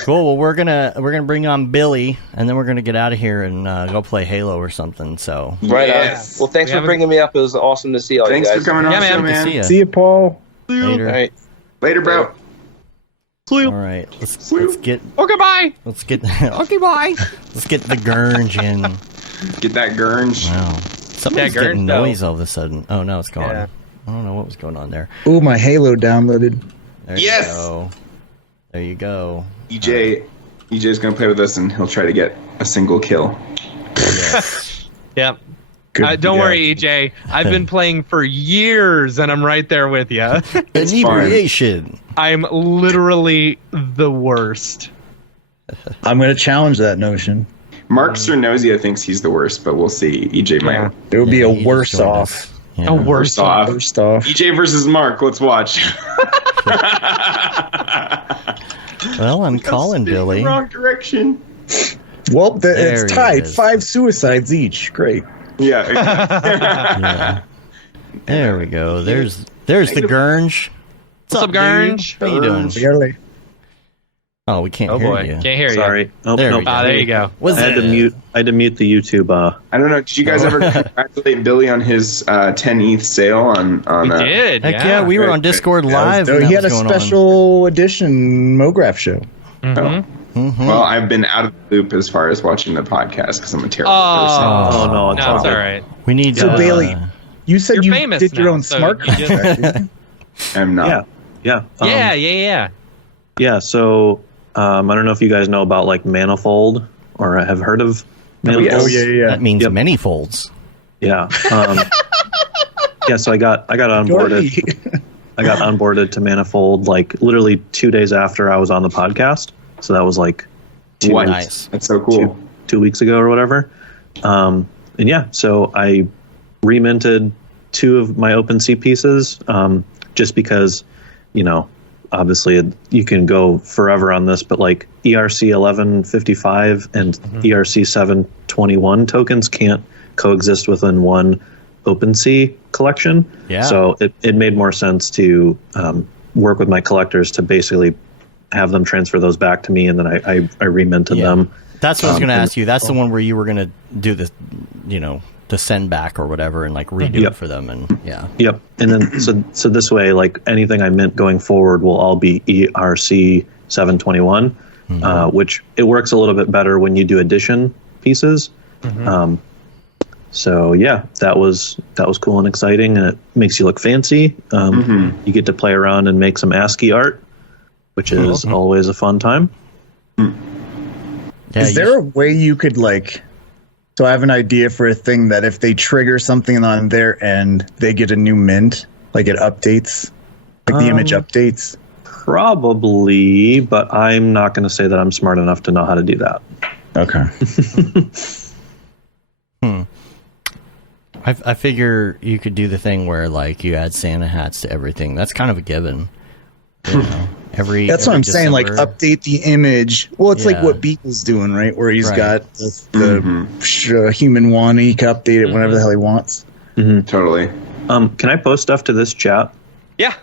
Cool. Well, we're gonna bring on Billy, and then we're gonna get out of here and go play Halo or something. So Right Yes. on. Well, thanks We for haven't- bringing me up. It was awesome to see all Thanks you for guys. coming on Yeah, the show, man. good to man. see ya. See you, Paul. Later. All right. Later, bro. All right, let's get. Okay, bye. Let's get. Okay, bye. Let's get the Gurge in. Get that Gurge. Wow. Somebody's getting noise all of a sudden. Oh no, it's gone. Yeah. I don't know what was going on there. Ooh, my Halo downloaded. There you go. There you go. EJ's gonna play with us, and he'll try to get a single kill. Yes. Yep. Don't worry, EJ. I've been playing for years, and I'm right there with you. Inebriation. I'm literally the worst. I'm going to challenge that notion. Mark Cernozia thinks he's the worst, but we'll see. EJ might. There will be a worse off. Yeah. A worse off. Worst off. EJ versus Mark. Let's watch. Well, I'm calling Billy. Wrong direction. Well, it's tied. is. 5 suicides each. Great. Yeah. Yeah. There we go. There's the Gurge. What's up, Gurge? How you doing? Barely. Oh, we can't hear you. Can't hear you. Sorry. Oh, There no. we go. There you go. What's I had to mute the YouTube. I don't know. Did you guys ever congratulate Billy on his 10 ETH sale on? We did. Heck yeah, we were on Discord live. So when he that had a was going special edition Mograph show. Well, I've been out of the loop as far as watching the podcast because I'm a terrible person. Oh no, it's all it's good. all right. on. We need So Bailey, you said You're you famous did your now, own so smart you just- contract. I'm not. Yeah. Yeah. So I don't know if you guys know about like Manifold or have heard of Manifold. Oh yeah. That means many folds. Yeah. Yeah. So I got onboarded. I got onboarded to Manifold like literally 2 days after I was on the podcast. So that was like 2 weeks. Nice. That's so cool. 2 weeks ago or whatever. And yeah, so I reminted 2 of my OpenSea pieces just because, obviously you can go forever on this, but like ERC 1155 and ERC 721 tokens can't coexist within one OpenSea collection. Yeah. So it made more sense to work with my collectors to basically have them transfer those back to me, and then I reminted them. That's what I was going to ask you. That's the one where you were going to do the, the send back or whatever and like redo it for them. And yeah. Yep. And then so this way, like anything I mint going forward will all be ERC 721, which it works a little bit better when you do addition pieces. So yeah, that was cool and exciting, and it makes you look fancy. You get to play around and make some ASCII art, which is always a fun time. Yeah, Is there a way you could so I have an idea for a thing that if they trigger something on their end, they get a new mint, like it updates, like the image updates? Probably, but I'm not going to say that I'm smart enough to know how to do that. Okay. I figure you could do the thing where like you add Santa hats to everything. That's kind of a given. That's what I'm saying. Like update the image. Well, it's like what Beatles doing, right? Where he's got the human one. He can update it whenever the hell he wants. Totally. Can I post stuff to this chat? Yeah.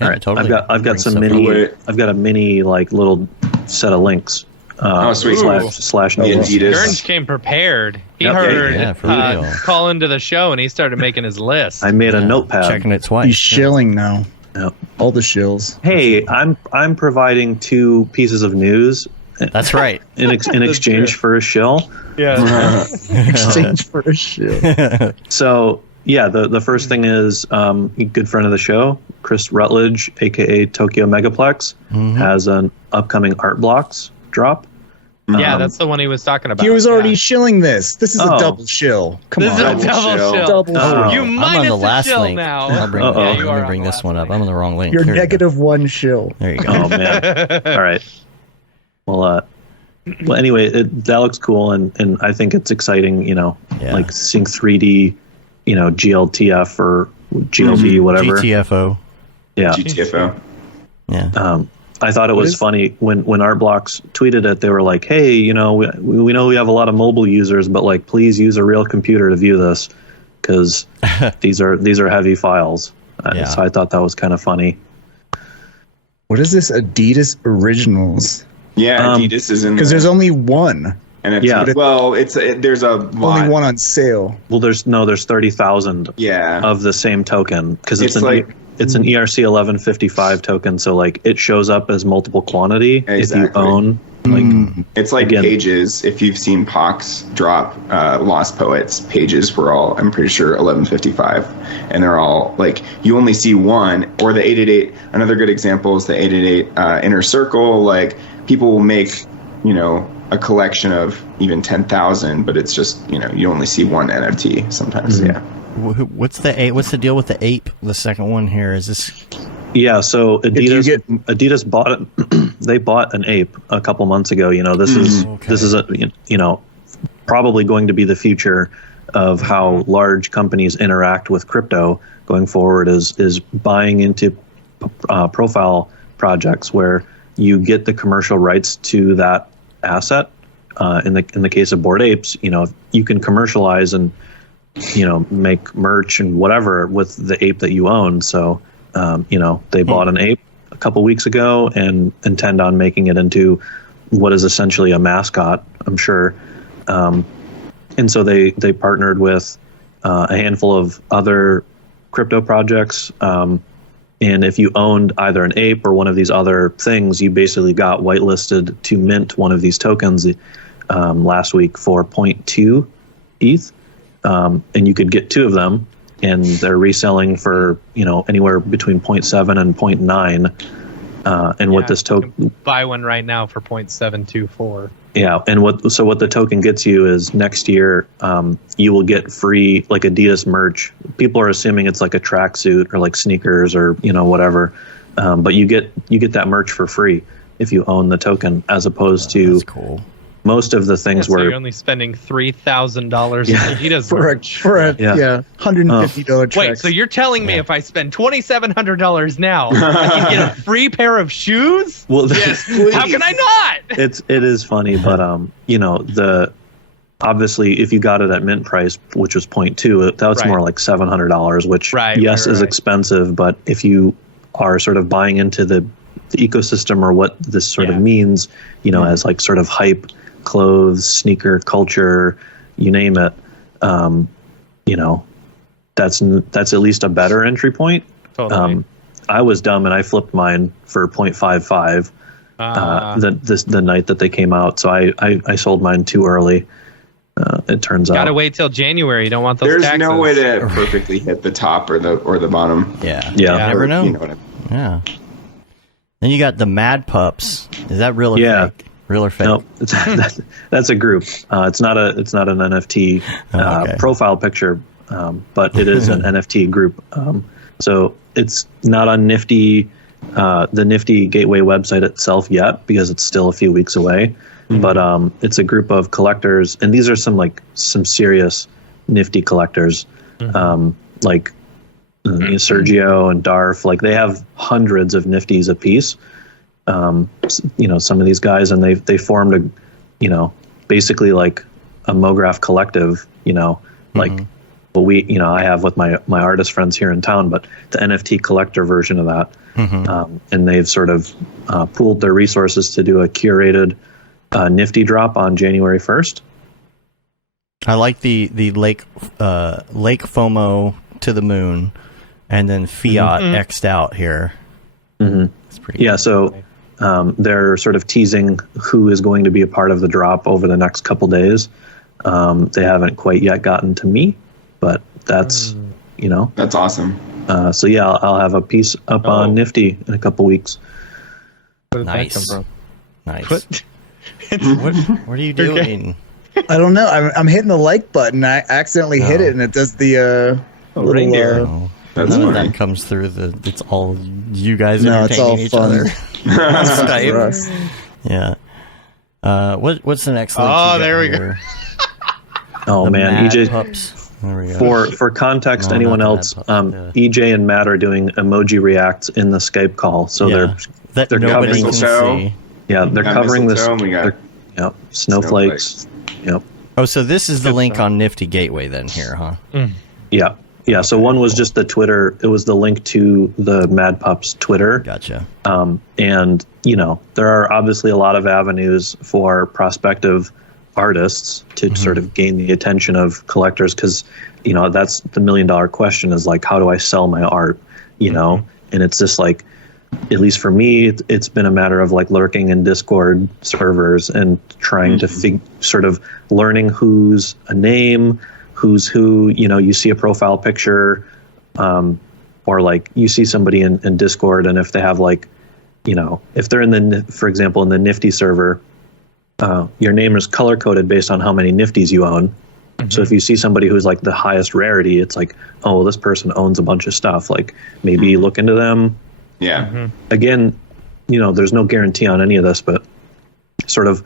All right. Totally. I've got some mini. I've got a mini like little set of links. Sweet. Slash Adidas. Gurge came prepared. He heard for real. call into the show, and he started making his list. I made a notepad. Checking it twice. He's shilling now. Yep. All the shills. Hey, I'm providing 2 pieces of news. That's right. In exchange for a shill. Yeah. Exchange for a shill. So yeah, the first thing is a good friend of the show, Chris Rutledge, aka Tokyo Megaplex, has an upcoming Art Blocks drop. Yeah, that's the one he was talking about. He was already shilling this. This is a double shill. Come on. This is a double shill. Double shill. You I'm on the last shill link. now. Let me bring this one up. I'm on the wrong link. You're Here we go. negative 1 shill. There you go. Oh man. All right. Well, anyway, that looks cool, and I think it's exciting. Like seeing 3D, GLTF or GLV, whatever. GTFO. Yeah. GTFO. Yeah. I thought it was funny when Artblocks tweeted it. They were like, "Hey, we know we have a lot of mobile users, but like, please use a real computer to view this, because these are heavy files." So I thought that was kind of funny. What is this Adidas Originals? Yeah, Adidas is in because there's only one. And it's there's a lot. Only one on sale. Well, there's 30,000. Yeah. Of the same token because it's it's an ERC 1155 token, so like it shows up as multiple quantity if you own. Like it's like Pages. If you've seen Pox drop Lost Poets, Pages were all, I'm pretty sure, 1155, and they're all like you only see one. Or the 888. Another good example is the 888 Inner Circle. Like people will make, a collection of even 10,000, but it's just you only see one NFT sometimes. Yeah. What's the deal with the ape? The second one here is this. Yeah, so Adidas bought it. They bought an ape a couple months ago. This is probably going to be the future of how large companies interact with crypto going forward. Is buying into profile projects where you get the commercial rights to that asset. In the case of Bored Apes, you can commercialize and make merch and whatever with the ape that you own. So. They bought an ape a couple weeks ago and intend on making it into what is essentially a mascot, I'm sure. And so they partnered with a handful of other crypto projects. And if you owned either an ape or one of these other things, you basically got whitelisted to mint one of these tokens last week for 0.2 ETH. And you could get two of them. And they're reselling for anywhere between 0.7 and 0.9. And what this token buy one right now for 0.724. Yeah, and what the token gets you is next year you will get free like Adidas merch. People are assuming it's like a tracksuit or like sneakers or whatever, but you get that merch for free if you own the token, as opposed to. That's cool. Most of the things so you're only spending $3,000 in Adidas for a $150 track. Wait, so you're telling me if I spend $2,700 now, I can get a free pair of shoes? Well, yes, please. How can I not? It is funny, but obviously if you got it at mint price, which was 0.2, that's more like $700, which is expensive. But if you are sort of buying into the ecosystem or what this sort of means, as like sort of hype. Clothes, sneaker culture, you name it. That's at least a better entry point. Totally. I was dumb and I flipped mine for 0.55 the night that they came out. So I sold mine too early. It turns out. Gotta wait till January. You don't want those. There's taxes. no way to perfectly hit the top or the bottom. Yeah. You never know. You know what I mean? Yeah. Then you got the Mad Pups. Is that real or fake? Real or fake? No, that's a group. It's not an NFT profile picture, but it is an NFT group. So it's not on Nifty, the Nifty Gateway website itself yet, because it's still a few weeks away. Mm-hmm. But it's a group of collectors, and these are some serious Nifty collectors, like Sergio and Darf. Like they have hundreds of Nifties apiece. Some of these guys, and they formed basically like a Mograph collective, like what I have with my artist friends here in town, but the NFT collector version of that. And they've sort of pooled their resources to do a curated Nifty drop on January 1st. I like the Lake FOMO to the moon, and then Fiat X'd out here. It's pretty cool. So they're sort of teasing who is going to be a part of the drop over the next couple days. They haven't quite yet gotten to me, but that's that's awesome. So I'll have a piece up on Nifty in a couple weeks. Where did that come from? Nice. What are you doing? I don't know. I'm hitting the like button. I accidentally hit it, and it does the reindeer. None of that comes through it's all you guys entertaining each other. Skype. Yeah. What's the next link? Oh, there we go. Oh man, EJ. Pups. There we go. For context, anyone else? EJ and Matt are doing emoji reacts in the Skype call, so they're nobody can see. Yeah, they're covering this. Snowflakes. Yep. Oh, so this is the link on Nifty Gateway then here, huh? Yeah. Yeah, so one was just the Twitter. It was the link to the Mad Pups Twitter. Gotcha. And, there are obviously a lot of avenues for prospective artists to sort of gain the attention of collectors because, that's the $1 million question is like, how do I sell my art? you know, and it's just like, at least for me, it's been a matter of like lurking in Discord servers and trying to sort of learning who's a name, who's who. You know, you see a profile picture, or like you see somebody in Discord, and if they have like, you know, if they're for example, in the Nifty server, your name is color coded based on how many Nifties you own. So if you see somebody who's like the highest rarity, it's like, oh, well, this person owns a bunch of stuff. Like maybe look into them. Yeah. Again, you know, there's no guarantee on any of this, but sort of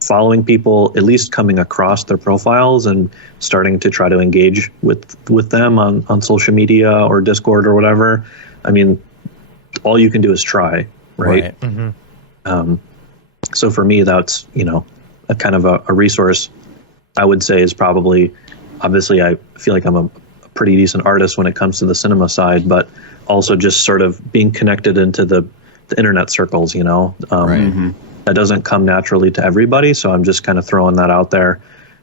following people, at least coming across their profiles and starting to try to engage with them on social media or Discord or whatever. I mean, all you can do is try, right? So for me, that's, you know, a kind of a resource I would say is probably, obviously I feel like I'm a pretty decent artist when it comes to the cinema side, but also just sort of being connected into the internet circles, you know, that doesn't come naturally to everybody. So I'm just kind of throwing that out there,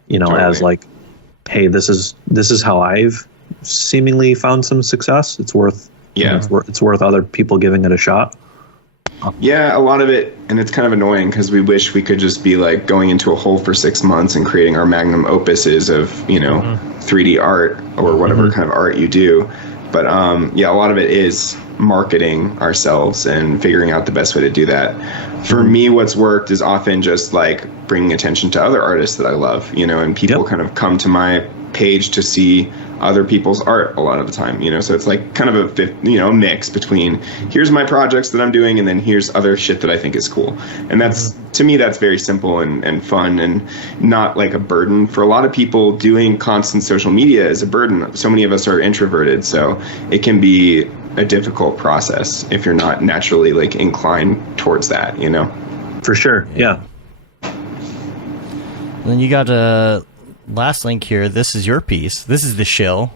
you know, as like, hey, this is how I've seemingly found some success. It's worth, it's worth other people giving it a shot. Yeah, a lot of it, and it's kind of annoying because we wish we could just be like going into a hole for 6 months and creating our magnum opuses of, you know, 3D art or whatever kind of art you do. But yeah, a lot of it is marketing ourselves and figuring out the best way to do that. For me, what's worked is often just like bringing attention to other artists that I love, you know, and people kind of come to my page to see other people's art a lot of the time, you know, so it's like kind of a mix between here's my projects that I'm doing and then here's other shit that I think is cool. And that's, to me, that's very simple and fun and not like a burden. For a lot of people, doing constant social media is a burden. So many of us are introverted, so it can be a difficult process if you're not naturally like inclined towards that, you know? For sure, yeah. And then you got a last link here. This is your piece. This is the shill.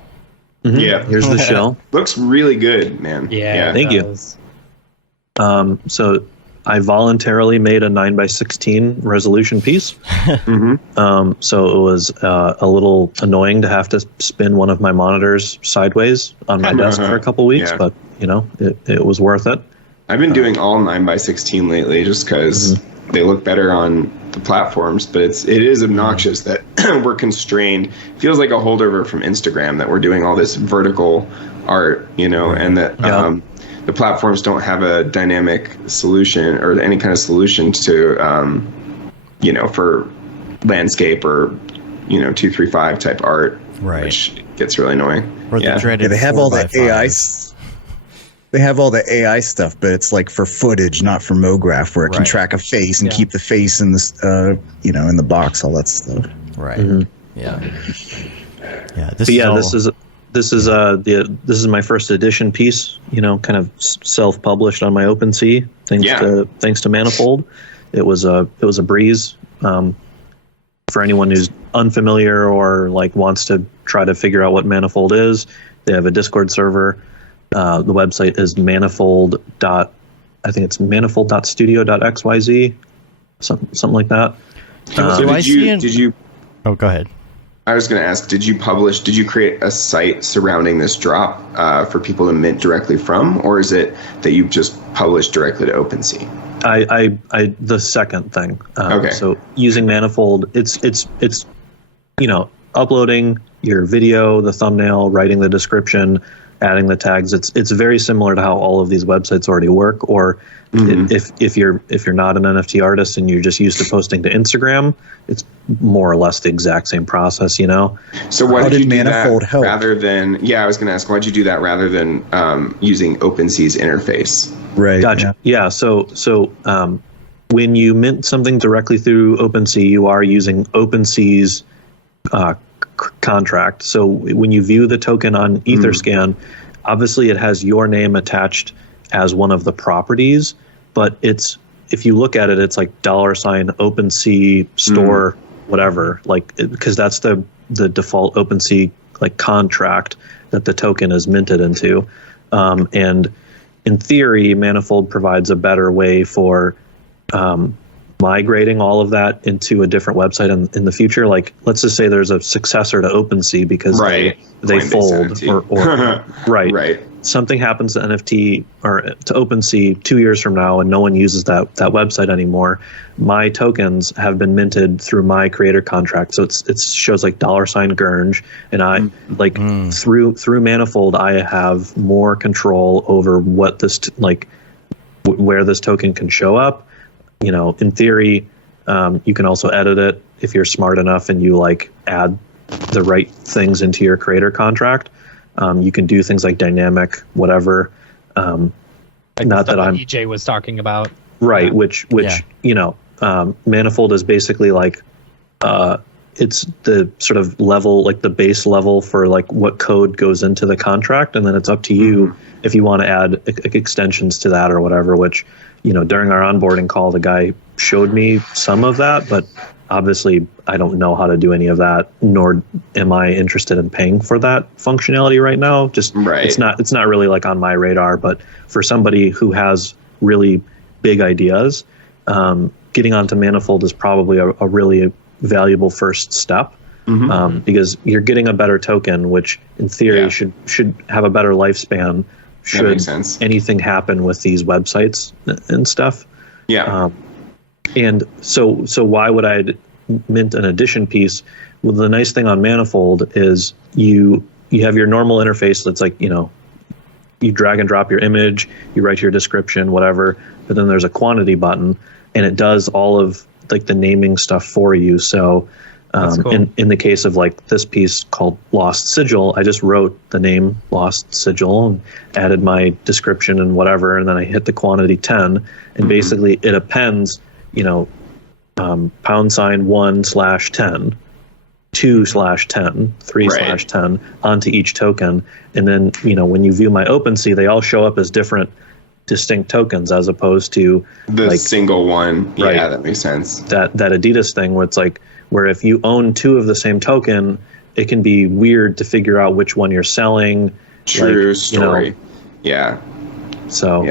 Yeah, here's the shill. Looks really good, man. Yeah, thank you. So I voluntarily made a 9x16 resolution piece. So it was a little annoying to have to spin one of my monitors sideways on my desk for a couple weeks, but you know, it was worth it. I've been doing all 9x16 lately just because they look better on the platforms, but it is obnoxious that we're constrained. It feels like a holdover from Instagram that we're doing all this vertical art, you know, and that the platforms don't have a dynamic solution or any kind of solution to, you know, for landscape or, you know, 235 type art, which gets really annoying. Or the dreaded they have all the AI. They have all the AI stuff, but it's like for footage, not for Mograph, where it can track a face and keep the face in the, you know, in the box, all that stuff. Yeah. This is my first edition piece, you know, kind of self-published on my OpenSea, thanks to Manifold. It was a breeze. For anyone who's unfamiliar or like wants to try to figure out what Manifold is, they have a Discord server. The website is manifold.studio.xyz, something like that. Did you? Oh, go ahead. I was going to ask, did you create a site surrounding this drop for people to mint directly from, or is it that you just publish directly to OpenSea? I the second thing. Okay. So using Manifold, it's you know, uploading your video, the thumbnail, writing the description, adding the tags. It's very similar to how all of these websites already work. Or if you're not an NFT artist and you're just used to posting to Instagram, it's more or less the exact same process, you know. So why did you do that rather than? Yeah, I was going to ask, why'd you do that rather than using OpenSea's interface? Right. Gotcha. Yeah. So when you mint something directly through OpenSea, you are using OpenSea's contract. So when you view the token on Etherscan, obviously it has your name attached as one of the properties, but if you look at it, it's like $ OpenSea store, whatever, like, because that's the default OpenSea like contract that the token is minted into. And in theory, Manifold provides a better way for migrating all of that into a different website in the future. Like, let's just say there's a successor to OpenSea because they fold or right. Something happens to NFT or to OpenSea 2 years from now and no one uses that website anymore. My tokens have been minted through my creator contract. So it shows like $Gurnge, and I through Manifold I have more control over what this where this token can show up. You know, in theory, you can also edit it if you're smart enough and you like add the right things into your creator contract. You can do things like dynamic, whatever. Like not that I'm EJ was talking about, right? Which you know, Manifold is basically like it's the sort of level, like the base level for like what code goes into the contract, and then it's up to you if you want to add extensions to that or whatever. Which, you know, during our onboarding call, the guy showed me some of that, but obviously I don't know how to do any of that, nor am I interested in paying for that functionality right now. It's not really like on my radar. But for somebody who has really big ideas, getting onto Manifold is probably a really valuable first step, because you're getting a better token, which in theory should have a better lifespan should anything happen with these websites and stuff. And so why would I mint an edition piece? Well, the nice thing on Manifold is you have your normal interface that's like, you know, you drag and drop your image, you write your description, whatever, but then there's a quantity button and it does all of like the naming stuff for you. So cool. in the case of like this piece called Lost Sigil, I just wrote the name Lost Sigil and added my description and whatever, and then I hit the quantity 10, and basically it appends, you know, $1/10, 2/10, 3/10 onto each token. And then, you know, when you view my OpenSea, they all show up as different distinct tokens as opposed to the like, single one. Right? Yeah, that makes sense. That Adidas thing where it's like, where if you own two of the same token, it can be weird to figure out which one you're selling. True story. You know. So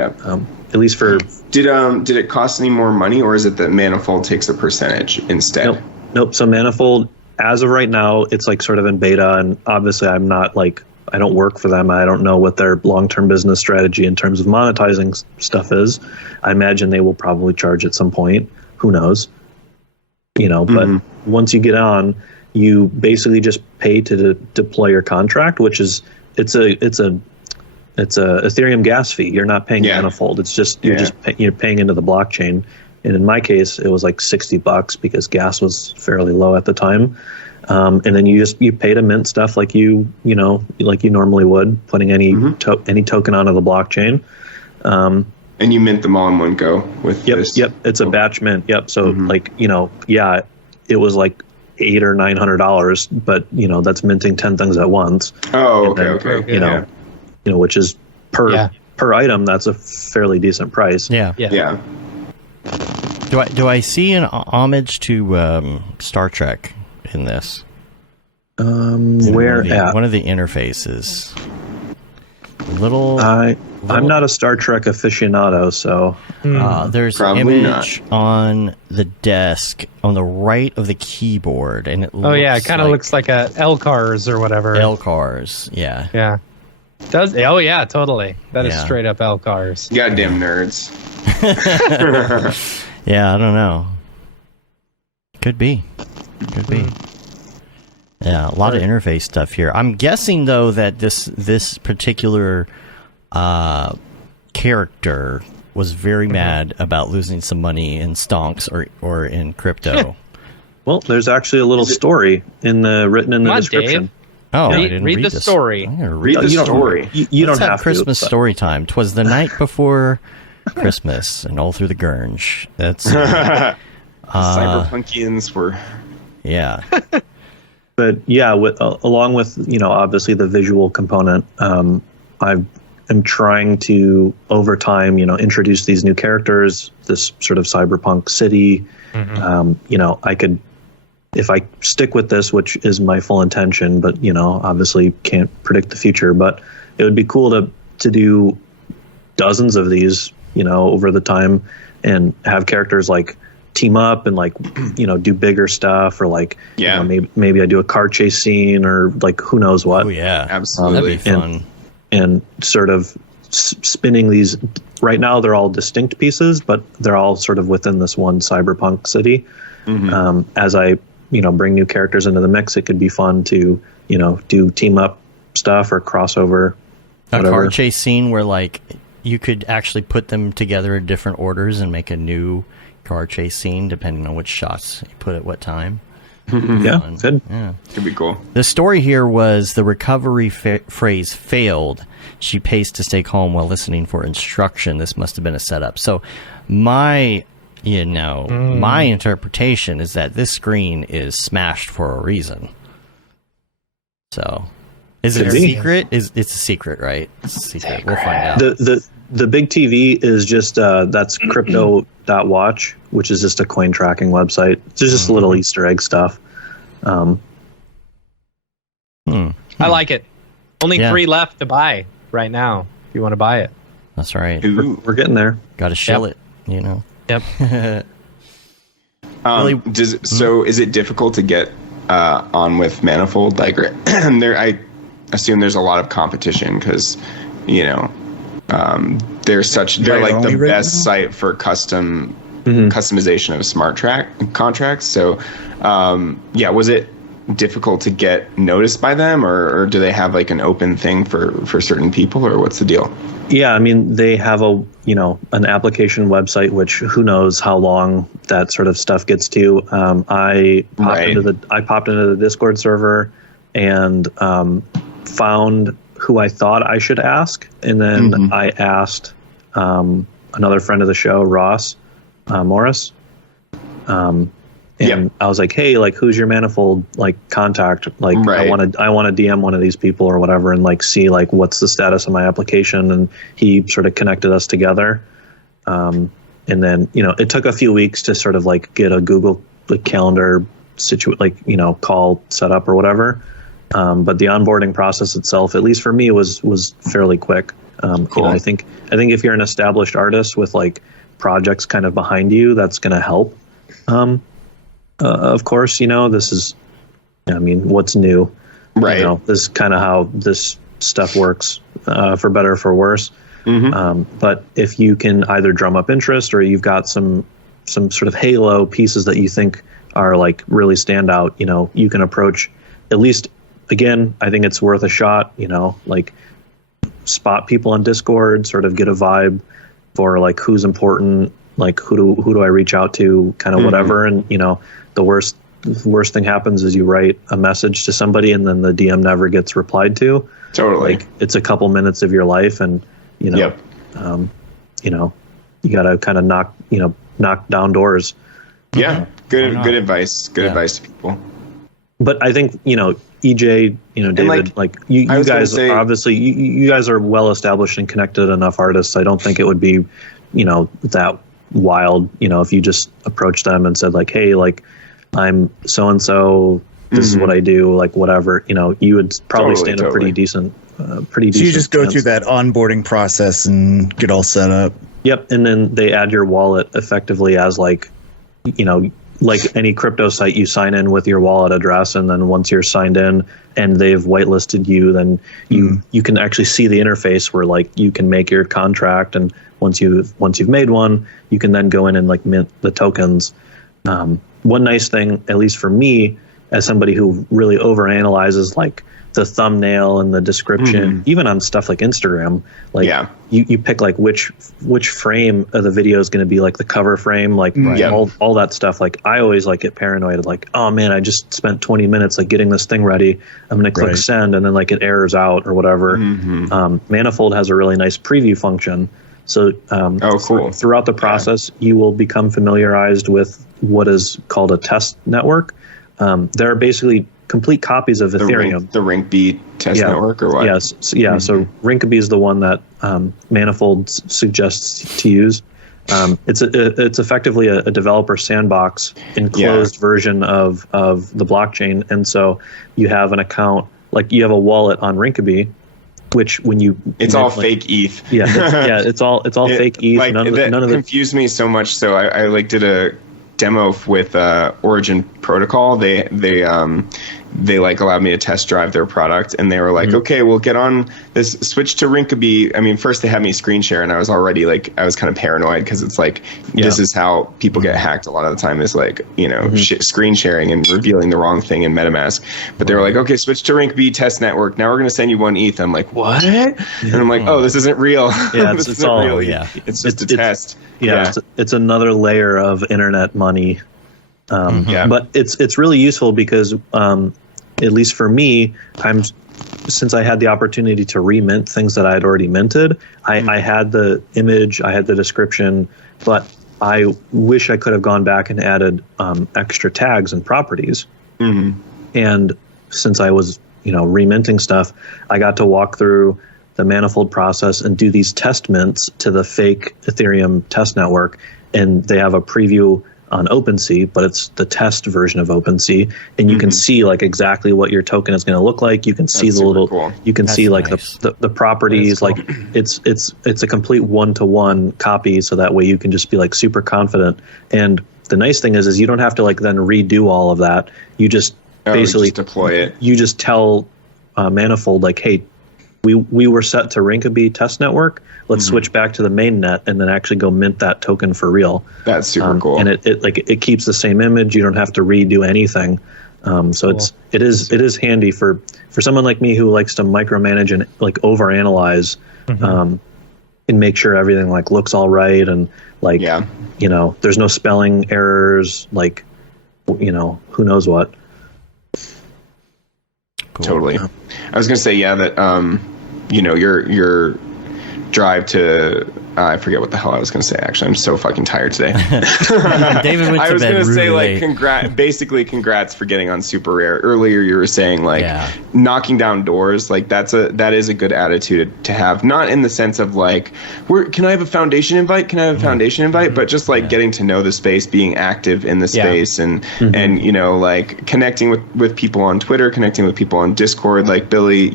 at least for did it cost any more money, or is it that Manifold takes a percentage instead? Nope. So Manifold, as of right now, it's like sort of in beta, and obviously I'm not like, I don't work for them. I don't know what their long-term business strategy in terms of monetizing stuff is. I imagine they will probably charge at some point. Who knows? You know, but once you get on, you basically just pay to deploy your contract, which is it's a Ethereum gas fee. You're not paying Manifold. It's just you're paying into the blockchain. And in my case, it was like $60 because gas was fairly low at the time. And then you pay to mint stuff like you normally would, putting any token onto the blockchain. And you mint them all in one go with this? Yep. It's a batch mint. Yep. So like, you know, it was like $800 or $900, but you know, that's minting 10 things at once. Oh, then, okay. You know, which is per item, that's a fairly decent price. Yeah. Do I see an homage to Star Trek in this? Where at? One of the interfaces. I'm not a Star Trek aficionado, so there's an image on the desk on the right of the keyboard, and it it kind of looks like a LCARS or whatever. LCARS, yeah. Does totally. That is straight up LCARS. Goddamn nerds. Yeah, I don't know. Could be. Yeah, a lot of interface stuff here. I'm guessing though that this particular character was very mad about losing some money in stonks or in crypto. Well, there's actually a little story written in the description. Dave. Oh, I didn't read the story. I'm gonna read the story. You don't have Christmas story time. 'Twas the night before Christmas, and all through the Gurnge. That's Cyberpunkians were. Yeah. But yeah, along with, you know, obviously the visual component, I am trying to over time, you know, introduce these new characters, this sort of cyberpunk city. You know, I could, if I stick with this, which is my full intention, but you know, obviously can't predict the future. But it would be cool to do dozens of these, you know, over the time, and have characters like team up and like, do bigger stuff, or like, maybe I do a car chase scene, or like who knows what. Oh yeah, absolutely. That'd be fun. And sort of spinning these. Right now, they're all distinct pieces, but they're all sort of within this one cyberpunk city. As I, bring new characters into the mix, it could be fun to, do team up stuff or crossover. A car chase scene where like you could actually put them together in different orders and make a new car chase scene depending on which shots you put at what time. Yeah, good. Yeah, could be cool. The story here was the recovery phrase failed. She paced to stay calm while listening for instruction. This must have been a setup. So my interpretation is that this screen is smashed for a reason. So is it a secret? It's a secret, right? It's a secret. We'll find out. The big TV is just that's crypto.watch, which is just a coin tracking website. It's just a little Easter egg stuff. I like it. Only 3 left to buy right now. If you want to buy it, that's right. We're getting there. Got to shell it, Yep. So is it difficult to get on with Manifold? Like, I assume there's a lot of competition because, they're like the best site for customization of smart track contracts. So, was it difficult to get noticed by them, or do they have like an open thing for certain people, or what's the deal? Yeah, I mean, they have an application website, which who knows how long that sort of stuff gets to. I popped into the Discord server and found who I thought I should ask, and then I asked another friend of the show, Ross Morris, and I was like, hey, like, who's your Manifold like contact? Like, I want to DM one of these people or whatever, and like see like what's the status of my application. And he sort of connected us together. And then it took a few weeks to sort of like get a Google Calendar call set up or whatever. But the onboarding process itself, at least for me, was fairly quick. Cool. I think if you're an established artist with like projects kind of behind you, that's going to help. Of course, this is, what's new, right? This is kind of how this stuff works, for better or for worse. But if you can either drum up interest, or you've got some sort of halo pieces that you think are like really stand out, you can approach, at least, again, I think it's worth a shot, like spot people on Discord, sort of get a vibe for like who's important, like who do I reach out to, kind of whatever. And the worst thing happens is you write a message to somebody and then the DM never gets replied to. Totally. Like, it's a couple minutes of your life, and you got to kind of knock down doors. Yeah, good advice. Good advice to people. But I think EJ, David, like you guys obviously you guys are well established and connected enough artists. I don't think it would be that wild, if you just approached them and said like, hey, like, I'm so and so, this is what I do, like whatever, you would probably stand a pretty decent So you just go through that onboarding process and get all set up. Yep, and then they add your wallet effectively as like like any crypto site, you sign in with your wallet address, and then once you're signed in and they've whitelisted you, then you can actually see the interface where like you can make your contract, and once you've made one, you can then go in and like mint the tokens. One nice thing, at least for me, as somebody who really overanalyzes like the thumbnail and the description, even on stuff like Instagram, like you pick like which frame of the video is going to be like the cover frame, like all that stuff. Like I always like get paranoid, like, oh man, I just spent 20 minutes like getting this thing ready. I'm going to click send, and then like it errors out or whatever. Manifold has a really nice preview function. So cool. Throughout the process, you will become familiarized with what is called a test network. There are basically complete copies of Ethereum. The Rinkeby test network, or what? Yes. So Rinkeby is the one that Manifold suggests to use. It's effectively a developer sandbox enclosed version of the blockchain. And so you have an account, like you have a wallet on Rinkeby, which when you all fake ETH. It's all fake ETH. Like, none of it confused me so much. So I like did demo with Origin Protocol. They like allowed me to test drive their product, and they were like, okay, we'll get on this, switch to Rinkeby. I mean, first they had me screen share, and I was already like, I was kind of paranoid because it's like, this is how people get hacked a lot of the time, is like, you know, screen sharing and revealing the wrong thing in MetaMask. But they were like, okay, switch to Rinkeby test network. Now we're going to send you 1 ETH. I'm like, what? And I'm like, oh, this isn't real. Yeah, this it's isn't all, real. It's just a test. Yeah, it's another layer of internet money. But it's really useful because, at least for me, since I had the opportunity to remint things that I had already minted, I had the image, I had the description, but I wish I could have gone back and added extra tags and properties. And since I was, reminting stuff, I got to walk through the manifold process and do these test mints to the fake Ethereum test network. And they have a preview on OpenSea, but it's the test version of OpenSea, and you can see like exactly what your token is going to look like. You can see the little, you can see like the properties. Cool. Like it's a complete 1-to-1 copy, so that way you can just be like super confident. And the nice thing is you don't have to like then redo all of that. You just basically just deploy it. You just tell Manifold like, hey, we were set to Rinkeby test network. Let's switch back to the main net and then actually go mint that token for real. That's super cool. And it keeps the same image. You don't have to redo anything. So cool. it is handy for someone like me who likes to micromanage and like overanalyze, and make sure everything like looks all right and like there's no spelling errors, like who knows what. Cool. Totally. I was gonna say that your drive to I forget what the hell I was going to say. Actually, I'm so fucking tired today. David went to I was bed going to say really like congrats for getting on Super Rare. Earlier you were saying like knocking down doors, like that is a good attitude to have. Not in the sense of like, can I have a foundation invite? Can I have a foundation invite? But just like getting to know the space, being active in the space, and like connecting with people on Twitter, connecting with people on Discord, like Billy,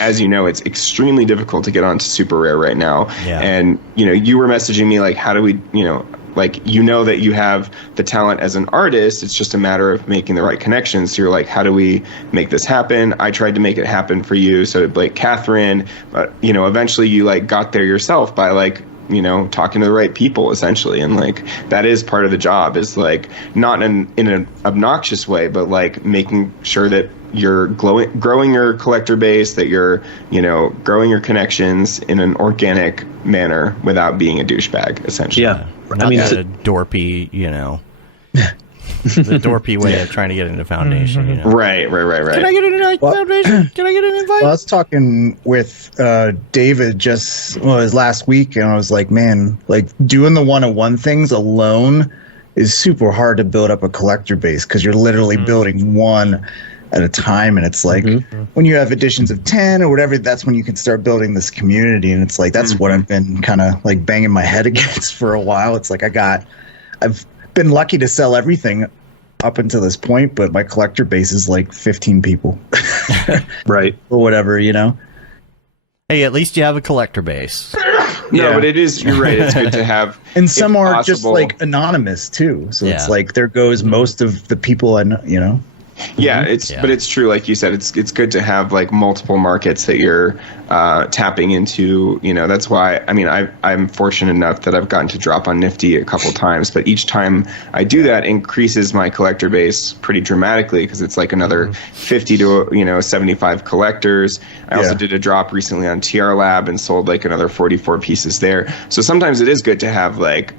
as you know, it's extremely difficult to get onto Super Rare right now. Yeah. And, you were messaging me like, how do we, that you have the talent as an artist. It's just a matter of making the right connections. So you're like, how do we make this happen? I tried to make it happen for you. So like Catherine, eventually you like got there yourself by like, talking to the right people essentially. And like, that is part of the job, is like not in an obnoxious way, but like making sure that you're growing your collector base, that you're, growing your connections in an organic manner without being a douchebag, essentially. Yeah. I mean, a dorpy, the dorpy way of trying to get into Foundation. Right. Can I get into Foundation? Can I get an invite? Well, I was talking with David his last week, and I was like, man, like doing the one-on-one things alone is super hard to build up a collector base, because you're literally building one at a time. And it's like when you have editions of 10 or whatever, that's when you can start building this community. And it's like, that's what I've been kind of like banging my head against for a while. It's like I've been lucky to sell everything up until this point, but my collector base is like 15 people. Right. Or whatever, Hey, at least you have a collector base. No, but you're right. It's good to have. And some are just like anonymous too. So it's like, there goes most of the people I know, Yeah, but it's true. Like you said, it's good to have like multiple markets that you're tapping into. That's why. I mean, I'm fortunate enough that I've gotten to drop on Nifty a couple times, but each time I do that, increases my collector base pretty dramatically, because it's like another 50 to 75 collectors. I also did a drop recently on TR Lab and sold like another 44 pieces there. So sometimes it is good to have like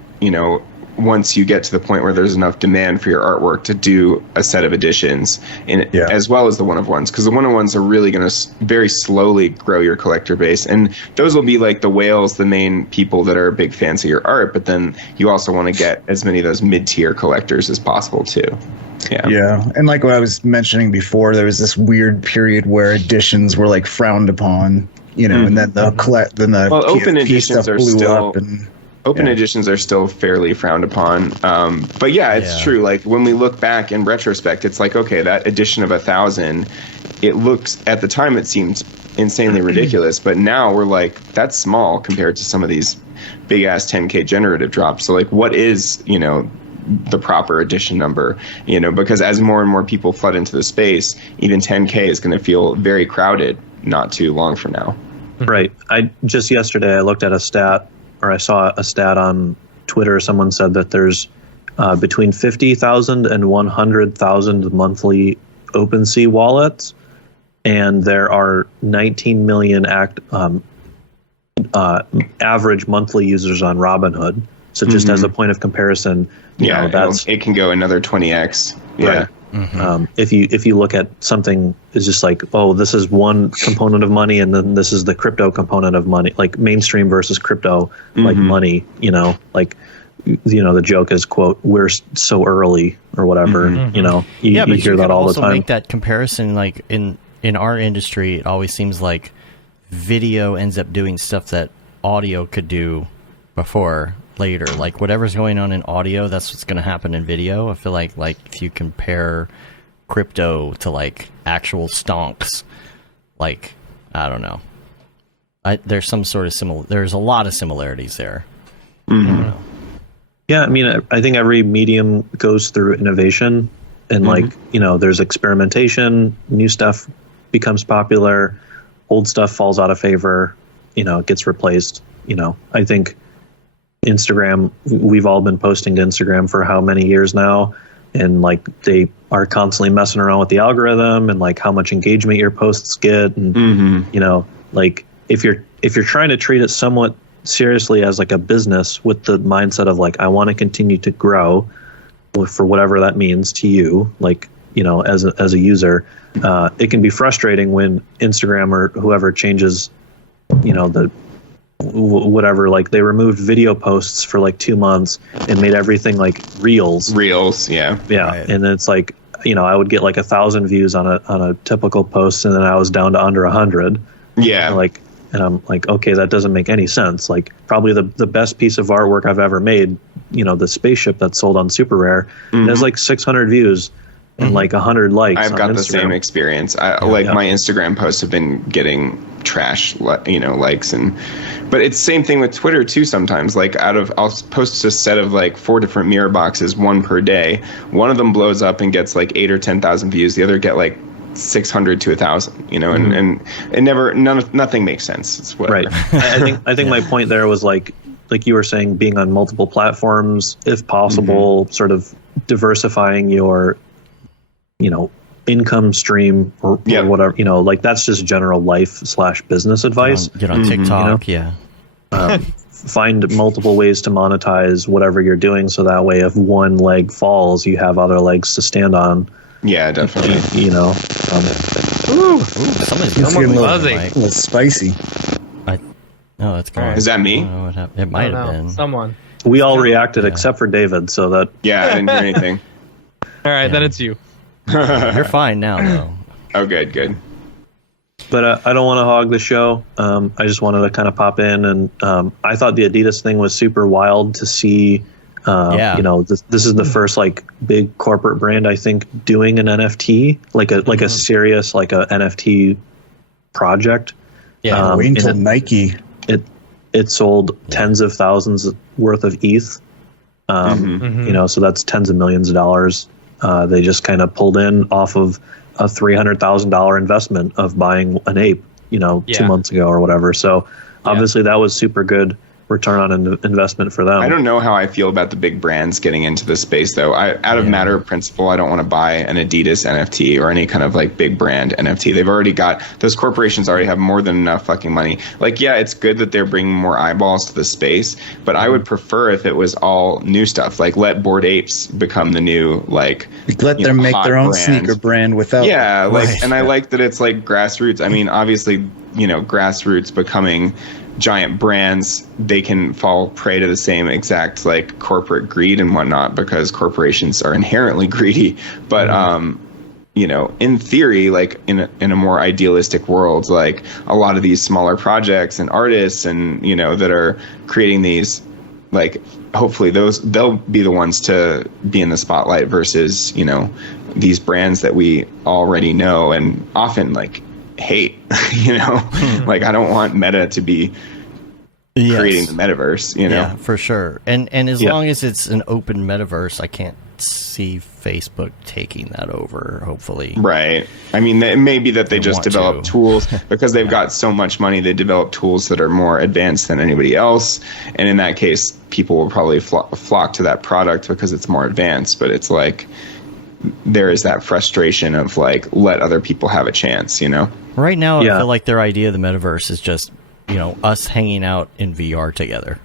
once you get to the point where there's enough demand for your artwork to do a set of editions, as well as the one-of-ones, because the one-of-ones are really going to very slowly grow your collector base. And those will be like the whales, the main people that are big fans of your art, but then you also want to get as many of those mid-tier collectors as possible too. Yeah. And like what I was mentioning before, there was this weird period where editions were like frowned upon, and then the open editions are still up and Open editions are still fairly frowned upon. But it's true. Like when we look back in retrospect, it's like, okay, that edition of 1,000, it looks, at the time it seemed insanely ridiculous, but now we're like, that's small compared to some of these big ass 10K generative drops. So like, what is, the proper edition number, because as more and more people flood into the space, even 10K is going to feel very crowded not too long from now. Right. Just yesterday I looked at a stat, or I saw a stat on Twitter. Someone said that there's between 50,000 and 100,000 monthly OpenSea wallets, and there are 19 million average monthly users on Robinhood. So just as a point of comparison, it can go another 20x. Yeah. Right. If you look at something, it's just like, oh, this is one component of money, and then this is the crypto component of money, like mainstream versus crypto, like money. The joke is, quote, we're so early or whatever. You hear that all the time. Make that comparison, like in our industry, it always seems like video ends up doing stuff that audio could do before. Later, like whatever's going on in audio, that's what's going to happen in video. I feel like if you compare crypto to like actual stonks, like I don't know, there's some sort of there's a lot of similarities there. Yeah, I mean, I think every medium goes through innovation, and there's experimentation, new stuff becomes popular, old stuff falls out of favor, it gets replaced. I think Instagram, we've all been posting to Instagram for how many years now, and they are constantly messing around with the algorithm and how much engagement your posts get, and if you're trying to treat it somewhat seriously as a business with the mindset of I want to continue to grow for whatever that means to you, as a user, it can be frustrating when Instagram or whoever changes the whatever, they removed video posts for 2 months and made everything reels, yeah right. And then it's I would get 1,000 views on a typical post, and then I was down to under 100. And I'm okay, that doesn't make any sense. Probably the best piece of artwork I've ever made, the spaceship that's sold on Super Rare, it has 600 views and 100 likes. I've got Instagram. the same experience. My Instagram posts have been getting trash, likes, but it's the same thing with Twitter too. Sometimes, I'll post a set of 4 different mirror boxes, one per day. One of them blows up and gets 8 or 10,000 views. The other get 600 to 1,000. And nothing makes sense. It's whatever. Right. I think my point there was like you were saying, being on multiple platforms, if possible, sort of diversifying your income stream or whatever, that's just general life / business advice. Get on TikTok. Find multiple ways to monetize whatever you're doing, so that way if one leg falls, you have other legs to stand on. Yeah, definitely. Somebody's getting a little spicy. No, that's great. Is that me? It might have been someone. We all reacted except for David, so that. Yeah, I didn't do anything. All right, then it's you. You're fine now, though. Oh, good. But I don't want to hog the show. I just wanted to kind of pop in, and I thought the Adidas thing was super wild to see. This is the first big corporate brand, I think, doing an NFT, a serious a NFT project. Yeah, wait until Nike. It sold tens of thousands worth of ETH. So that's tens of millions of dollars. They just kind of pulled in off of a $300,000 investment of buying an ape, 2 months ago or whatever. So obviously that was super good return on investment for them. I don't know how I feel about the big brands getting into the space, though. Out of matter of principle, I don't want to buy an Adidas NFT or any kind of big brand NFT. They've already got, those corporations already have more than enough fucking money. It's good that they're bringing more eyeballs to the space, but I would prefer if it was all new stuff. Let Bored Apes become the new let them make their own brand. Sneaker brand without. Yeah, and I like that it's grassroots. I mean, obviously, grassroots becoming giant brands, they can fall prey to the same exact corporate greed and whatnot, because corporations are inherently greedy. But in theory, in a more idealistic world, a lot of these smaller projects and artists and that are creating these, hopefully they'll be the ones to be in the spotlight versus these brands that we already know and often hate. I don't want Meta to be creating the metaverse, you know? Yeah, for sure. And as long as it's an open metaverse, I can't see Facebook taking that over, hopefully. Right. I mean, it may be that they just develop tools because they've got so much money. They develop tools that are more advanced than anybody else. And in that case, people will probably flock to that product because it's more advanced. But it's like there is that frustration of like, let other people have a chance, you know? Right now, I feel like their idea of the metaverse is just, you know, us hanging out in VR together.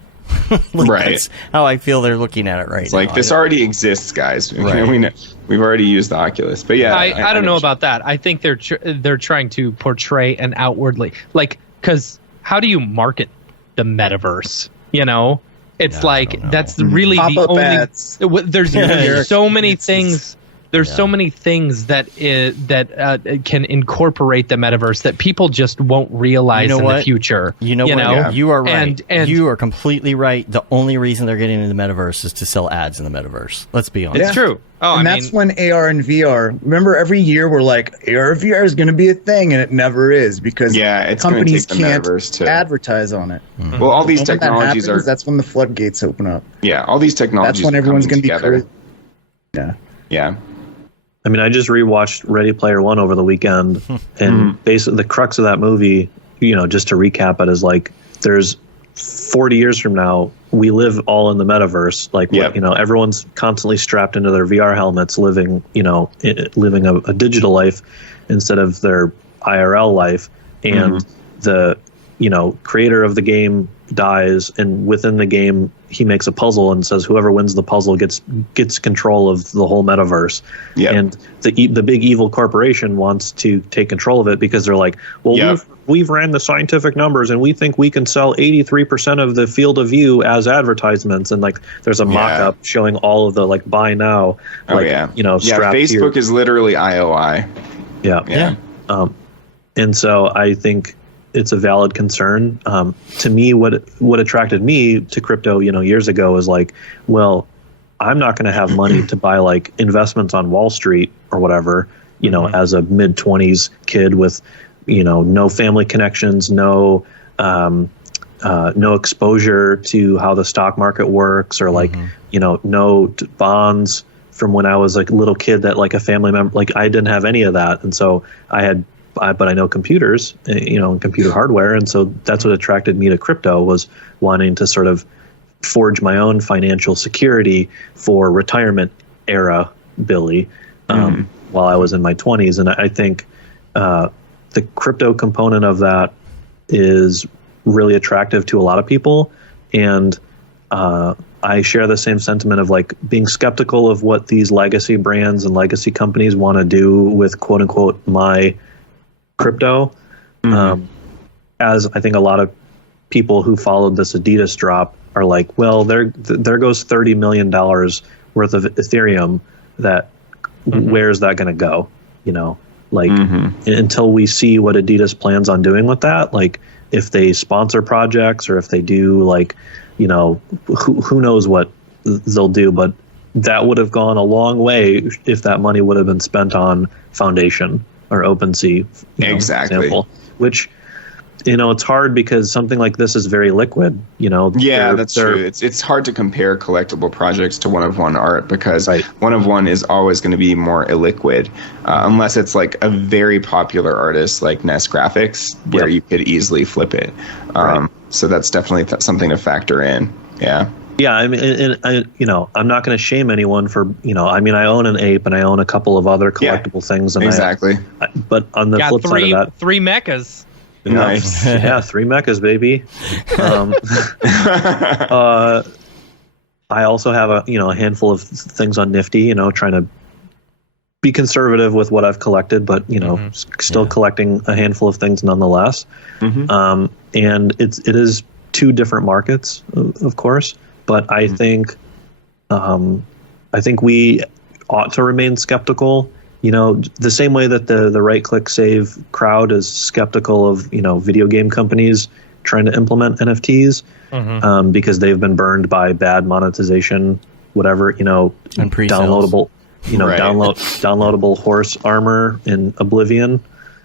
Right. That's how I feel they're looking at it right it's now. Like, this already exists, guys. Right. We know, we've already used the Oculus. But yeah. I don't know about that. I think they're trying to portray an outwardly, like, because how do you market the metaverse? You know? It's that's really the only... Ads. There's so many things... There's so many things that can incorporate the metaverse that people just won't realize in the future. You know what? Yeah. You are right. And you are completely right. The only reason they're getting into the metaverse is to sell ads in the metaverse. Let's be honest. It's true. And that's when AR and VR. Remember, every year we're like, AR and VR is going to be a thing, and it never is because companies can't advertise on it. Mm-hmm. Well, all these technologies that's when the floodgates open up. Yeah, all these technologies. That's when everyone's going to be together. Yeah. I mean, I just rewatched Ready Player One over the weekend, and basically the crux of that movie, you know, just to recap it, is like there's 40 years from now, we live all in the metaverse. Like, you know, everyone's constantly strapped into their VR helmets, living a digital life instead of their IRL life, and the creator of the game dies, and within the game he makes a puzzle and says whoever wins the puzzle gets control of the whole metaverse. And the big evil corporation wants to take control of it because they're like, well, we've ran the scientific numbers and we think we can sell 83% of the field of view as advertisements, and like there's a mock-up showing all of the like buy now, Facebook is literally IOI. And so I think it's a valid concern. To me, what attracted me to crypto, years ago, is like, well, I'm not going to have money to buy like investments on Wall Street or whatever, as a mid-20s kid with, no family connections, no exposure to how the stock market works, or like, no bonds from when I was like a little kid that like a family member, like I didn't have any of that. And so but I know computers, and computer hardware. And so that's what attracted me to crypto, was wanting to sort of forge my own financial security for retirement era Billy, while I was in my 20s. And I think the crypto component of that is really attractive to a lot of people. And I share the same sentiment of like being skeptical of what these legacy brands and legacy companies want to do with quote unquote my crypto. As I think a lot of people who followed this Adidas drop are like, well, there goes $30 million worth of Ethereum. That where's that going to go? Until we see what Adidas plans on doing with that, like if they sponsor projects or if they do like, who knows what they'll do, but that would have gone a long way if that money would have been spent on Foundation or OpenSea, exactly. Example, which, it's hard because something like this is very liquid, that's true. It's hard to compare collectible projects to one-of-one art because one-of-one is always going to be more illiquid, unless it's like a very popular artist like Ness Graphics, where you could easily flip it. So that's definitely something to factor in. Yeah, I mean, and I'm not going to shame anyone for, I own an ape and I own a couple of other collectible things. And exactly. But on the flip side of that, 3 mechas. Nice. Yeah, 3 mechas, baby. I also have a handful of things on Nifty, trying to be conservative with what I've collected, but still collecting a handful of things nonetheless. And it is 2 different markets, of course. But I think we ought to remain skeptical. The same way that the right-click save crowd is skeptical of video game companies trying to implement NFTs because they've been burned by bad monetization, whatever. And downloadable, downloadable horse armor in Oblivion,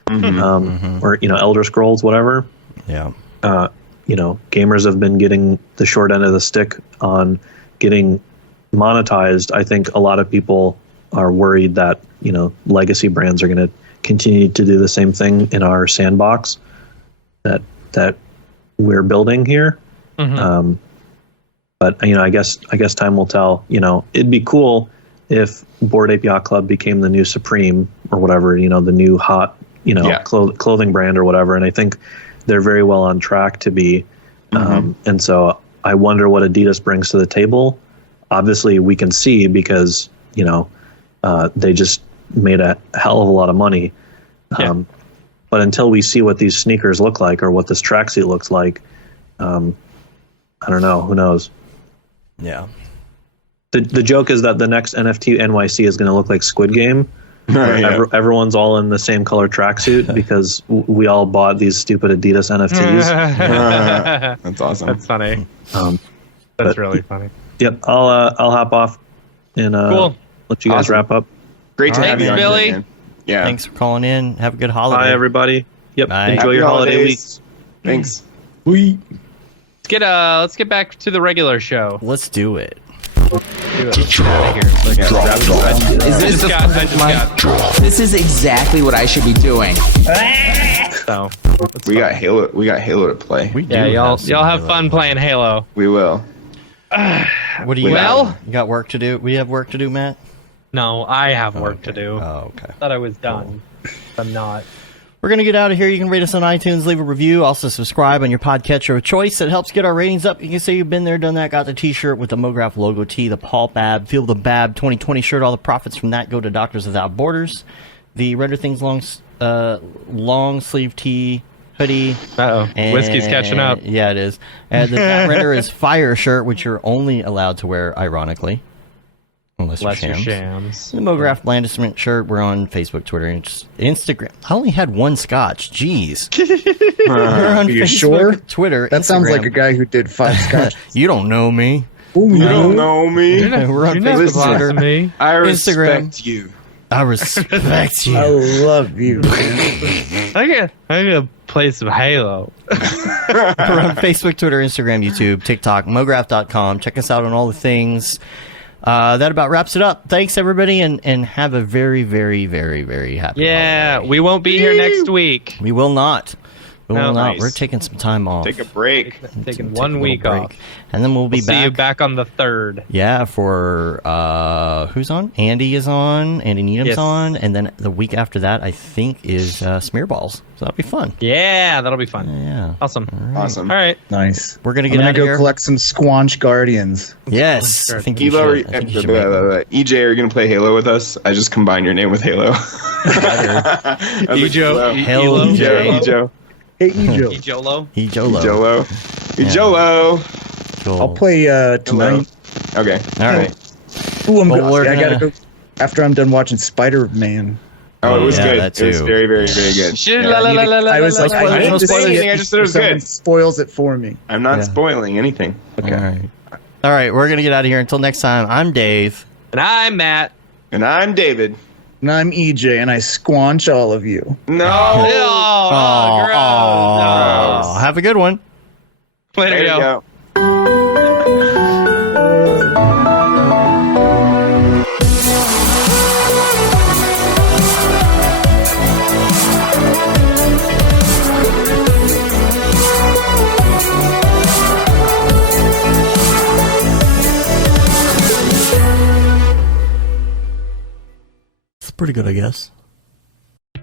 or Elder Scrolls, whatever. Yeah. gamers have been getting the short end of the stick on getting monetized. I think a lot of people are worried that, legacy brands are going to continue to do the same thing in our sandbox that we're building here. Mm-hmm. But I guess time will tell. It'd be cool if Bored Ape Yacht Club became the new Supreme or whatever, the new hot, clothing brand or whatever. And I think they're very well on track to be. And so I wonder what Adidas brings to the table. Obviously, we can see because, they just made a hell of a lot of money. But until we see what these sneakers look like or what this tracksuit looks like, I don't know. Who knows? Yeah. The joke is that the next NFT NYC is going to look like Squid Game. Everyone's all in the same color tracksuit because we all bought these stupid Adidas NFTs. That's awesome. That's funny. That's really funny. Yep, I'll hop off and cool. Let you guys wrap up. Great to have you on Billy. here, man. Yeah. Thanks for calling in. Have a good holiday. Bye, everybody. Yep. Bye. Enjoy Happy your holiday week. holidays. Thanks. Let's get back to the regular show. Let's do it. This is exactly what I should be doing. So we got Halo to play. Y'all have fun playing Halo. We will. What do you got? You got work to do? We have work to do, Matt? No, I have work to do. Oh, okay. Thought I was done. I'm not. We're going to get out of here. You can rate us on iTunes, leave a review. Also, subscribe on your podcatcher of choice. It helps get our ratings up. You can say you've been there, done that, got the t-shirt with the Mograph logo tee, the Paul Bab, Feel the Bab 2020 shirt. All the profits from that go to Doctors Without Borders. The Render Things long sleeve tee, hoodie. Whiskey's catching up. Yeah, it is. And the That Render is Fire shirt, which you're only allowed to wear, ironically. Unless you're shams. The Mograph Blandishment shirt. We're on Facebook, Twitter, and Instagram. I only had one scotch. Jeez. We're on Are you Facebook, sure? Twitter, That Instagram. sounds like a guy who did 5 scotch. You don't know me. You don't know me. We're on Facebook, Twitter, I respect Instagram. you. I respect you. I love you. I gotta play some Halo. We're on Facebook, Twitter, Instagram, YouTube, TikTok, Mograph.com. Check us out on all the things. That about wraps it up. Thanks, everybody, and have a very, very, very, very happy holiday. We won't be here next week. We will not. We will not. Nice. We're taking some time off. Take a break. Taking 1 week off. And then we'll be back. See you back on the 3rd. Yeah, for who's on? Andy is on. Andy Needham's on. And then the week after that, I think, is Smearballs. So that'll be fun. Yeah, that'll be fun. Yeah. Awesome. Awesome. All right. Nice. We're going to I'm get gonna out of go here. collect some Squanch Guardians. Yes. I think you Evo, should. I think you should make EJ, are you going to play Halo with us? I just combined your name with Halo. EJ. Halo EJ. EJ. Hey, Ejo. Ejolo. Ejolo. Ejolo. Cool. I'll play tonight. Okay. All right. Ooh, Well, I gotta go after I'm done watching Spider-Man. Oh, it was Yeah, good. that It was too. very, very, very good. I was like, I didn't need to say see anything, it I just said it was before good. someone spoils it for me. I'm not spoiling anything. Okay. All right. We're going to get out of here. Until next time, I'm Dave. And I'm Matt. And I'm David. And I'm EJ, and I squanch all of you. No. Oh, have a good one. Later, There you yo. go. It's pretty good, I guess.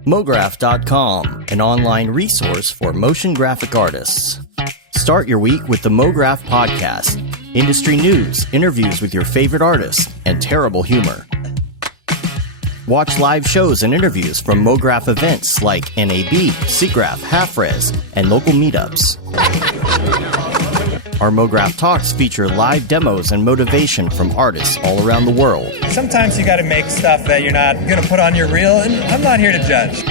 Mograph.com, an online resource for motion graphic artists. Start your week with the Mograph podcast. Industry news, interviews with your favorite artists, and terrible humor. Watch live shows and interviews from Mograph events like NAB, SIGGRAPH, Half-Res, and local meetups. Our Mograph Talks feature live demos and motivation from artists all around the world. Sometimes you gotta make stuff that you're not gonna put on your reel, and I'm not here to judge.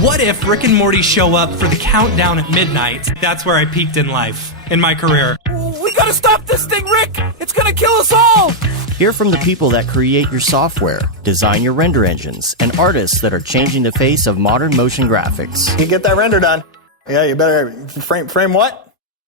What if Rick and Morty show up for the countdown at midnight? That's where I peaked in life, in my career. We gotta stop this thing, Rick! It's gonna kill us all! Hear from the people that create your software, design your render engines, and artists that are changing the face of modern motion graphics. You get that render done. Yeah, you better frame what?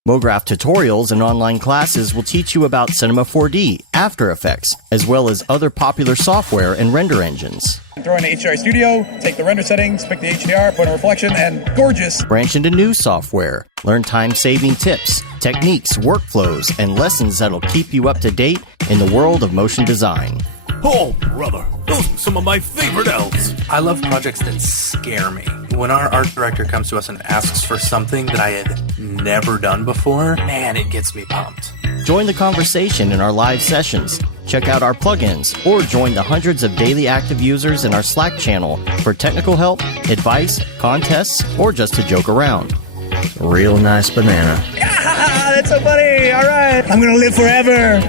Mograph tutorials and online classes will teach you about Cinema 4D, After Effects, as well as other popular software and render engines. Throw in the HDR Studio, take the render settings, pick the HDR, put in a reflection, and gorgeous. Branch into new software. Learn time-saving tips, techniques, workflows, and lessons that'll keep you up to date in the world of motion design. Oh, brother, those are some of my favorite elves. I love projects that scare me. When our art director comes to us and asks for something that I had never done before, man, it gets me pumped. Join the conversation in our live sessions. Check out our plugins, or join the hundreds of daily active users in our Slack channel for technical help, advice, contests, or just to joke around. Real nice banana. Ah, that's so funny. All right. I'm going to live forever.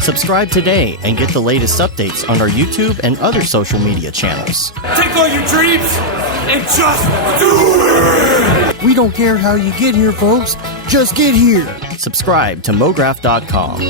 Subscribe today and get the latest updates on our YouTube and other social media channels. Take all your dreams and just do it! We don't care how you get here, folks. Just get here. Subscribe to Mograph.com.